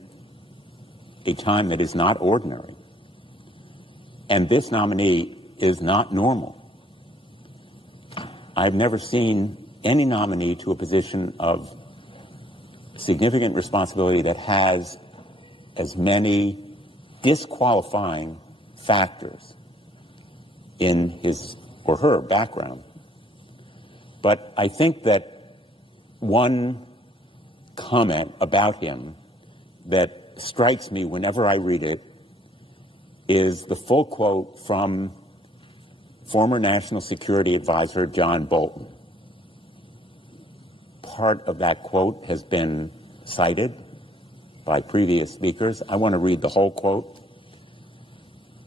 a time that is not ordinary. And this nominee is not normal. I've never seen any nominee to a position of significant responsibility that has as many disqualifying factors in his or her background. But I think that one comment about him that strikes me whenever I read it is the full quote from former National Security Advisor John Bolton. Part of that quote has been cited, by previous speakers. I want to read the whole quote.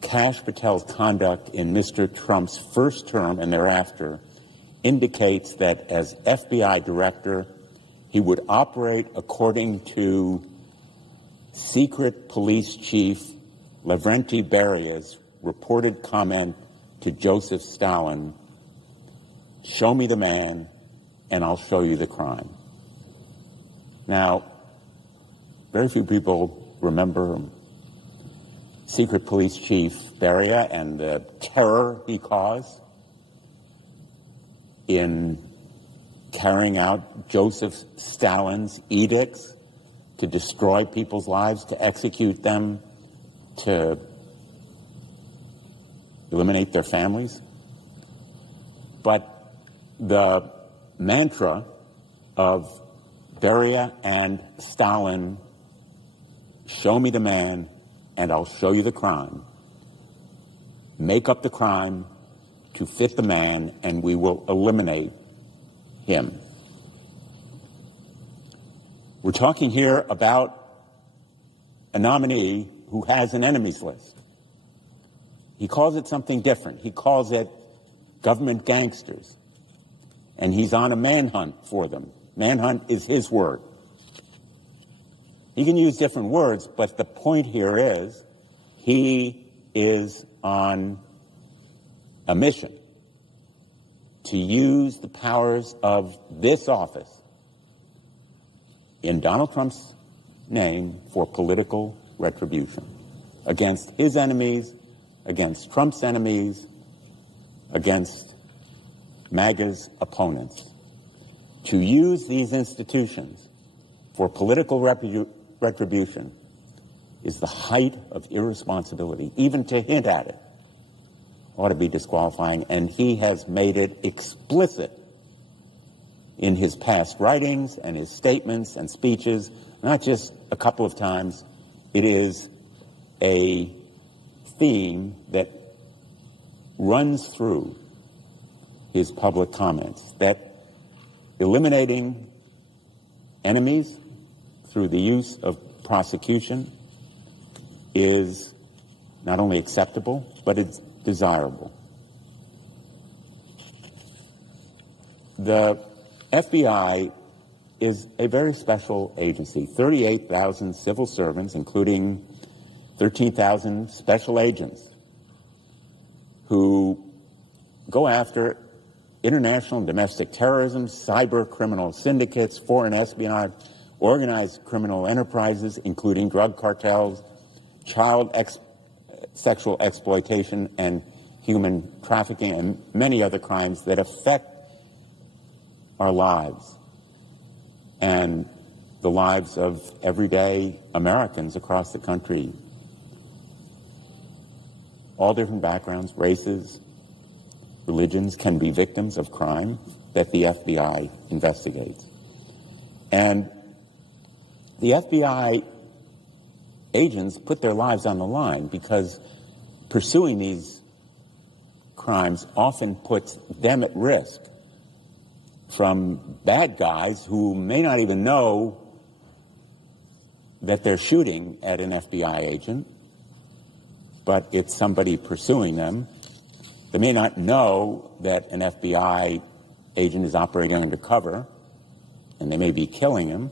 Kash Patel's conduct in Mr. Trump's first term and thereafter indicates that as FBI director, he would operate according to secret police chief Lavrenti Beria's reported comment to Joseph Stalin, "Show me the man, and I'll show you the crime." Now, very few people remember secret police chief Beria and the terror he caused in carrying out Joseph Stalin's edicts to destroy people's lives, to execute them, to eliminate their families. But the mantra of Beria and Stalin, "Show me the man and I'll show you the crime," make up the crime to fit the man and we will eliminate him. We're talking here about a nominee who has an enemies list. He calls it something different. He calls it government gangsters. And he's on a manhunt for them. Manhunt is his word. He can use different words, but the point here is he is on a mission to use the powers of this office in Donald Trump's name for political retribution against his enemies, against Trump's enemies, against MAGA's opponents. To use these institutions for political retribution is the height of irresponsibility. Even to hint at it ought to be disqualifying, and he has made it explicit in his past writings and his statements and speeches, not just a couple of times. It is a theme that runs through his public comments, that eliminating enemies through the use of prosecution is not only acceptable, but it's desirable. The FBI is a very special agency, 38,000 civil servants, including 13,000 special agents who go after international and domestic terrorism, cyber criminal syndicates, foreign espionage, organized criminal enterprises, including drug cartels, child sexual exploitation, and human trafficking, and many other crimes that affect our lives and the lives of everyday Americans across the country. All different backgrounds, races, religions can be victims of crime that the FBI investigates. And the FBI agents put their lives on the line because pursuing these crimes often puts them at risk from bad guys who may not even know that they're shooting at an FBI agent, but it's somebody pursuing them. They may not know that an FBI agent is operating undercover, and they may be killing him.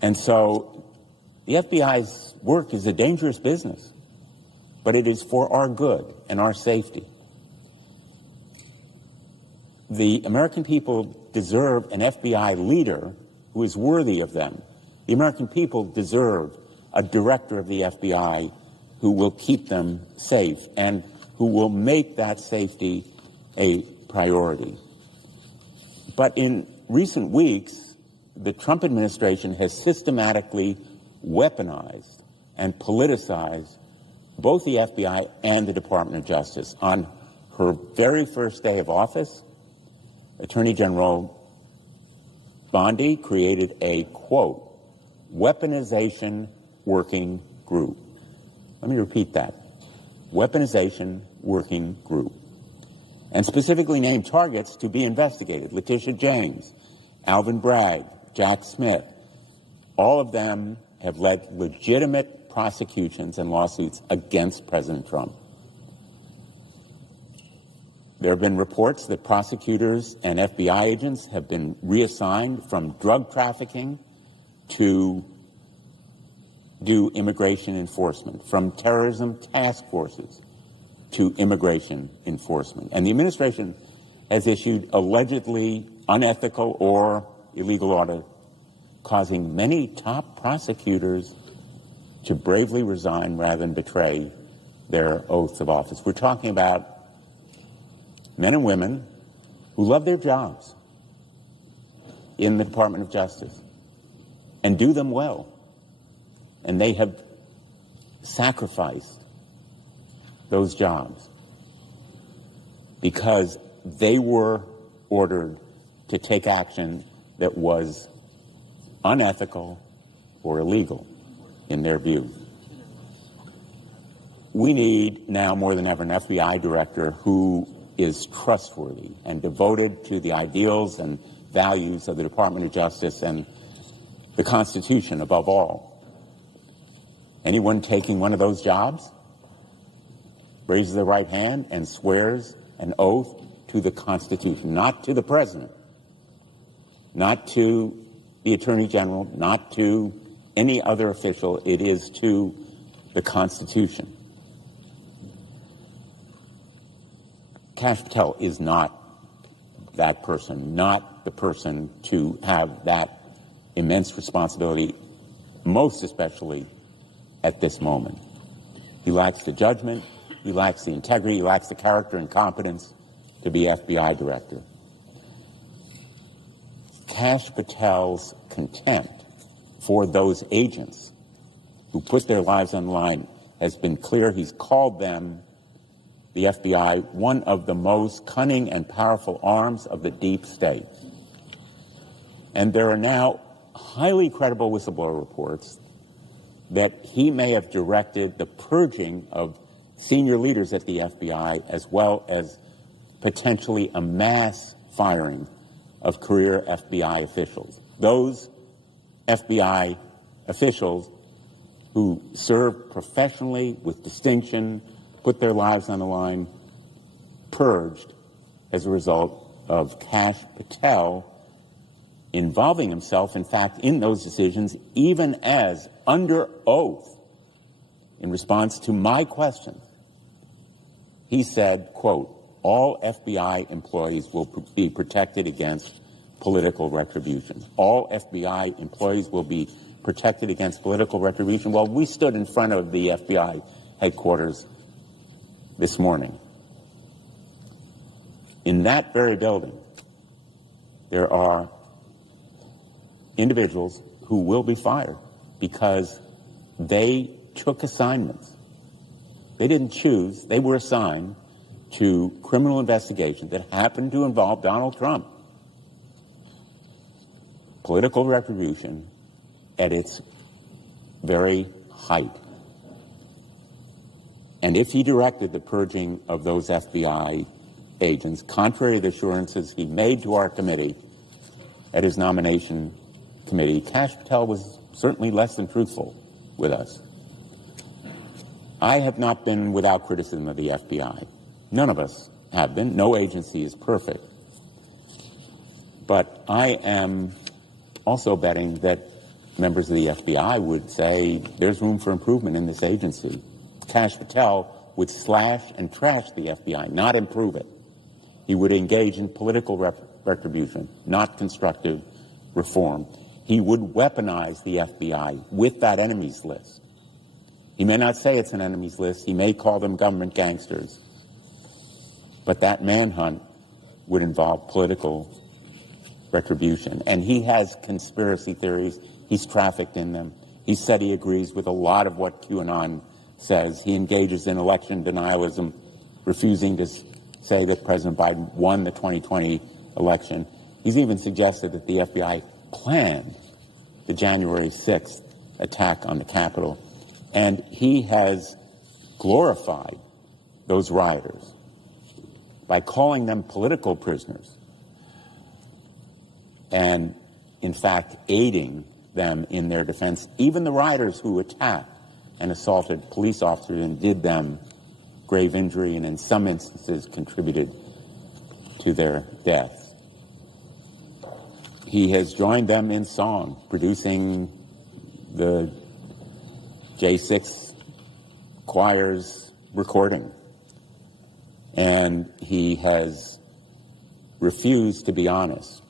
And so the FBI's work is a dangerous business, but it is for our good and our safety. The American people deserve an FBI leader who is worthy of them. The American people deserve a director of the FBI who will keep them safe and who will make that safety a priority. But in recent weeks, the Trump administration has systematically weaponized and politicized both the FBI and the Department of Justice. On her very first day of office, Attorney General Bondi created a, quote, weaponization working group. Let me repeat that. Weaponization working group. And specifically named targets to be investigated: Letitia James, Alvin Bragg, Jack Smith, All of them have led legitimate prosecutions and lawsuits against President Trump. There have been reports that prosecutors and FBI agents have been reassigned from drug trafficking to do immigration enforcement, from terrorism task forces to immigration enforcement. And the administration has issued allegedly unethical or illegal orders, causing many top prosecutors to bravely resign rather than betray their oaths of office. We're talking about men and women who love their jobs in the Department of Justice and do them well. And they have sacrificed those jobs because they were ordered to take action that was unethical or illegal in their view. We need now more than ever an FBI director who is trustworthy and devoted to the ideals and values of the Department of Justice and the Constitution above all. Anyone taking one of those jobs raises their right hand and swears an oath to the Constitution, not to the President, not to the Attorney General, not to any other official. It is to the Constitution. Kash Patel is not that person, not the person to have that immense responsibility, most especially at this moment. He lacks the judgment, he lacks the integrity, he lacks the character and competence to be FBI director. Kash Patel's contempt for those agents who put their lives on the line has been clear. He's called them, the FBI, one of the most cunning and powerful arms of the deep state. And there are now highly credible whistleblower reports that he may have directed the purging of senior leaders at the FBI, as well as potentially a mass firing of career FBI officials. Those FBI officials who served professionally with distinction, put their lives on the line, purged as a result of Kash Patel involving himself, in fact, in those decisions, even as under oath, in response to my question, he said, quote, all FBI employees will be protected against political retribution. All FBI employees will be protected against political retribution. Well, we stood in front of the FBI headquarters this morning. In that very building, there are individuals who will be fired because they took assignments. They didn't choose. They were assigned to criminal investigations that happened to involve Donald Trump. Political retribution at its very height. And if he directed the purging of those FBI agents, contrary to the assurances he made to our committee at his nomination committee, Kash Patel was certainly less than truthful with us. I have not been without criticism of the FBI. None of us have been. No agency is perfect. But I am also betting that members of the FBI would say there's room for improvement in this agency. Kash Patel would slash and trash the FBI, not improve it. He would engage in political retribution, not constructive reform. He would weaponize the FBI with that enemies list. He may not say it's an enemies list. He may call them government gangsters. But that manhunt would involve political retribution. And he has conspiracy theories. He's trafficked in them. He said he agrees with a lot of what QAnon says. He engages in election denialism, refusing to say that President Biden won the 2020 election. He's even suggested that the FBI planned the January 6th attack on the Capitol. And he has glorified those rioters by calling them political prisoners and, in fact, aiding them in their defense, even the rioters who attacked and assaulted police officers and did them grave injury and in some instances contributed to their deaths. He has joined them in song, producing the J6 choir's recording. And he has refused to be honest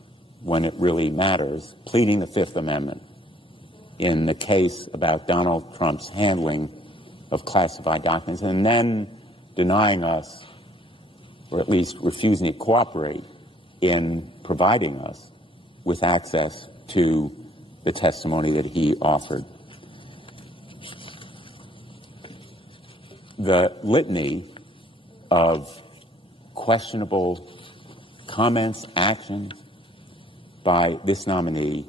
when it really matters, pleading the Fifth Amendment in the case about Donald Trump's handling of classified documents, and then denying us, or at least refusing to cooperate in providing us with access to the testimony that he offered. The litany of questionable comments, actions by this nominee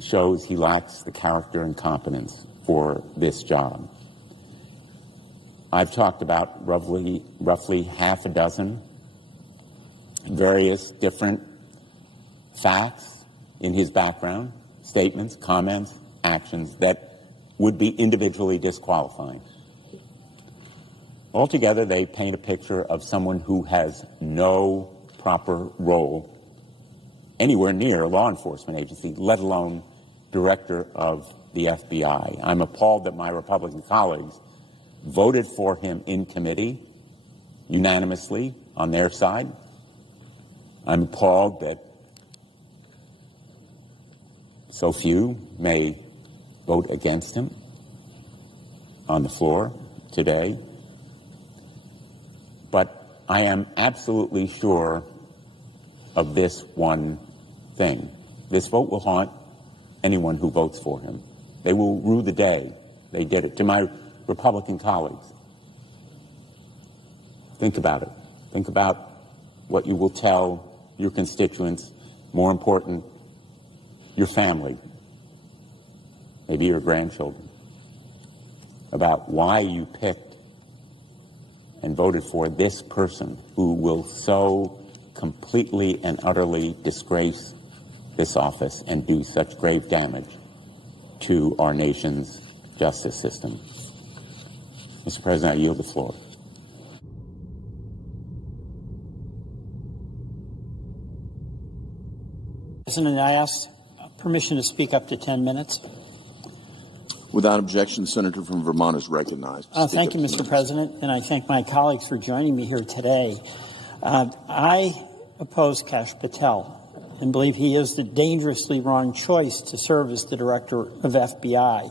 shows he lacks the character and competence for this job. I've talked about roughly half a dozen various different facts in his background, statements, comments, actions that would be individually disqualifying. Altogether, they paint a picture of someone who has no proper role anywhere near a law enforcement agency, let alone director of the FBI. I'm appalled that my Republican colleagues voted for him in committee unanimously on their side. I'm appalled that so few may vote against him on the floor today. But I am absolutely sure of this one thing. This vote will haunt anyone who votes for him. They will rue the day they did it. To my Republican colleagues, think about it. Think about what you will tell your constituents, more important, your family, maybe your grandchildren, about why you picked and voted for this person who will so completely and utterly disgrace this office and do such grave damage to our nation's justice system. Mr. President, I yield the floor. President, I ask permission to speak up to 10 minutes. Without objection, Senator from Vermont is recognized. Thank you, Mr. President, and I thank my colleagues for joining me here today. I oppose Kash Patel and believe he is the dangerously wrong choice to serve as the director of FBI.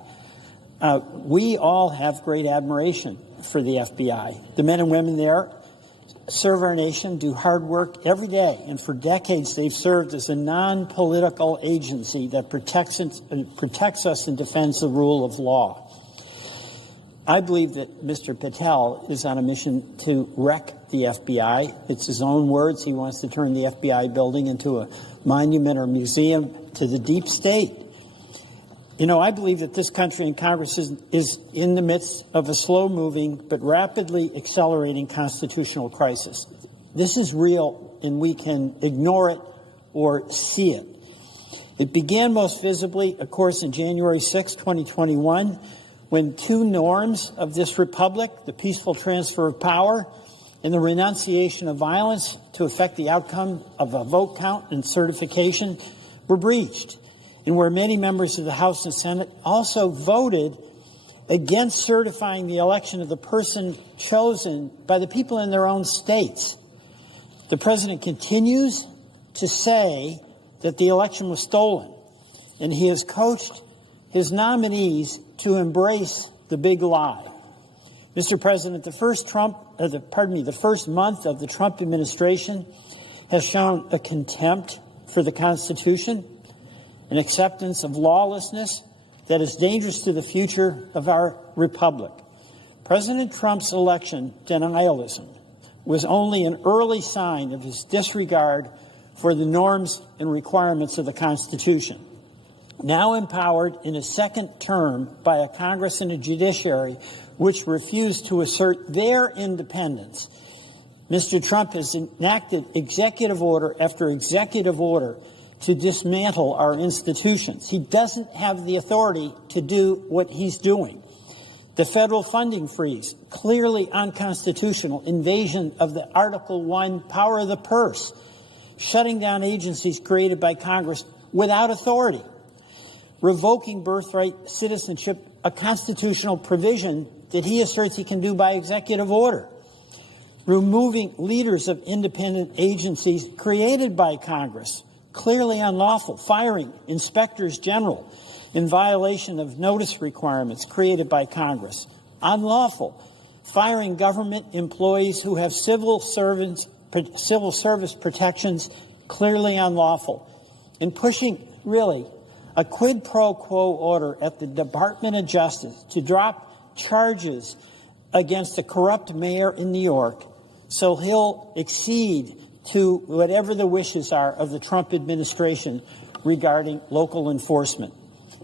We all have great admiration for the FBI. The men and women there serve our nation, do hard work every day, and for decades they've served as a non-political agency that protects us and defends the rule of law. I believe that Mr. Patel is on a mission to wreck the FBI. It's his own words. He wants to turn the FBI building into a monument or museum to the deep state. You know, I believe that this country and Congress is in the midst of a slow-moving but rapidly accelerating constitutional crisis. This is real, and we can ignore it or see it. It began most visibly, of course, on January 6, 2021, when two norms of this republic, the peaceful transfer of power and the renunciation of violence to affect the outcome of a vote count and certification, were breached, and where many members of the House and Senate also voted against certifying the election of the person chosen by the people in their own states. The president continues to say that the election was stolen, and he has coached his nominees to embrace the big lie. Mr. President, the first month of the Trump administration has shown a contempt for the Constitution, an acceptance of lawlessness that is dangerous to the future of our republic. President Trump's election denialism was only an early sign of his disregard for the norms and requirements of the Constitution. Now empowered in his second term by a Congress and a judiciary which refused to assert their independence, Mr. Trump has enacted executive order after executive order to dismantle our institutions. He doesn't have the authority to do what he's doing. The federal funding freeze, clearly unconstitutional, invasion of the Article 1 power of the purse, shutting down agencies created by Congress without authority, revoking birthright citizenship, a constitutional provision that he asserts he can do by executive order, removing leaders of independent agencies created by Congress, clearly unlawful, firing inspectors general in violation of notice requirements created by Congress, unlawful, firing government employees who have civil service protections, clearly unlawful, and pushing really a quid pro quo order at the Department of Justice to drop charges against a corrupt mayor in New York so he'll accede to whatever the wishes are of the Trump administration regarding local enforcement.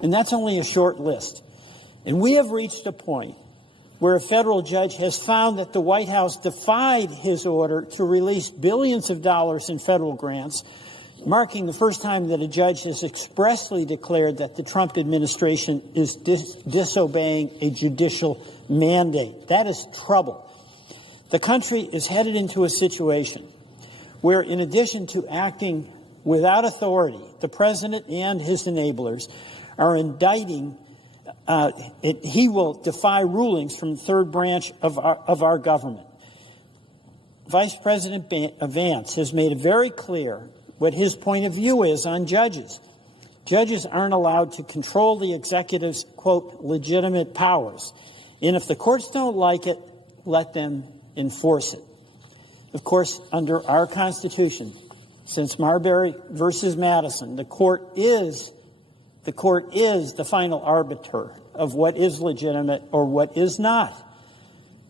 And that's only a short list. And we have reached a point where a federal judge has found that the White House defied his order to release billions of dollars in federal grants, marking the first time that a judge has expressly declared that the Trump administration is disobeying a judicial mandate. That is trouble. The country is headed into a situation where, in addition to acting without authority, the president and his enablers are indicting. He will defy rulings from the third branch of our government. Vice President Vance has made it very clear what his point of view is on judges. Judges aren't allowed to control the executive's, quote, legitimate powers. And if the courts don't like it, let them enforce it. Of course, under our Constitution, since Marbury versus Madison, the court is the final arbiter of what is legitimate or what is not.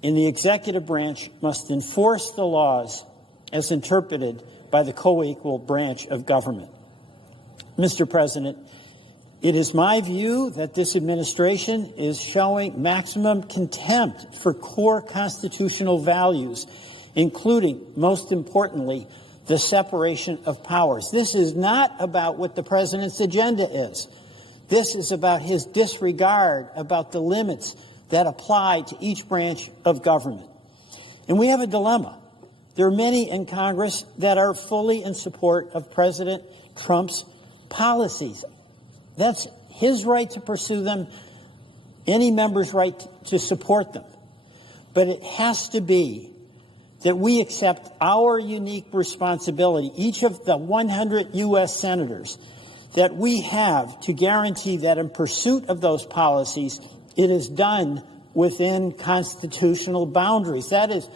And the executive branch must enforce the laws as interpreted by the co-equal branch of government. Mr. President, it is my view that this administration is showing maximum contempt for core constitutional values, including, most importantly, the separation of powers. This is not about what the president's agenda is. This is about his disregard about the limits that apply to each branch of government. And we have a dilemma. There are many in Congress that are fully in support of President Trump's policies. That's his right to pursue them, any member's right to support them. But it has to be that we accept our unique responsibility, each of the 100 U.S. senators, that we have to guarantee that in pursuit of those policies, it is done within constitutional boundaries. That is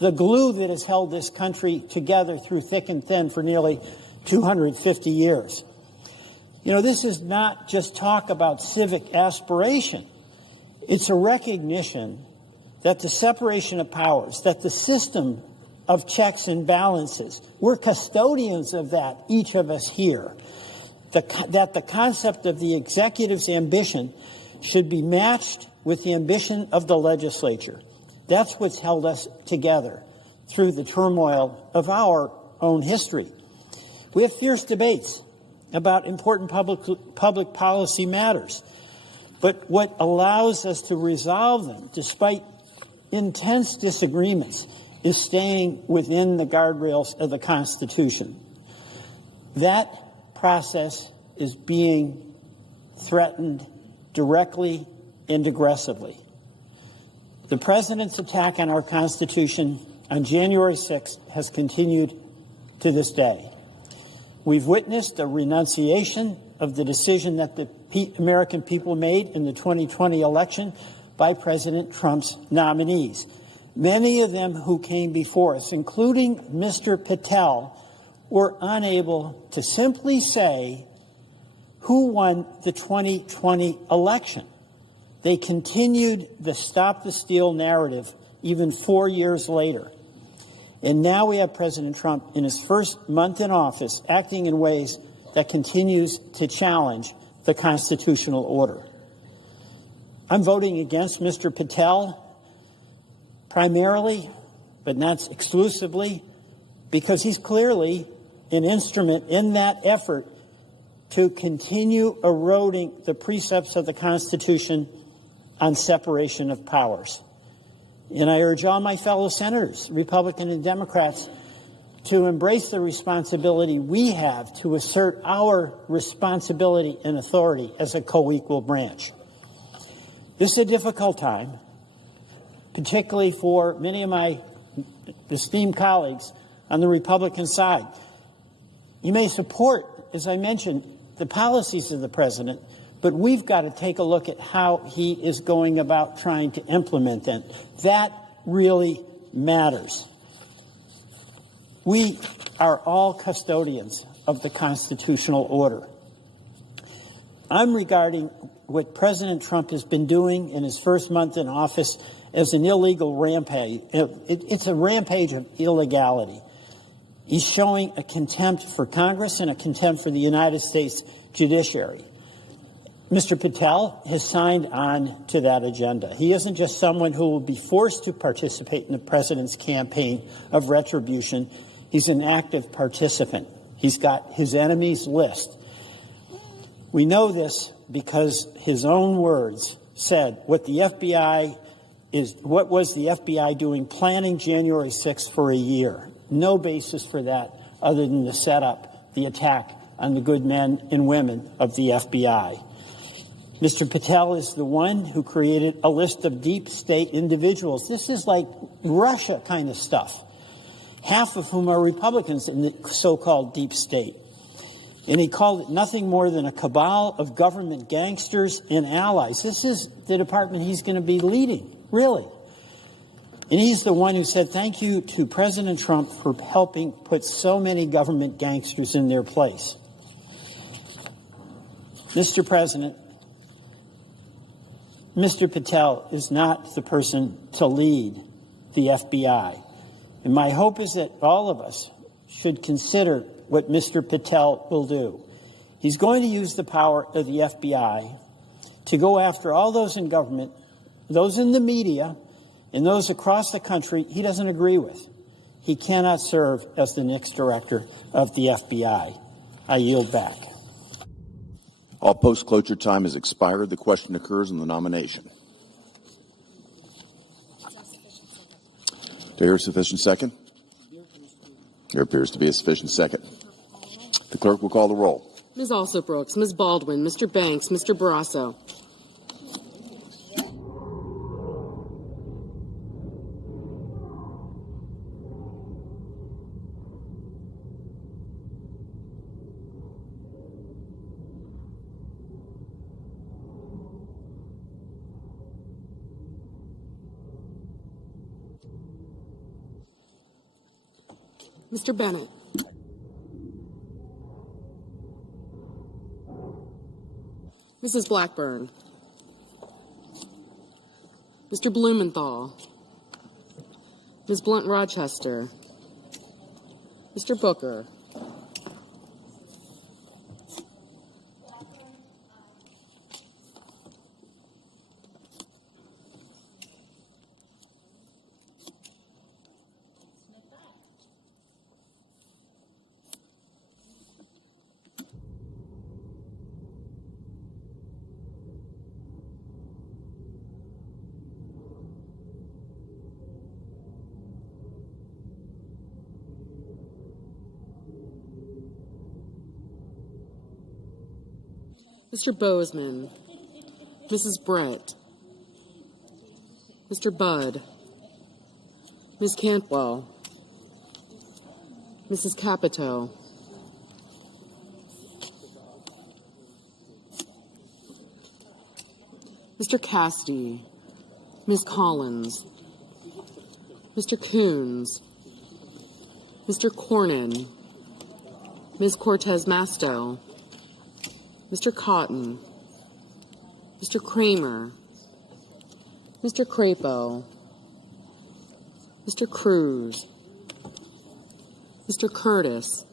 the glue that has held this country together through thick and thin for nearly 250 years. You know, this is not just talk about civic aspiration. It's a recognition that the separation of powers, that the system of checks and balances, we're custodians of that, each of us here. That the concept of the executive's ambition should be matched with the ambition of the legislature. That's what's held us together through the turmoil of our own history. We have fierce debates about important public policy matters, but what allows us to resolve them, despite intense disagreements, is staying within the guardrails of the Constitution. That process is being threatened directly and aggressively. The president's attack on our Constitution on January 6th has continued to this day. We've witnessed a renunciation of the decision that the American people made in the 2020 election by President Trump's nominees. Many of them who came before us, including Mr. Patel, were unable to simply say who won the 2020 election. They continued the Stop the Steal narrative even 4 years later. And now we have President Trump in his first month in office acting in ways that continues to challenge the constitutional order. I'm voting against Mr. Patel primarily, but not exclusively, because he's clearly an instrument in that effort to continue eroding the precepts of the Constitution on separation of powers. And I urge all my fellow senators, Republican and Democrats, to embrace the responsibility we have to assert our responsibility and authority as a co-equal branch. This is a difficult time, particularly for many of my esteemed colleagues on the Republican side. You may support, as I mentioned, the policies of the president, but we've got to take a look at how he is going about trying to implement them. That really matters. We are all custodians of the constitutional order. I'm regarding what President Trump has been doing in his first month in office as an illegal rampage. It's a rampage of illegality. He's showing a contempt for Congress and a contempt for the United States judiciary. Mr. Patel has signed on to that agenda. He isn't just someone who will be forced to participate in the president's campaign of retribution. He's an active participant. He's got his enemies list. We know this because his own words said what was the FBI doing planning January 6th for a year. No basis for that other than to set up the attack on the good men and women of the FBI. Mr. Patel is the one who created a list of deep state individuals. This is like Russia kind of stuff, half of whom are Republicans in the so-called deep state. And he called it nothing more than a cabal of government gangsters and allies. This is the department he's going to be leading, really. And he's the one who said thank you to President Trump for helping put so many government gangsters in their place. Mr. President, Mr. Patel is not the person to lead the FBI. And my hope is that all of us should consider what Mr. Patel will do. He's going to use the power of the FBI to go after all those in government, those in the media, and those across the country he doesn't agree with. He cannot serve as the next director of the FBI. I yield back. All post-cloture time has expired. The question occurs on the nomination. Do I hear a sufficient second? There appears to be a sufficient second. The clerk will call the roll. Ms. Alsobrooks, Ms. Baldwin, Mr. Banks, Mr. Barrasso. Mr. Bennett. Mrs. Blackburn. Mr. Blumenthal. Ms. Blunt-Rochester. Mr. Booker. Mr. Bozeman, Mrs. Brett, Mr. Budd, Ms. Cantwell, Mrs. Capito, Mr. Cassidy, Ms. Collins, Mr. Coons, Mr. Cornyn, Ms. Cortez Masto, Mr. Cotton, Mr. Kramer, Mr. Crapo, Mr. Cruz, Mr. Curtis,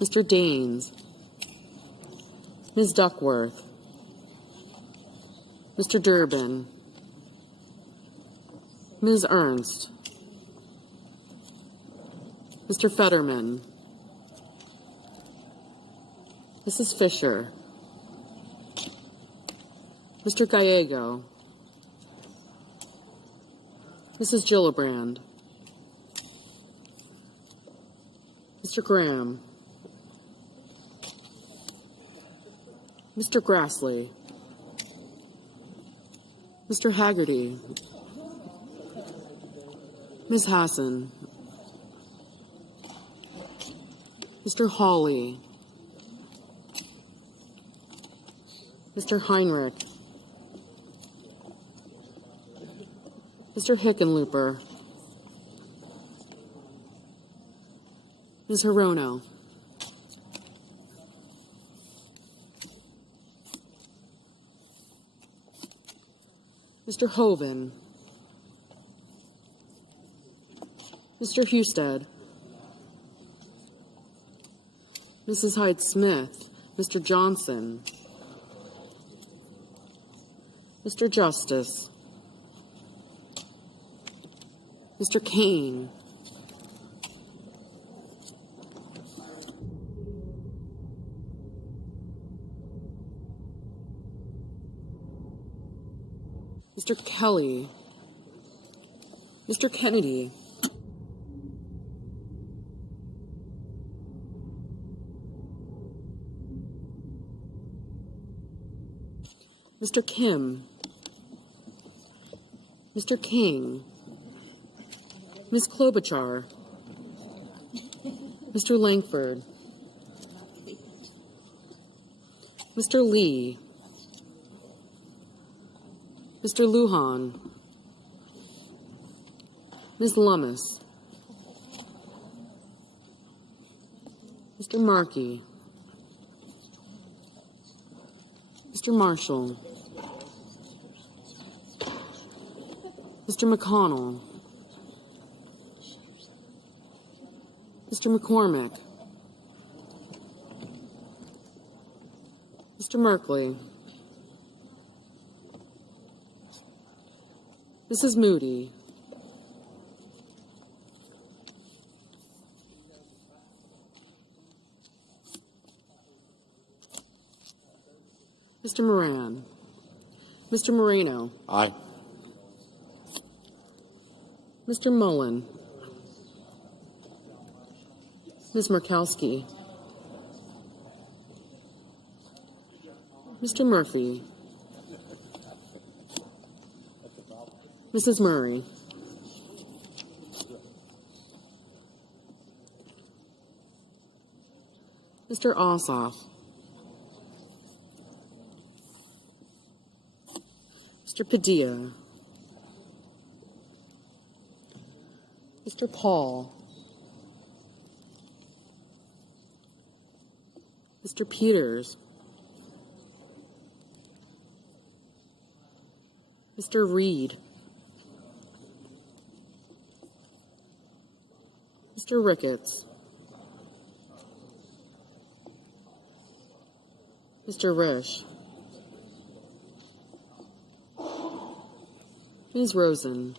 Mr. Daines, Ms. Duckworth, Mr. Durbin, Ms. Ernst, Mr. Fetterman, Mrs. Fisher, Mr. Gallego, Mrs. Gillibrand, Mr. Graham, Mr. Grassley, Mr. Haggerty, Ms. Hassan, Mr. Hawley, Mr. Heinrich, Mr. Hickenlooper, Ms. Hirono, Mr. Hoven, Mr. Husted, Mrs. Hyde-Smith, Mr. Johnson, Mr. Justice, Mr. Kane, Mr. Kelly, Mr. Kennedy, Mr. Kim, Mr. King, Ms. Klobuchar, Mr. Langford, Mr. Lee, Mr. Lujan, Ms. Lummis, Mr. Markey, Mr. Marshall, Mr. McConnell, Mr. McCormick, Mr. Merkley, Mrs. Moody, Mr. Moran, Mr. Moreno, Aye. Mr. Mullen, Ms. Murkowski, Mr. Murphy, Mrs. Murray, Mr. Ossoff, Mr. Padilla, Mr. Paul, Mr. Peters, Mr. Reed, Mr. Ricketts, Mr. Risch, Ms. Rosen,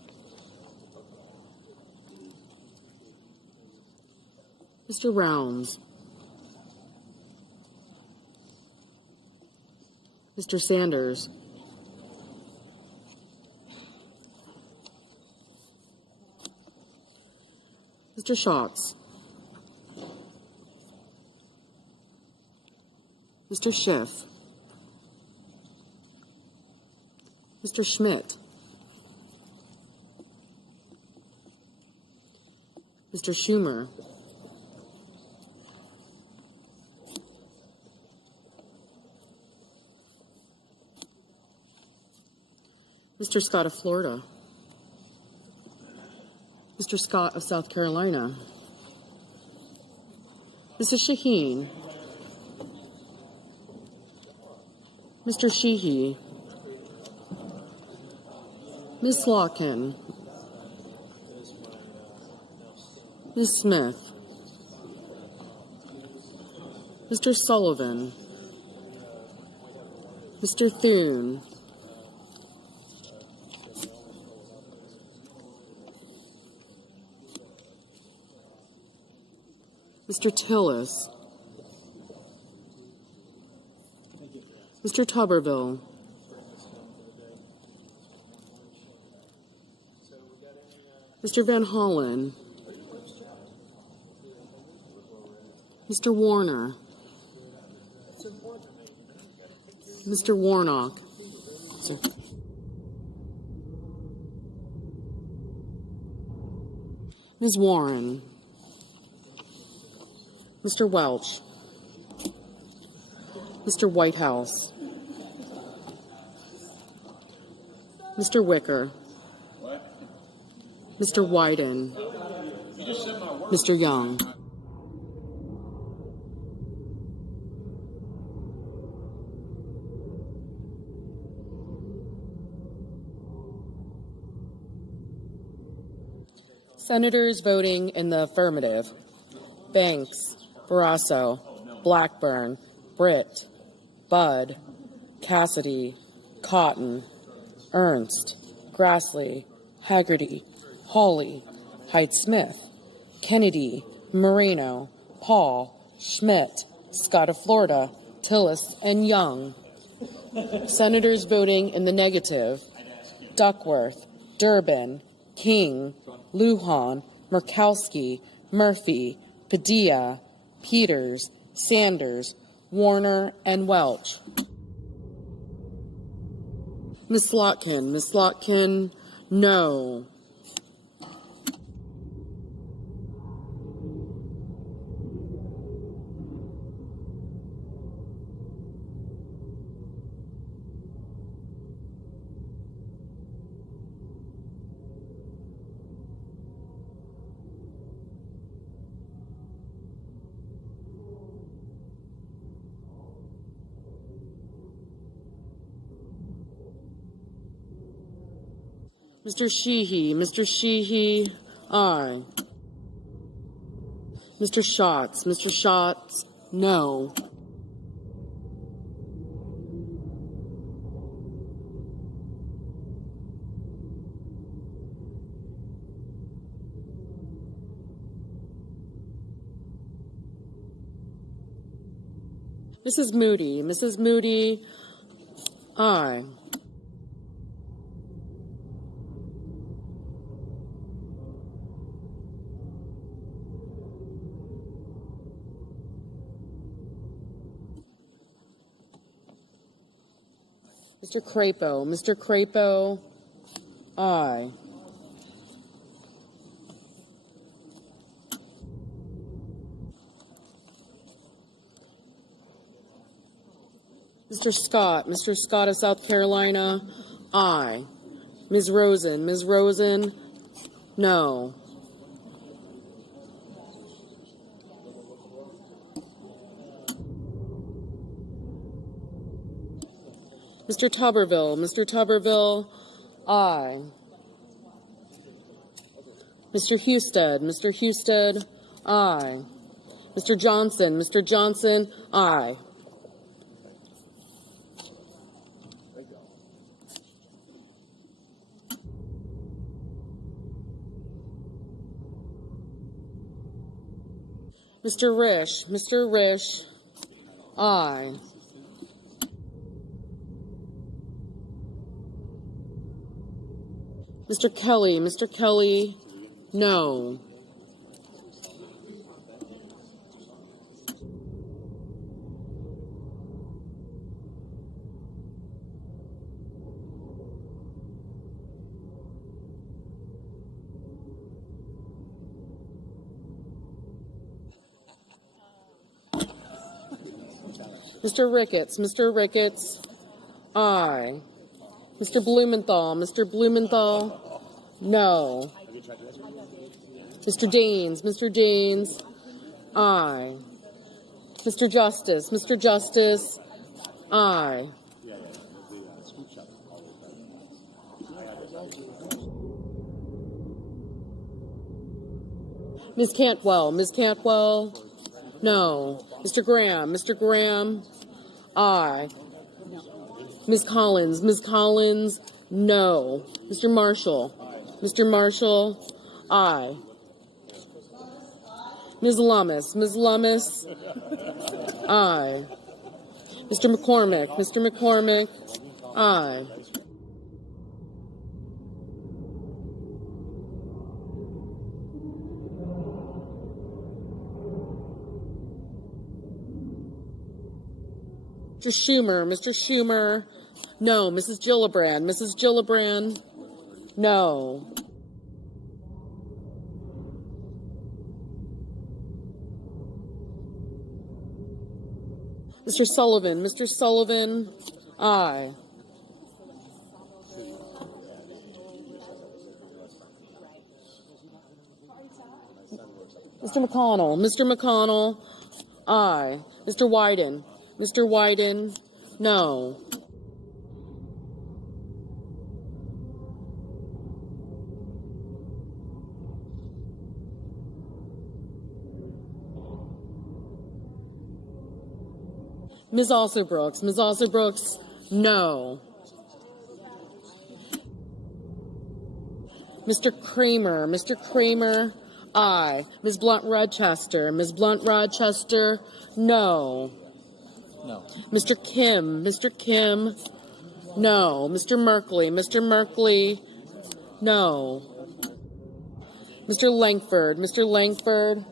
Mr. Rounds, Mr. Sanders, Mr. Schatz, Mr. Schiff, Mr. Schmidt, Mr. Schumer, Mr. Scott of Florida, Mr. Scott of South Carolina, Mrs. Shaheen, Mr. Sheehy, Ms. Slotkin, Ms. Smith, Mr. Sullivan, Mr. Thune, Mr. Tillis, Mr. Tuberville. Mr. Van Hollen. Mr. Warner. Mr. Warnock. Sir. Ms. Warren. Mr. Welch. Mr. Whitehouse. Mr. Wicker. Mr. Wyden. Mr. Young. Senators voting in the affirmative: Banks, Barrasso, Blackburn, Britt, Budd, Cassidy, Cotton, Ernst, Grassley, Haggerty, Hawley, Hyde-Smith, Kennedy, Moreno, Paul, Schmidt, Scott of Florida, Tillis, and Young. Senators voting in the negative: Duckworth, Durbin, King, Lujan, Murkowski, Murphy, Padilla, Peters, Sanders, Warner, and Welch. Ms. Slotkin, no. Mr. Sheehy, aye. Mr. Schatz, no. Mrs. Moody, aye. Mr. Crapo, aye. Mr. Scott of South Carolina, aye. Ms. Rosen, no. Mr. Tuberville, aye. Mr. Husted, aye. Mr. Johnson, aye. Mr. Risch, aye. Mr. Kelly, no. Mr. Ricketts, aye. Mr. Blumenthal, no. Mr. Daines, aye. Mr. Justice, aye. Ms. Cantwell, no. Mr. Graham, aye. Ms. Collins, no. Mr. Marshall, aye. Ms. Lummis, aye. Mr. McCormick. Mr. McCormick, aye. Mr. Schumer. Mr. Schumer, no. Mrs. Gillibrand. Mrs. Gillibrand, no. Mr. Sullivan. Mr. Sullivan, aye. Mr. McConnell. Mr. McConnell, aye. Mr. Wyden. Mr. Wyden, no. Ms. Alsobrooks. Ms. Alsobrooks, no. Mr. Kramer. Mr. Kramer, aye. Ms. Blunt-Rochester. Ms. Blunt-Rochester, no. No. Mr. Kim. Mr. Kim, no. Mr. Merkley. Mr. Merkley, no. Mr. Langford. Mr. Langford,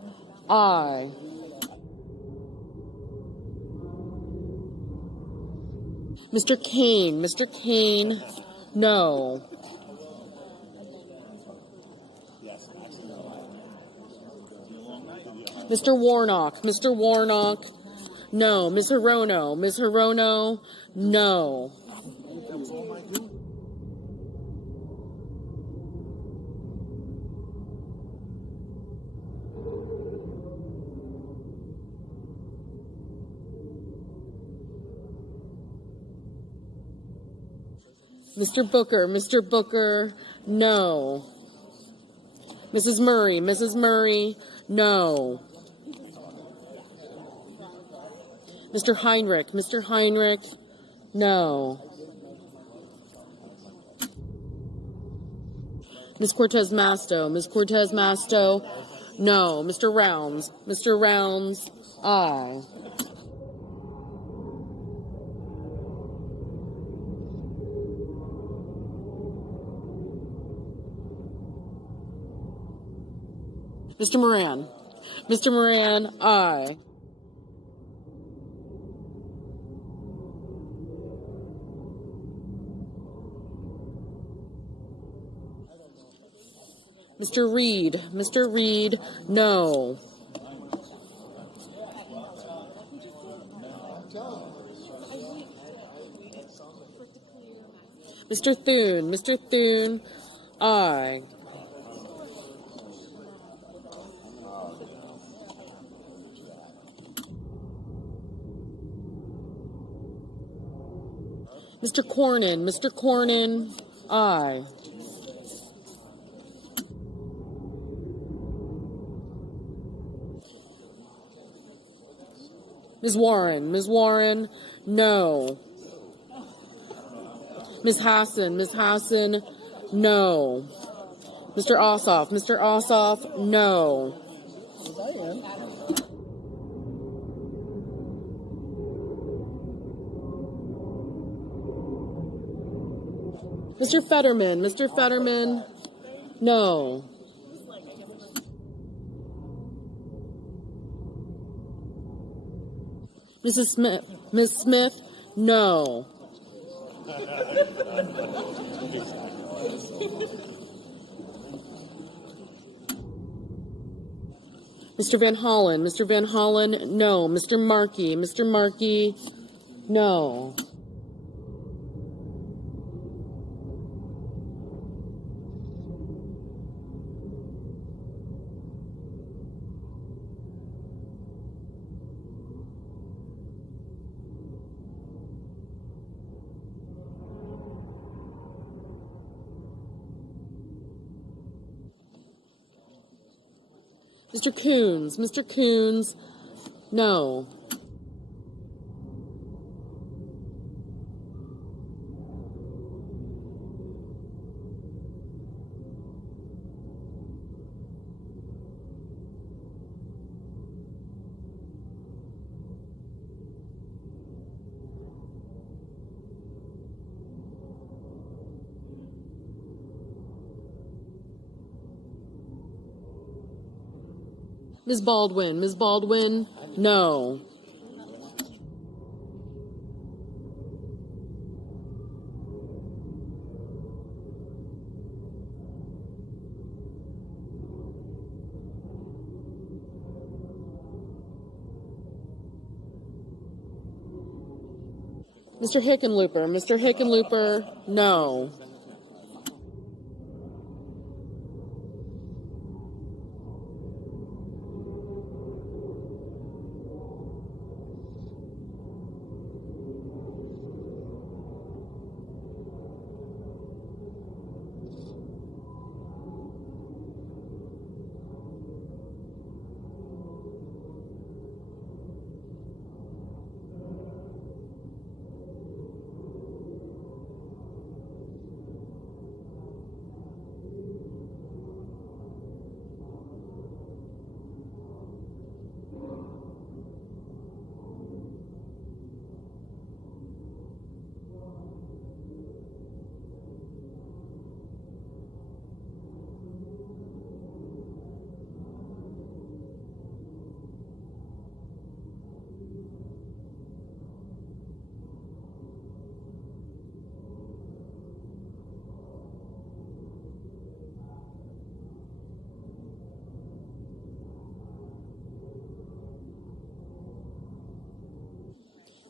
aye. Mr. Kane. Mr. Kane, no. Mr. Warnock. Mr. Warnock, no. Ms. Hirono. Ms. Hirono, no. Mr. Booker. Mr. Booker, no. Mrs. Murray. Mrs. Murray, no. Mr. Heinrich. Mr. Heinrich, no. Ms. Cortez Masto. Ms. Cortez Masto, no. Mr. Rounds. Mr. Rounds, aye. Mr. Moran. Mr. Moran, aye. Mr. Reed. Mr. Reed, no. Mr. Thune. Mr. Thune, aye. Mr. Cornyn. Mr. Cornyn, aye. Ms. Warren. Ms. Warren, no. Ms. Hassan. Ms. Hassan, no. Mr. Ossoff. Mr. Ossoff, no. Mr. Fetterman. Mr. Fetterman, no. Mrs. Smith. Ms. Smith, no. Mr. Van Hollen. Mr. Van Hollen, no. Mr. Markey. Mr. Markey, no. Mr. Coons. Mr. Coons, no. Ms. Baldwin. Ms. Baldwin, no. Mr. Hickenlooper. Mr. Hickenlooper, no.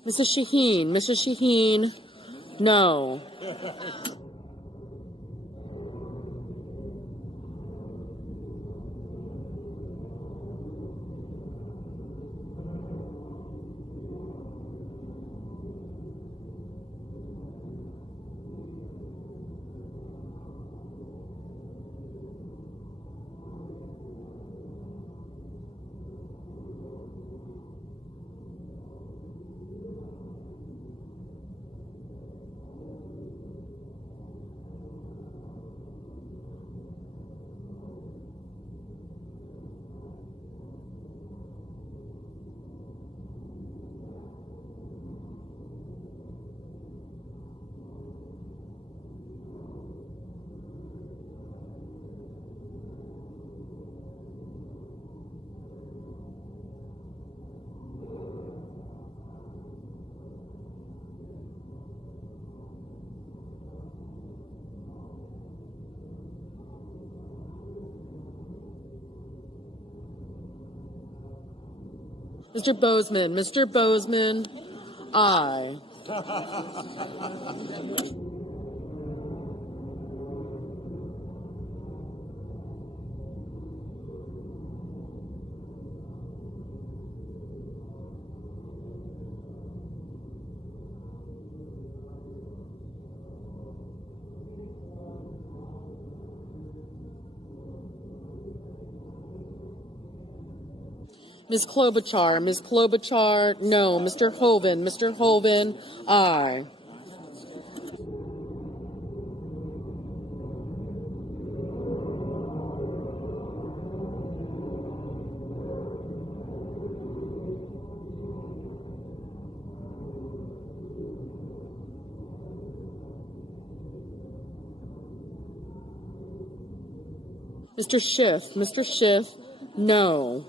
Mrs. Shaheen. Mrs. Shaheen, no. Mr. Bozeman. Mr. Bozeman, aye. Ms. Klobuchar. Ms. Klobuchar, no. Mr. Hoven. Mr. Hoven, aye. Mr. Schiff. Mr. Schiff, no.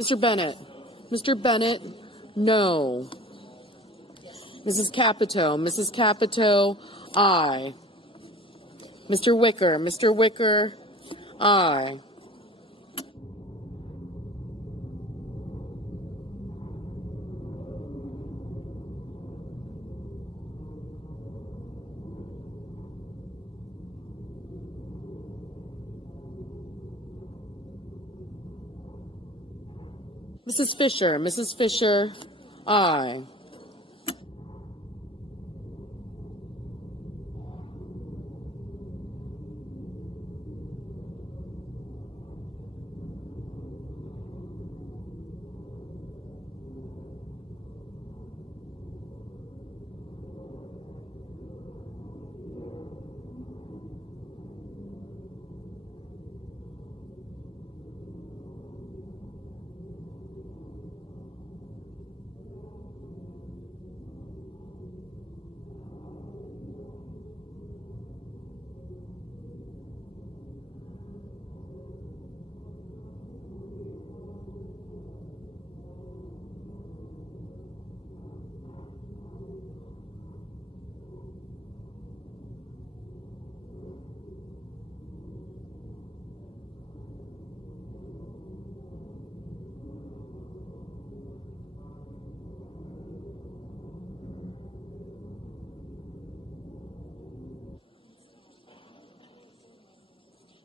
Mr. Bennett. Mr. Bennett, no. Mrs. Capito. Mrs. Capito, aye. Mr. Wicker. Mr. Wicker, aye. Mrs. Fisher. Mrs. Fisher, aye.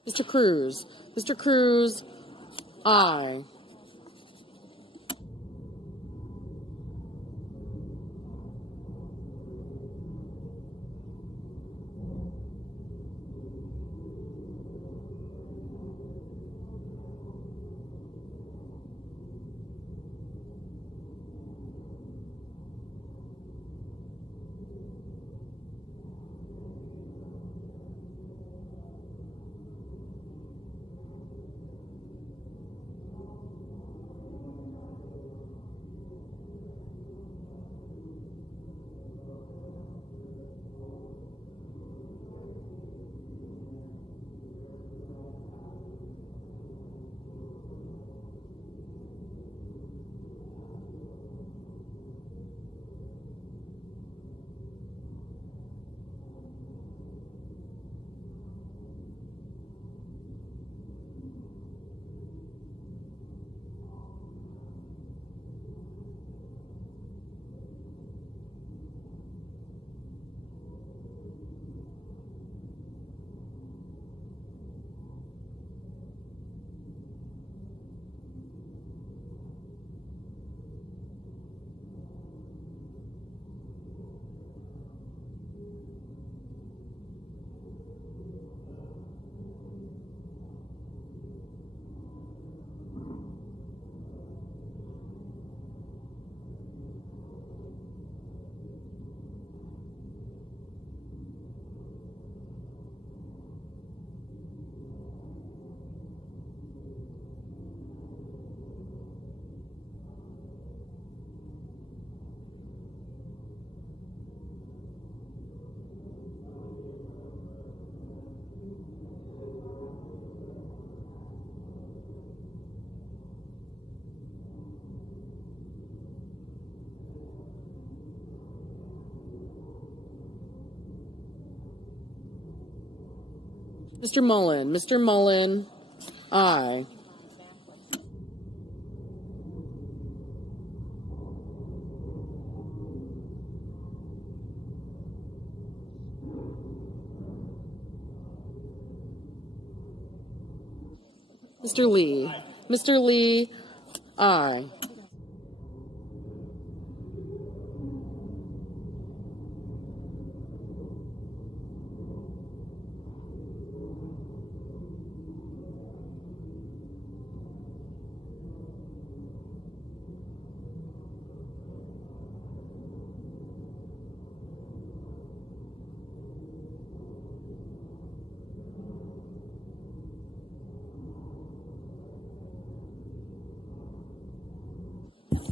Mr. Cruz. Mr. Cruz, aye. Mr. Mullen. Mr. Mullen, aye. Mr. Lee. Mr. Lee, aye.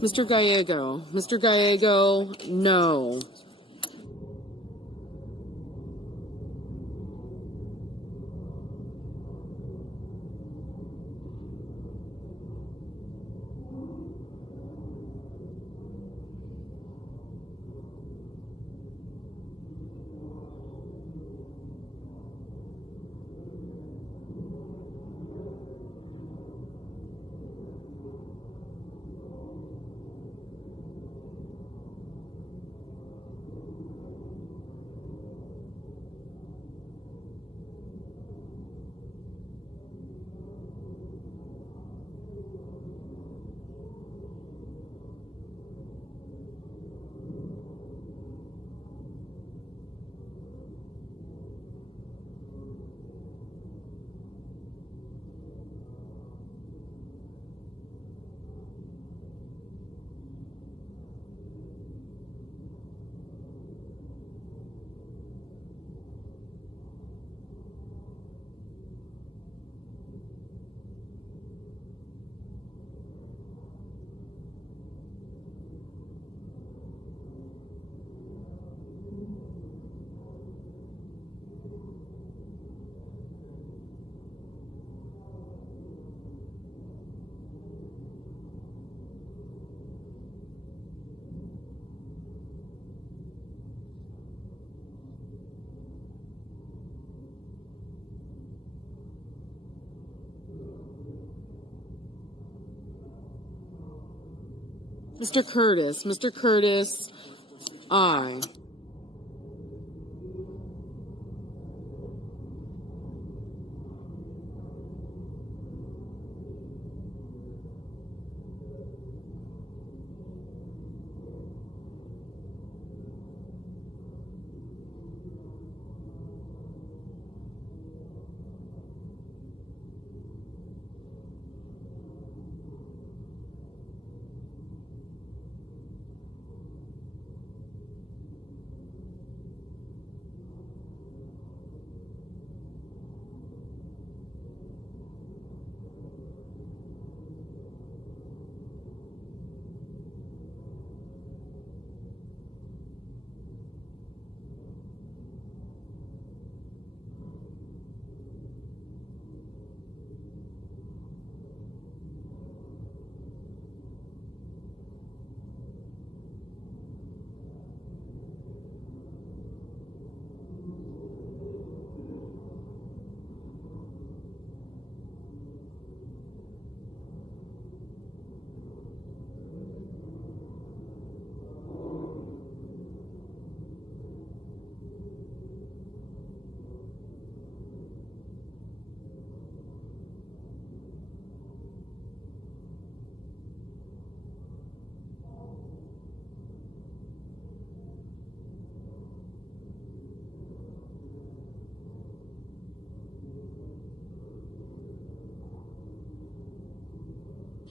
Mr. Gallego. Mr. Gallego, no. Mr. Curtis, aye.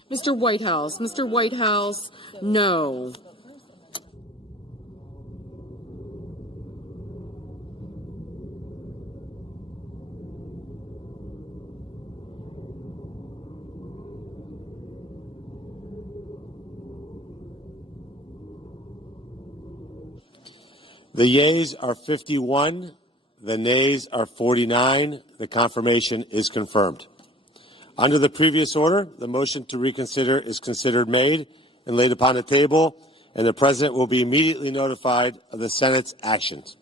Mr. Whitehouse, no. The yeas are 51. The nays are 49. The confirmation is confirmed. Under the previous order, the motion to reconsider is considered made and laid upon the table, and the President will be immediately notified of the Senate's actions.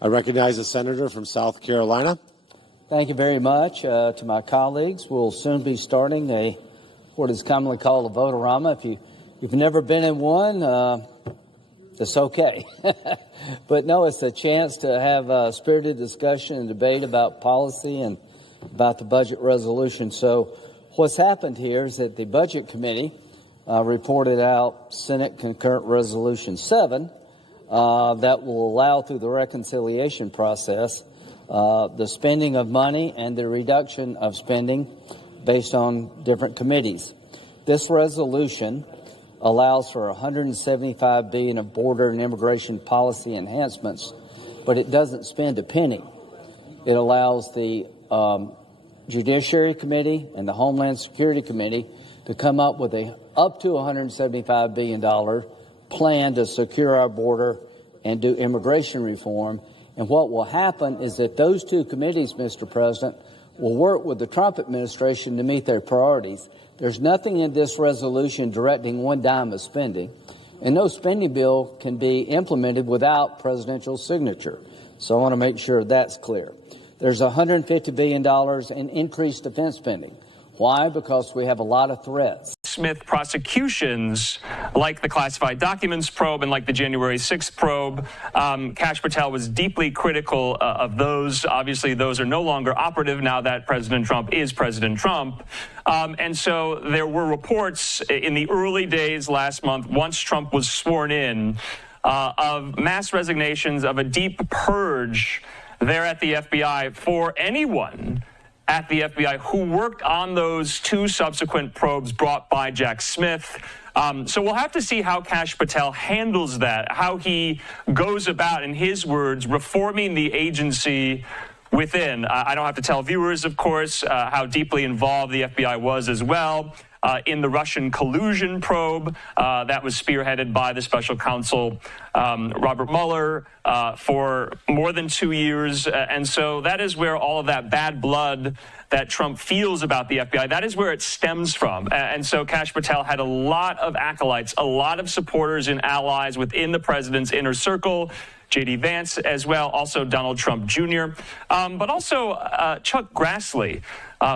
I recognize the senator from South Carolina. Thank you very much to my colleagues. We'll soon be starting what is commonly called a vote-a-rama. If you've never been in one, that's okay. But no, it's a chance to have a spirited discussion and debate about policy and about the budget resolution. So what's happened here is that the Budget Committee reported out Senate Concurrent Resolution 7 that will allow through the reconciliation process the spending of money and the reduction of spending based on different committees. This resolution allows for $175 billion of border and immigration policy enhancements, but it doesn't spend a penny. It allows the Judiciary Committee and the Homeland Security Committee to come up with up to $175 billion plan to secure our border and do immigration reform. And what will happen is that those two committees, Mr. President, will work with the Trump administration to meet their priorities. There's nothing in this resolution directing one dime of spending, and no spending bill can be implemented without presidential signature. So I want to make sure that's clear. There's $150 billion in increased defense spending. Why? Because we have a lot of threats. Smith prosecutions, like the classified documents probe and like the January 6th probe. Kash Patel was deeply critical of those. Obviously, those are no longer operative now that President Trump is President Trump. And so there were reports in the early days last month, once Trump was sworn in, of mass resignations, of a deep purge there at the FBI for anyone at the FBI who worked on those two subsequent probes brought by Jack Smith. So we'll have to see how Kash Patel handles that, how he goes about, in his words, reforming the agency within. I don't have to tell viewers, of course, how deeply involved the FBI was as well in the Russian collusion probe that was spearheaded by the special counsel Robert Mueller for more than 2 years. And so that is where all of that bad blood that Trump feels about the FBI, that is where it stems from. And so Kash Patel had a lot of acolytes, a lot of supporters and allies within the president's inner circle. J.D. Vance as well, also Donald Trump Jr., but also Chuck Grassley,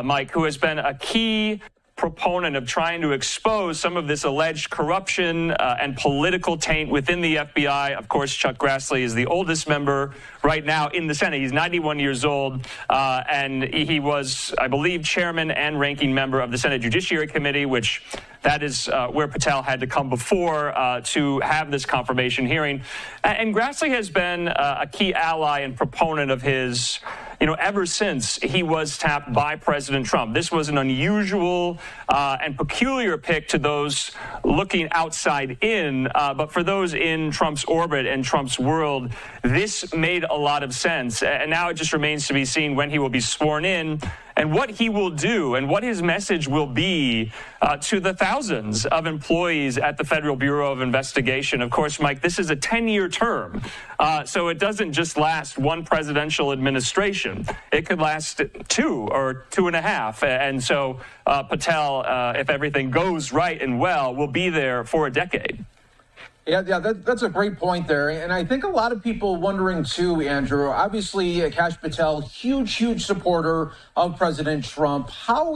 Mike, who has been a key proponent of trying to expose some of this alleged corruption and political taint within the FBI. Of course, Chuck Grassley is the oldest member right now in the Senate. He's 91 years old, and he was, I believe, chairman and ranking member of the Senate Judiciary Committee, which that is where Patel had to come before to have this confirmation hearing. And Grassley has been a key ally and proponent of his, ever since he was tapped by President Trump. This was an unusual and peculiar pick to those looking outside in, but for those in Trump's orbit and Trump's world, this made a lot of sense. And now it just remains to be seen when he will be sworn in and what he will do and what his message will be to the thousands of employees at the Federal Bureau of Investigation. Of course, Mike, this is a 10-year term, so it doesn't just last one presidential administration. It could last 2 or 2.5. And so Patel, if everything goes right and well, will be there for a decade. Yeah, that's a great point there. And I think a lot of people wondering too, Andrew, obviously Kash Patel, huge supporter of President Trump. How